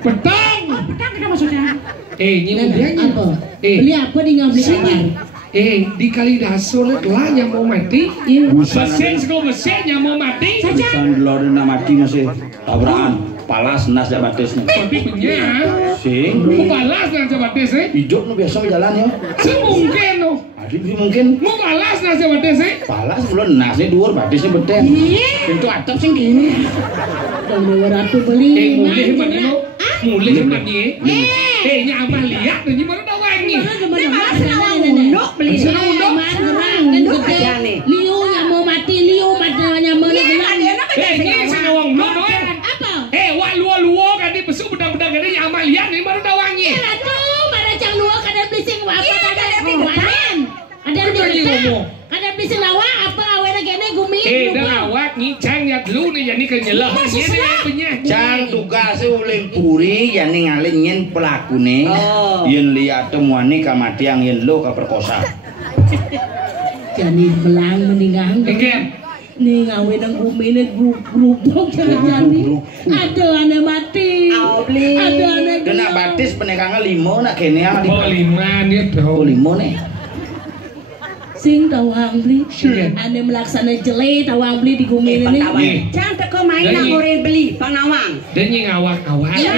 Petang. Berenang kita maksudnya. Nyi udiang Apa? Beli apa di ngambil kamar? di kali daso lah yang mau mati. Besen sego besen yang mau mati. Bukan lor na mati masih tabrakan palas nas jak batis nih. Tapi punya. Sing Mau balas nang jabates hidup nu biasa jalan ya. Semungkin no. Adik mungkin Mau balas nang jabates palas belum nasnya dhuwur batisnya beden. Pintu atap sing gini. Dong 200 beli. Mulai hemat no. Mulai hemat ni. Nyaman lihat ni baru dah wangi. Unduk beli. Unduk aja nih. Liu yang mau mati, Liu matanya mau Ni senawang no. apa? Wak luar kan di besuk bedang-bedang ni nyaman lihat ni baru dah wangi. Tuh, mana cang luar kada bising apa ada wanen. Ada ada bising lawa apa awalnya gini Gumi. Dah awak ngicang ya dulu ni jadi kenyelah. Ni punya. Can tugasnya uling puri yang ngalin yen pelakune. Oh. Yen lihat temuane kamatiang yen lo kaperkosa. Jadi belang meninggal. Engken. Nih ngawin ang Gumi ini grup-grupok jangan-jangan. Ada anak mati. Beli. Ada anak Dan nak batis penekangnya 5 nak kene yang di Oh 5 ni tu. 5 nih. sing tawang beli. Sing. Ane melaksana jele tawang beli di Gumi ini. Jangan teko main nang ore beli panawang. Dan nying awak-awak. Ya,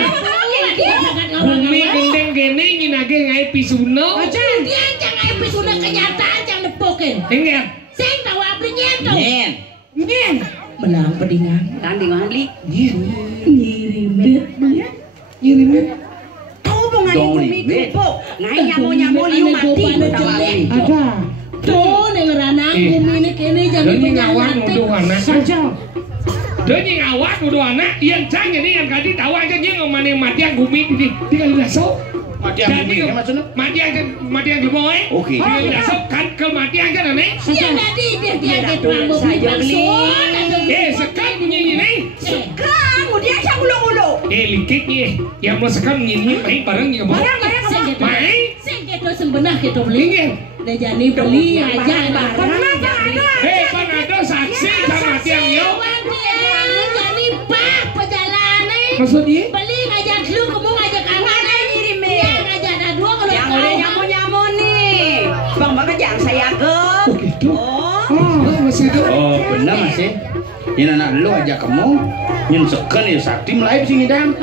Bumi gendeng gene nyinage ngai pisuno. dia jangan episode kenyataan jangan depokin. Engken. Sing tawang beli nyentuh. Nyen. Nyen. Belang pedingan. Tandingan beli. Nyirimit. Tahu bunga di bumi kupo. Ngai nyamo liu mati. Ada. Tuh nengerana Gumi ini kini jadi Dan nying awak penyakit. nuduh anak. Saja. Dan nying awak nuduh anak yang cang ini yang kadi tahu aja nying ngomane mati yang gumi di kali daso. Mati yang bumi kan maksudnya? Mati yang gemoy. Oke. Di kali daso kan kematian kan aneh. Dia tadi dia mau beli bakso. Sekarang punya ini. Kamu dia sang ulo-ulo. Likit ni. Yang mau sekarang ini main bareng ya mau. Main. Sing kita sembenah kita beli. Ingin. Dah jadi beli aja. Pernah ada Maksudnya? Beli ngajak lu, kamu ngajak anak ngirim ngajak ada dua kalau yang udah nyamu nih bang jangan saya ke Oh gitu? oh Masih itu? Oh benar masih. Ini anak lu ajak kamu nyenseken ya sakti melayu sing ngidam.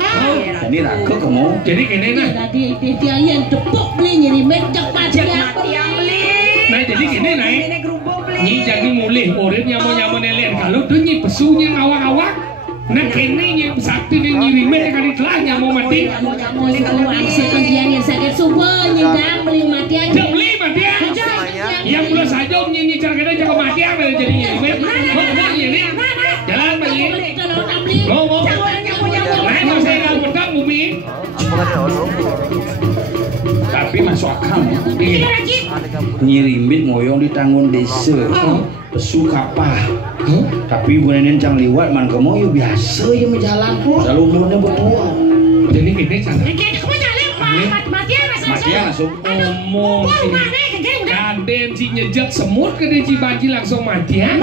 Jadi ragu kamu. Jadi gini nah. tadi dia yang tepuk beli nyari mejak mati mati yang beli Nah jadi gini nah. ini gerubuk beli Nyi jadi mulih urip nyamu nelen kalau tuh nyi pesunya ngawak-awak. Nah kini nyi sakti nih nyirime kali telah nyamu mati. angsekan dia yang sakit subuh nyidam beli mati aja Jangan beli mati ya. Yang mulai saja om nyi cara kita jago mati apa jadi nyirime. Mau ini jalan beli. Mau. Nah kalau saya nggak petang bumi. Tapi masuk akal ya. Nyirimbit ngoyong di tanggung desa. Pesu kapah. Tapi bukan cang liwat man kamu yo biasa ya menjalan. Selalu umurnya berdua. Jadi gini cara. Matian masuk. Omong Kaden si nyejak semut ke si baji langsung mati ya.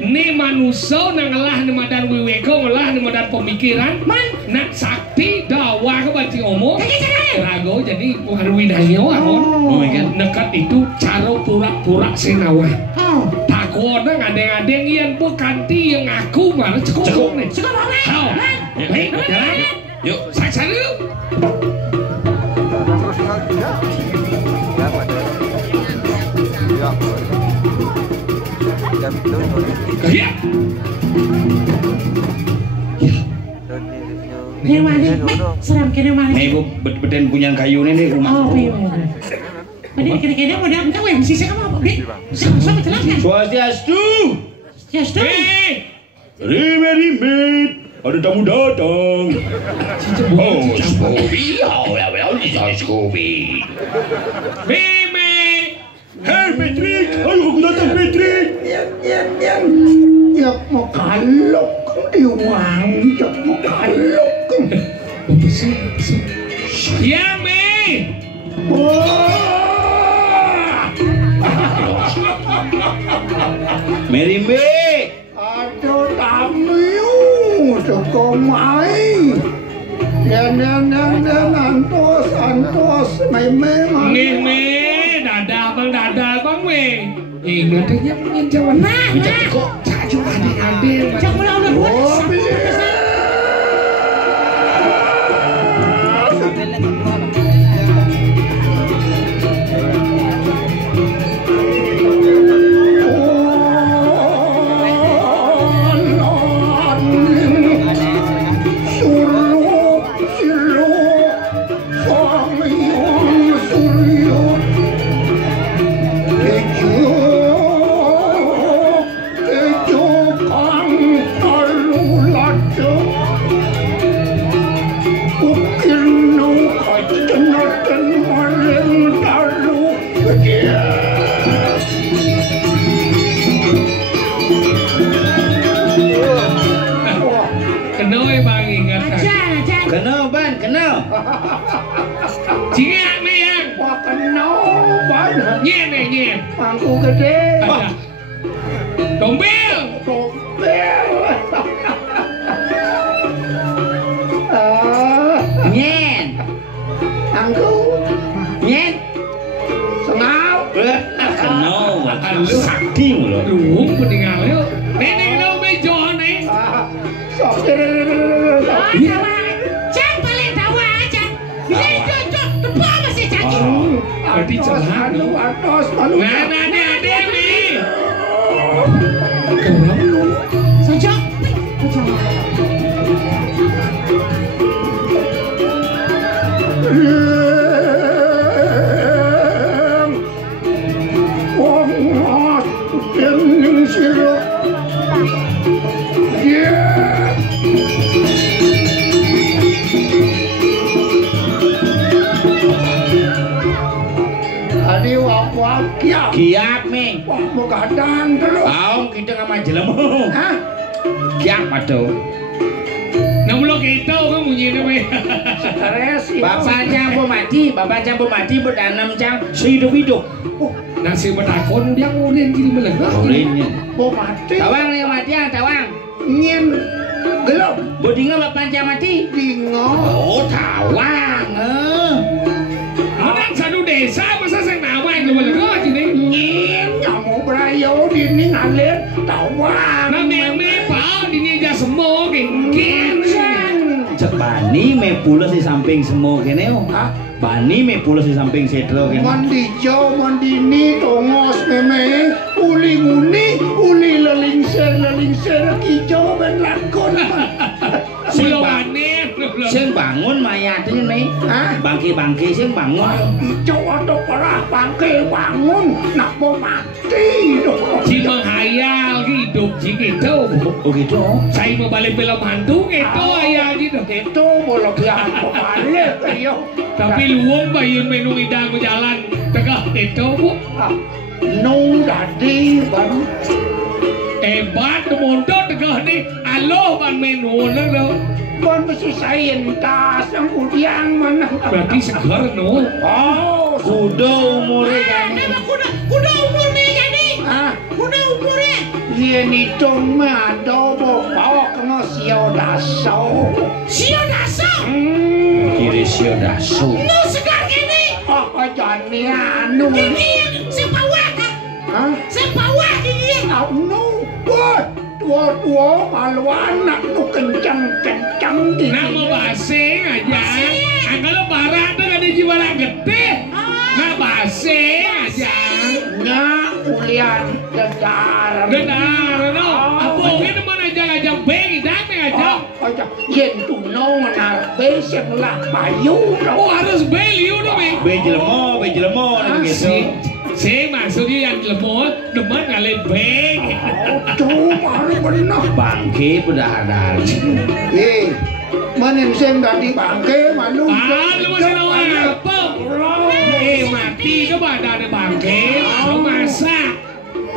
Nih manusia nangalah nih madan wiweko ngolah nih madan pemikiran. Nak sakti dawa ke baji omong. Rago jadi warwidaya wahon. Nekat itu cara pura-pura senawa. Takut ngadeng-adeng yang bukan ti yang aku malah cekuk nih. Cekuk apa? Baik, jalan. Yuk, saksa yuk. Iya. Nih mana? Seram kene mana? Nih bu beden punya kayu nih rumah. Oh iya. Beden kene-kene mau datang kau yang sisa kamu apa? Sama jelaskan. Swastiastu. Swastiastu. Rimit. Ada tamu datang. Oh, Scooby. Scooby. Meme. Hei Patrick, ayo aku datang Patrick. Ya mau kalok di uang, ya mau kalok. Ya me. Merimbe. Aduh tamu, sekomai. Dan antos, memang. Nih me. Dadah bang me. Ingat aja punya jawan. Nah. Kok cacu adik-adik. Jangan udah buat. Jingat me yang. Wah kenal banget. Nyet. Mangku gede. Tombel. Nyen. Mangku. Nyen. Sengau. Kenal. Lu sakti mulu. Lu peninggal yuk. Nenek lo bejo nih. Sok. Cang paling tahu aja. Bisa cocok tebak masih cacing. Berarti celah. Atos. Mana ada nih. Cocok. Kiap me. Wah mau kadang terus. Aong kita sama jelemu. Hah? Kiap aduh. Namulo kita kan bunyi me. Stres. Bapak campur mati bertanam cang sehidup-hidup. Nasi betakon dia ngurin jadi melegah. Urinnya. Mau mati. Tawang nih mati ya, tawang. Nyen. Gelap. Bodinga bapak Pancamati. Dingo. Oh, tawang. Orang satu desa masa saya nawang lu boleh ini. Nyen nyamu brayo dini ngalir tawang. Nah meme pau dini aja semua geng. Cek bani me pulas di samping semua kene oh. Bani me pulas di samping setro kene. Mandi jo mandini tongos meme uli nguni uli lelingser kijo ben lakon. Sing bangun mayatnya nih. Bangke sing bangun. Kijo atau parah bangke bangun nak mau mati dong. Si menghayal hidup si gitu. Oh gitu. Saya mau balik film hantu gitu ayah gitu. Itu boleh biar balik ayo. Tapi luang bayun menu idang ke jalan tegak itu bu. Nu dadi baru. Hebat kemontot tegak nih. Alo ban menu lo. Kon mesti saintas yang udiang mana. Berarti segar no. Oh, Kuda umurnya jadi. Kuda umurnya jadi. Kuda umurnya. Iya nih dong ada bawa kena sio daso. Sio daso. Kiri sio daso. Nu segar gini. Oh, jani anu. Gini sepawak. Sepawak gini. Anu, buat tua maluan nak nu kencang di. Nama basing aja. Kalau barat tuh ada jiwa gede. Nah basing aja. Nya ulian dedar. No. Apa ini mana aja begi dame aja. Yen tu no nar besek lah payu. Oh harus beli udah me. Beji lemo gitu. Saya maksudnya yang lemot, demen kali beg. Tuh baru benar. Bangke pedahadar. Manen sen tadi bangke malu. Lu masih tahu apa? Mati ke badan ada bangke, lu masak.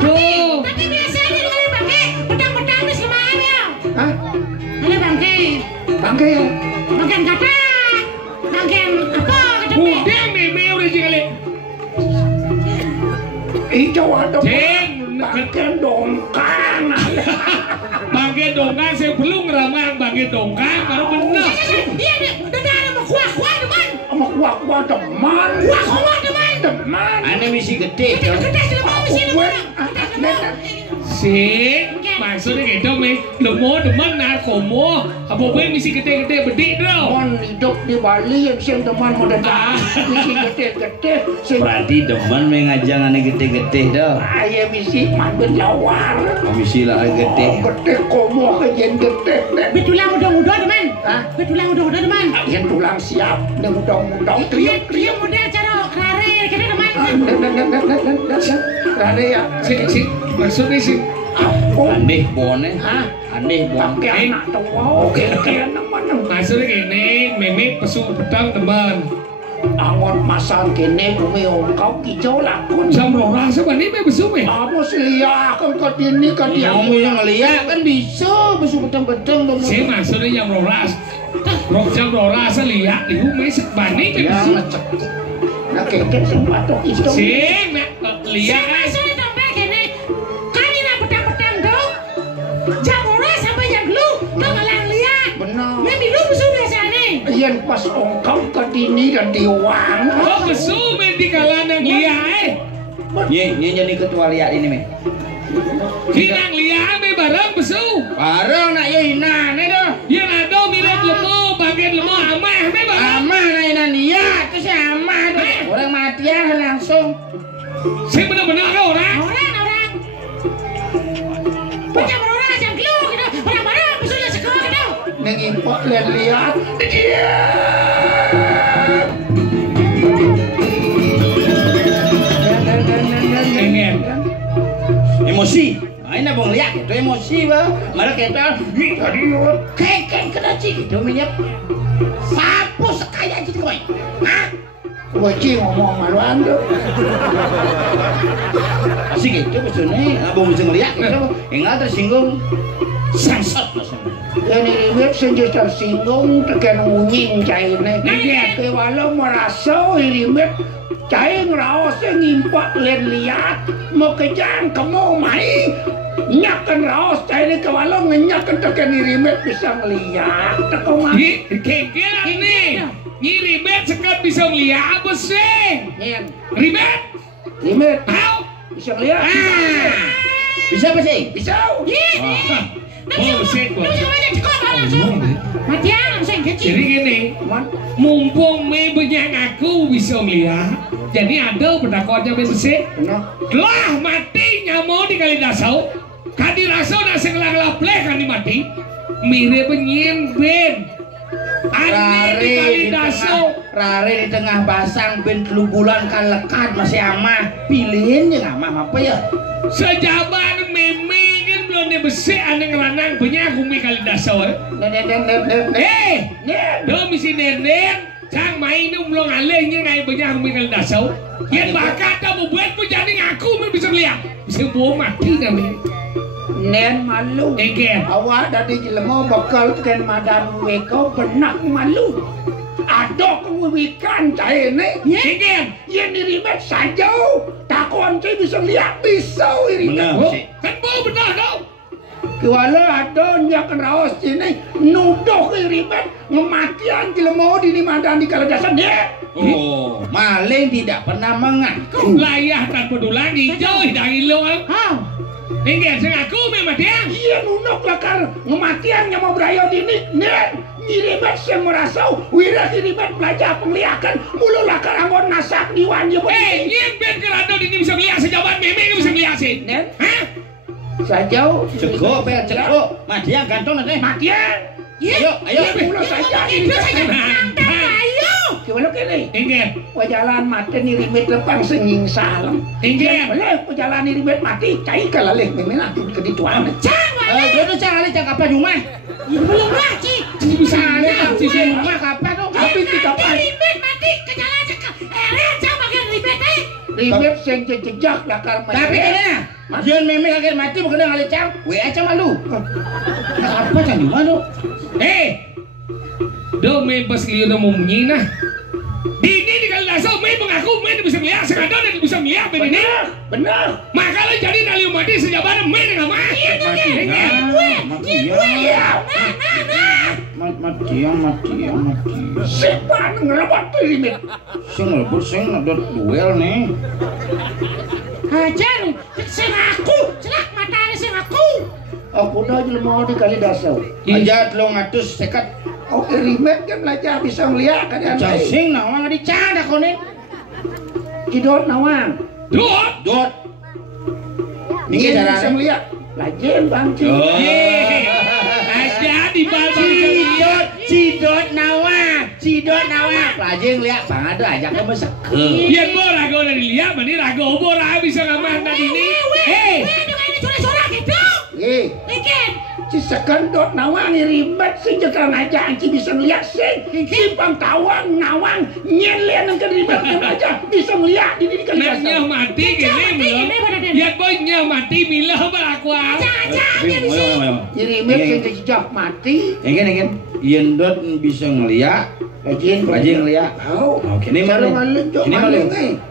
Tuh. Tapi biasanya kalau bangke, pedang-pedang di semuanya ya. Hah? Ada bangke. Bangke ya? Bangke kata. Bangke apa? Udah meme udah kali. Ijo ada Jen, bangke dongkang. Bangke dongkang saya belum ngeramang bangke dongkang baru bener. Iya deh, dedar sama kuah teman. Sama kuah teman. Kuah teman. Ane misi gede. Gede selama misi Sih, maksudnya gitu me, lemo demen nak komo, apa pun misi gede-gede bedik dong. Mon hidup di Bali yang sen teman modern. Misi gede-gede. Berarti demen mengajang ane gede-gede dah. Ayah misi mampir jawar. Misi lah gede. Gede komo kejen gede. Betulang muda-muda teman. Betulang muda-muda teman. Yang tulang siap, yang muda-muda kriuk. Muda cara rare kena teman. Rare ya. Si, maksudnya sih. Aneh bone. Aneh bone. Pakai anak tua. Oke anak mana? Maksudnya gini, meme pesu petang teman. Angon masang kene bumi ongkau kijau lakon. Jam rasa apa nih me pesu me? Apa sih ya kan ke dini ke dia. Kamu yang ngeliat kan bisa besu petang-petang dong. Si maksudnya yang rolas. Jam rolas lihat liu me sebani me pesu. Nah keke sempat tuh itu. Si lihat. Maksudnya tambah gini. Kali nak petang-petang dong. Jam orang sampai jam lu. Kau ngalang lihat. Benar. Memi lu musuh biasanya. Yang pas ongkau ke dini dan diwang. Oh pesu me di kalangan lihat. Nye jadi ketua lihat ini me. Hilang lihat me barang pesu. Barang nak ye ina ne dah. Yang ada mirip lemo, bagian lemo amah me barang. Amah na ina lihat tu si amah tu. Orang matian langsung. Saya benar-benar ke orang. Orang. Macam orang jam lu gitu. Orang-orang musuhnya sekolah gitu. Nengimpok lihat. Pengen. Emosi. Ini bang lihat itu emosi bah. Malah kita keken kena cik itu minyak. Sapu sekaya gitu kau. Wajib ngomong maluan tuh. Asik gitu maksudnya. Abang bisa ngeliat gitu. Enggak tersinggung. Sangsat maksudnya. Ini ribet sendiri tersinggung tekan unying cairnya. Ke walau merasa ribet cair ngerawas ngimpak lihat mau kejang kamu main nyakan raos cai ni kawalo ngenyakan teken Rimet bisa ngeliat teko mah. Kengkean nih. Rimet sekat bisa ngeliat apa sih? Rimet. Tahu? Bisa ngeliat. Bisa apa sih? Bisa. Jadi gini, mumpung me banyak aku bisa melihat, jadi ada pendakwanya bersih. Telah mati nyamuk di kali dasau, kadi rasau nasi ngelang pleh kan mati, mirip penyin ben. Ane di kali dasau, rare di tengah pasang ben 3 bulan kan lekat masih amah, pilihin yang amah apa ya? Sejaban memang belum bersih ane ngelanang banyak kumi kali dasau. Misi nenen, cang main itu belum alehnya ngai banyak kumi kali dasau. Yang bakat tak membuat pun jadi ngaku bisa lihat, bisa buang mati kami. Nen malu. Awak dari jelema bakal ken madan weko benak malu. Ada kewikan cai ni. Yang Rimet saja. Takon cai bisa lihat pisau Rimet. Kan bau benar dong. Kuala ada nyakan raos sini nuduh Rimet ngematian jelema di madan di kaladasan dia. Oh, maling tidak pernah mengaku. Layah tanpa dulang hijau dari lo. Ini saya ngaku memang dia. Iya nunuk lakar ngematian yang mau berayo dini. Nen Rimet saya merasau. Wira Rimet belajar penglihakan. Mulu lakar anggon nasak diwannya. Yang ben kerana ini bisa melihat sejabat memang bisa melihat sih. Nen? Hah? Sajau. Cegok, cegok. Matian kantong nanti. Matian. Ayo. Mulu saja. Ayo. Gimana kini? Ingat. Jalan mati ni Rimet lepang senying salam. Ingat. Boleh jalan ni Rimet mati. Cai kalaleh memang aku kedituan. Jodoh cari cak apa rumah? Belum lagi. Bisa ada di rumah kapan tuh? Tapi tidak apa. Rimet mati ke jalan cekak. Sama kan Rimet Rimet sing jejak lakar mati. Tapi kena. Jangan memang kaget mati bukan ngalih cang. Aja malu. Apa cang di mana? Do me pas liur mau menyina. Ini di kali dasar me mengaku me bisa melihat sekadar dan bisa melihat ini. Benar. Maka jadi naliu mati sejaban me dengan mah. Mati. Siapa ngelabak Rimet? Sing ngelebut duel nih. Hajar, sing aku, celak matanya sing aku. Aku dah jelema di kali dasar. Aja 300 sekat. Oke Rimet kan belajar bisa melihat kan. Sing nawang di cada kone. Kidot nawang. Dot. Ini bisa melihat. Lajen bang. Aja di bawah Cidot nawang. Lajeng lihat bang ada aja kan besek. Yang bo rago dari lihat, mani rago bo bisa ngamah tadi ini. Dengan suara-suara gitu. Ikan. Cisakan dot nawang Rimet sing jekal aja anci bisa melihat sing simpang tawang nawang nyelen ke Rimet aja bisa melihat ini kan Nanya mati gini belum. Ya boynya mati milah apa aku. Rimet sing jejak mati. Engken. Yen dot bisa ngeliat. Lajeng lihat. Oke, ini maling.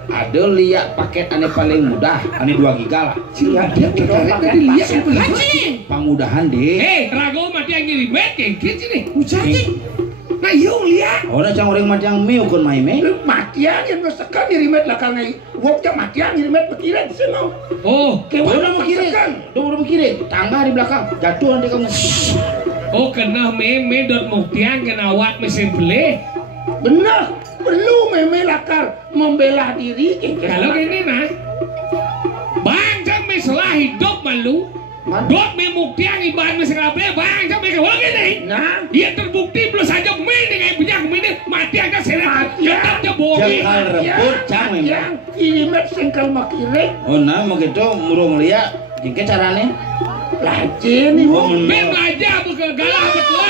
Ada lihat paket ane paling mudah, ane 2 giga lah. Dia pakai lihat Pamudahan deh. Rago mati yang Rimet kayak sini. Nah, yuk lihat. Orang cang orang macam meu kon mai me. Matian yang sekan Rimet lakang ngai. Woknya matian Rimet pikiran semua. Udah mau kiri. Tangga di belakang. Jatuh nanti kamu. Kena meme dot muktian kena awak mesin beli. Benar. Perlu meme lakar membela diri. Kalau gini nah. Bang jam mesalah hidup malu. Dot memuktian ibarat mesin beli. Bang jam mereka gini. Nah. Dia terbukti belum saja main dengan punya ini mati aja seret. Tetapnya bohong. Jangan rebut cang memang. Ini met sengkal makirik. Oh nah mau gitu murung lihat. Gimana caranya? Lajin nih. Belajar bukan galau betul.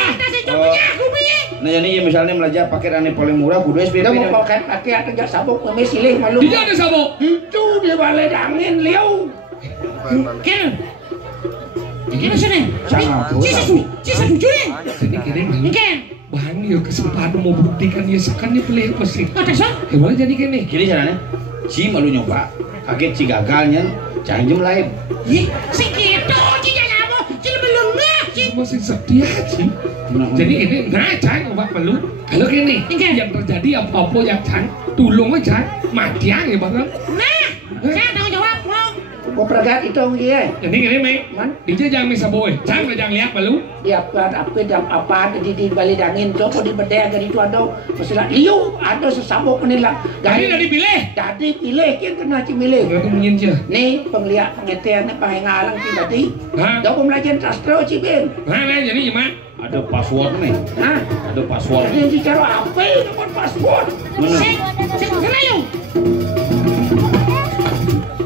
Nah jadi misalnya belajar pakai ane paling murah kudu SPP. Dia mau pakai kerja sabuk meme silih malu. Dia ada sabuk. Itu dia balai angin liau. Kena sini. Cisa tujuh. Sini kirim. Bang yo kesempatan mau buktikan ya sekan dia pelih pasti. Boleh jadi gini. Jadi caranya si malu nyoba. Kaget si gagalnya. Jangan lain. Segitu masih setia Cing. Jadi ini Cang obat perlu. Kalau gini yang terjadi apa-apa yang Cang tulung aja mati ya Bang. Nah, saya tanggung jawab mau. Gua pergat itu dia. Jadi gini Mei, dia jangan bisa boy. Cang jangan lihat perlu. Dia apa di balik angin tuh kok di bedaya dari itu ada masalah liu ada sesabuk ni lah. Tadi dah dipilih. Tadi pilih kan kena cimilih. Aku mengincar. Ni penglihat pengertian ni pengalang ti tadi. Ha? Dah pembelajaran sastra cibin. Jadi gimana? Ada password nih. Hah? Ada password. Dia bicara apa? Nomor password. Mana? Cek kenayong.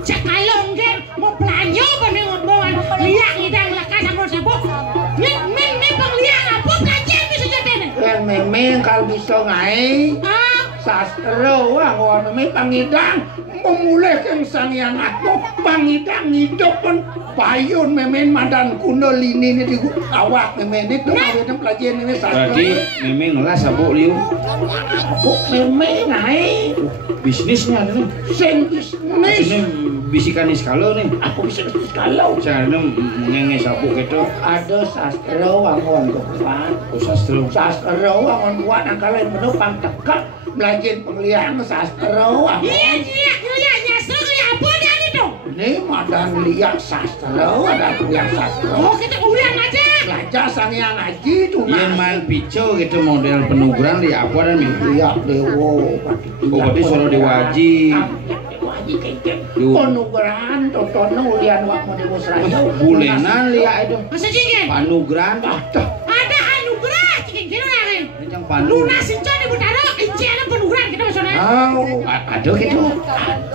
Cek kalong kan mau pelanjo pendengar bawan liak hidang lekas sabuk. Ini penglihat apa kajian bisa jadi. Yang memang kalau bisa ngai sastra wah orang memang pangidang memulihkan sang yang aku pangidang hidup pun payun memang madan kuno lini ni di awak memang itu awak pelajaran ini sastra. Berarti memang lah sabuk liu. Sabuk memang ngai Bisnisnya nih. sen bisnis. Ini bisikan iskalo nih. Aku bisa kalau Caranya ngenge sabuk itu. ada sastra wangon depan. Oh sastra. Sastra wangon buat angkalan menopang tekak belajar penglihat sastra wangon. Iya, nyasar kayak apa dah itu? Ini madan lihat sastra ada lihat sastra. Oh, kita ulang aja. Belajar sang yang ngaji tuh Yang main pico gitu model penuguran di apa dan nih? lihat dewo. Oh berarti solo dewaji. Dewaji kengkeng. Penugaran totono ulian wak mau demonstrasi. Bulenan lihat itu. Masa cingin? Panugeran. Ada anugerah cingin kira lain. Yang panu. Lunasin coni butaro, incianan penugaran kita maksudnya. Ada gitu.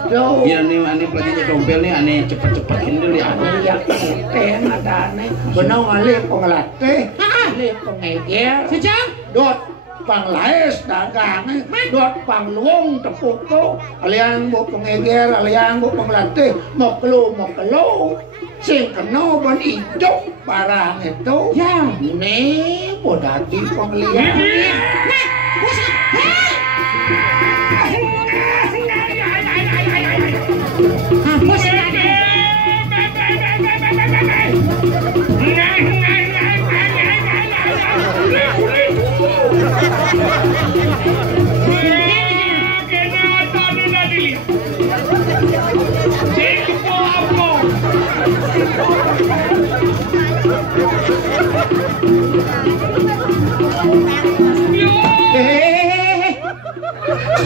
Aduh. Iya nih aneh pelajaran dompel nih aneh cepet-cepet ini lihat. Lihat kengkeng ada aneh. Benar ngalih pengelatih. Ngalih pengeger. Sejam? Dot panglaes dagang dot pangluong tepuko aliang bu pengeger aliang bu penglatih mau kelu sing kena ban hidup barang itu Ya. nih bodaki penglihat Nah, bos. Bos ada.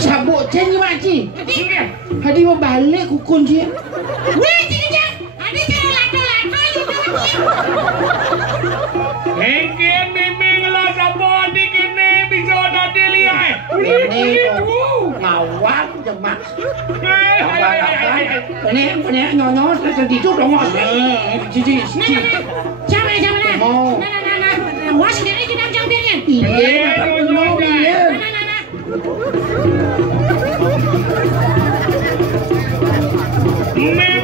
sabuk ceng maci hadi mau balik kukun sih Wih, cingin. Ada cara lato-lato juga. Engken memang lah sabuk adik ini bisa tadi lihat. ini ngawak jemak ini nyonyos sedikit dong Cici. Siapa nah. Mau. Nah. Bos sendiri kita jangan biarin. iya mau iya Nah.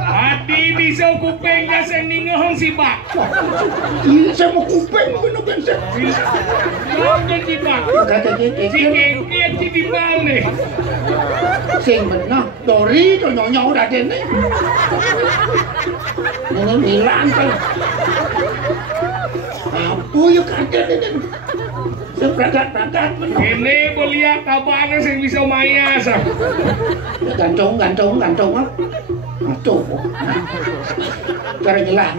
Hati bisa kupengnya seningahong si Pak. iya saya mau kuping bener kan saya Jangan si Pak. kata Si dia kengkian si Dibal nih. sing bener Dori to nyonya udah dene ini bilang kan apa yuk ada dene sepragat-pragat bener Ini boleh kabarnya sih bisa mayas. gantung ah aduh cara nyelang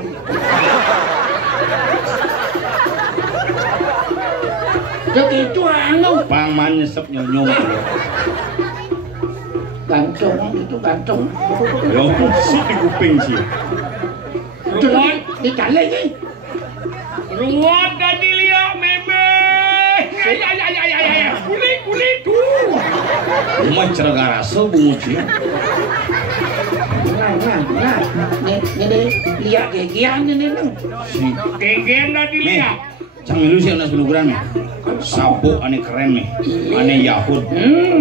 jadi itu anu Pangman nyesep nyonyong. gantung itu gantung Yo sih di kuping sih. Ruwad, dicale ini ruwad dan dilihat meme. Ya. Kulit tuh. Cuma cerga rasa bunguci. nah ini lihat gegian ini Si Kengkian dan Nih, dilihat. cang milu sih anak penuguran nih. Sabuk aneh keren nih. Aneh Yahud.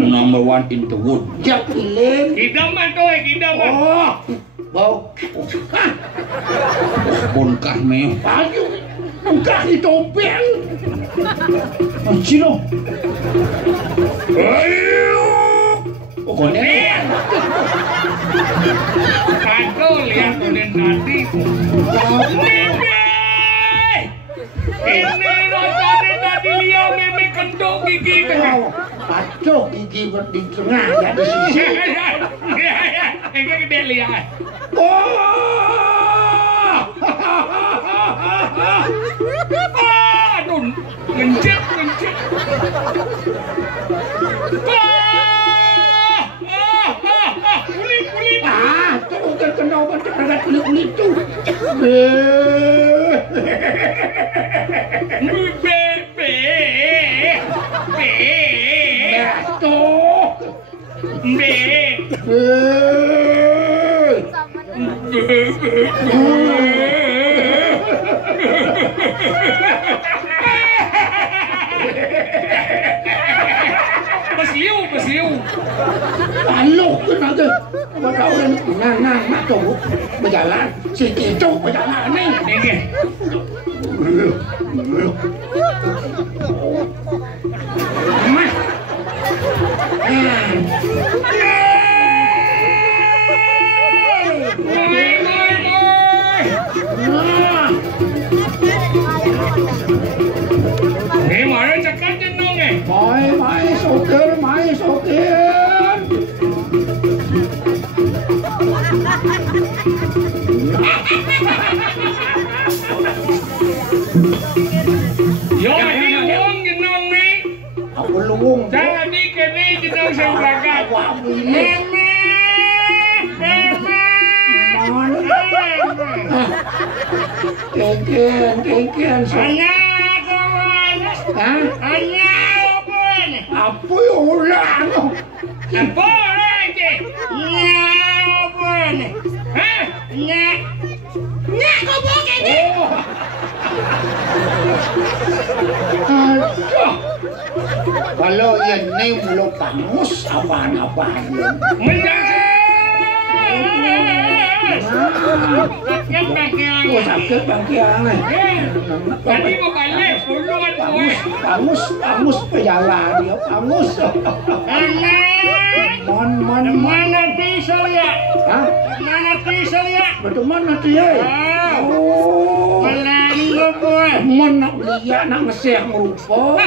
Number 1 in the wood. jak pilih Kidaman tuh, kidaman. oh bau Bonkah meh. baju enggak ditopeng Cino. Ayo. Oh konen. Kagol lihat konen tadi. Ini rasanya tadi lihat meme kentuk gigi tengah. Pacok gigi di tengah ya di sisi. Ini gede lihat. Aduh, mencet. Kulit. Itu bukan kena obat ada kulit tuh. Besiu. Alok tenaga. Apa orang nang tuh berjalan si kicau berjalan nih. Ini. Mas. Mana cakap jenong Mai sokir. Yo, ini uang jenong ni. Aku luwung. Jangan ni kini jenong saya belakang. Kengken. Apa yang ulang? Apa lagi? Kalau ini belum pangus apaan-apaan. Sakit bangkian Tadi mau balik, puluhan kue. Pangus pejalan dia pangus. Mana pisau ya? Hah? Mana pisau ya? Betul mana dia? Oh. Melanggo kue. Mana dia nak ngeseh rupa.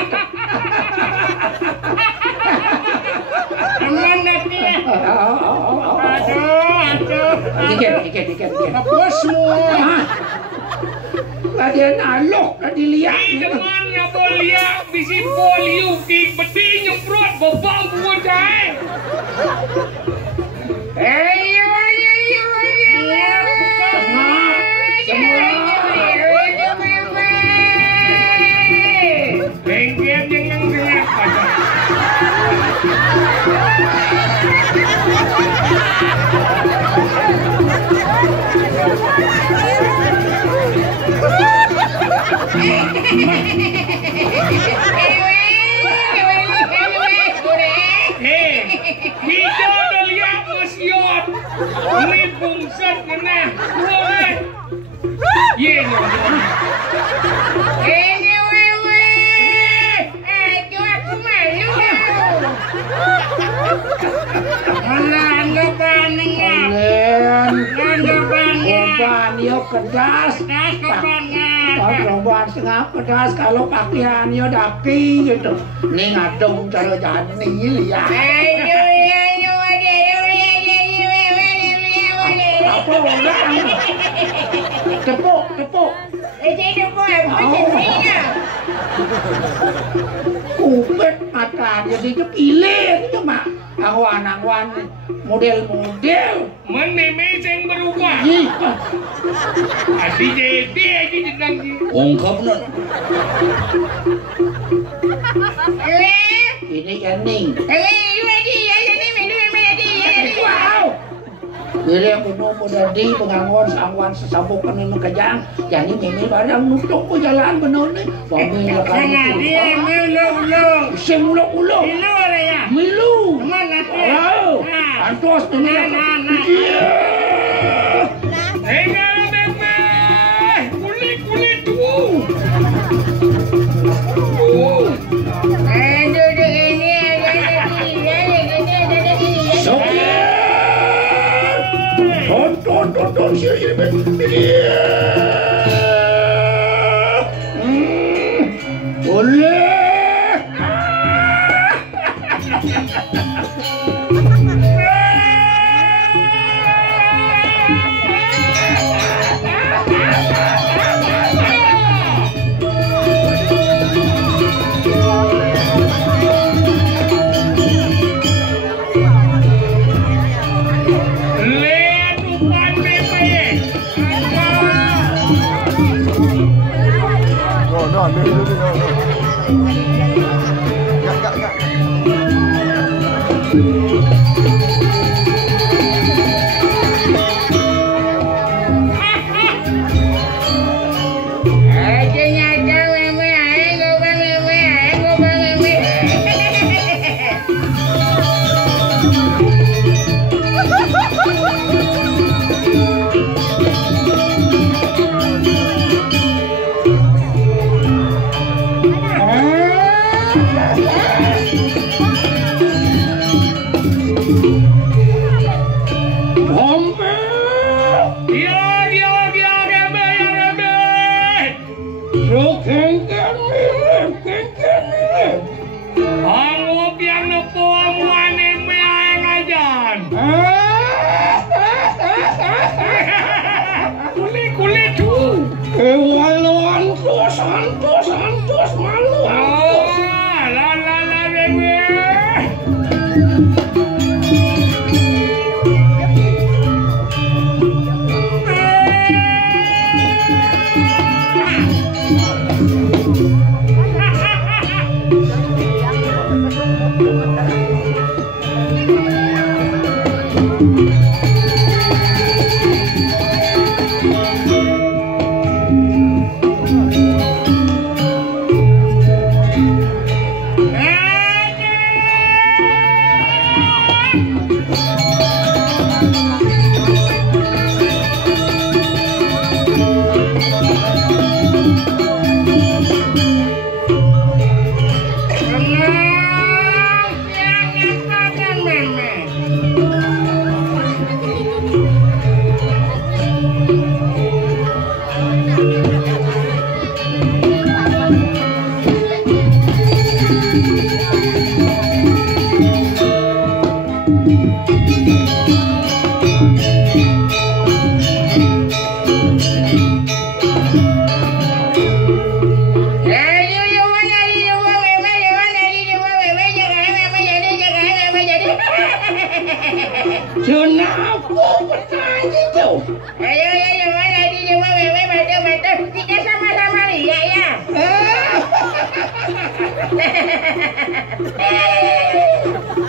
Mana dia? Aduh. Ikan. Apa semua? Kalian alok tadi lihat. Temannya bolia, bisi polio, ki beti nyemprot, bobau buat dah. Ayo. Bengkel jangan gelap. Hijau dah lihat mesion. Ini bungset kena. Ye. Korbannya kedas, korban setengah pedas kalau pakaiannya daki gitu. Nih ngadong cara jadi lihat. Apa orang? Tepuk. Kupet mata dia itu pilih itu mak. Angwan model. Menemeh yang berubah. Asyik jadi aja jenang ni. Ungkap nak. Ini kening. Wow. Bila penuh di pengangon sangwan sesabuk penuh kejang. Jadi ini barang nutup ke jalan benar ni. Bami lekan. Dia mulu. Semulu. Milu. Mana tu? Wow. Antos ni. Kulit tu. Contoh Don siri boleh.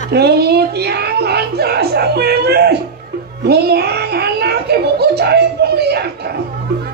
Kemudian lantas sang memes ngomong anak ibuku cari penglihakan.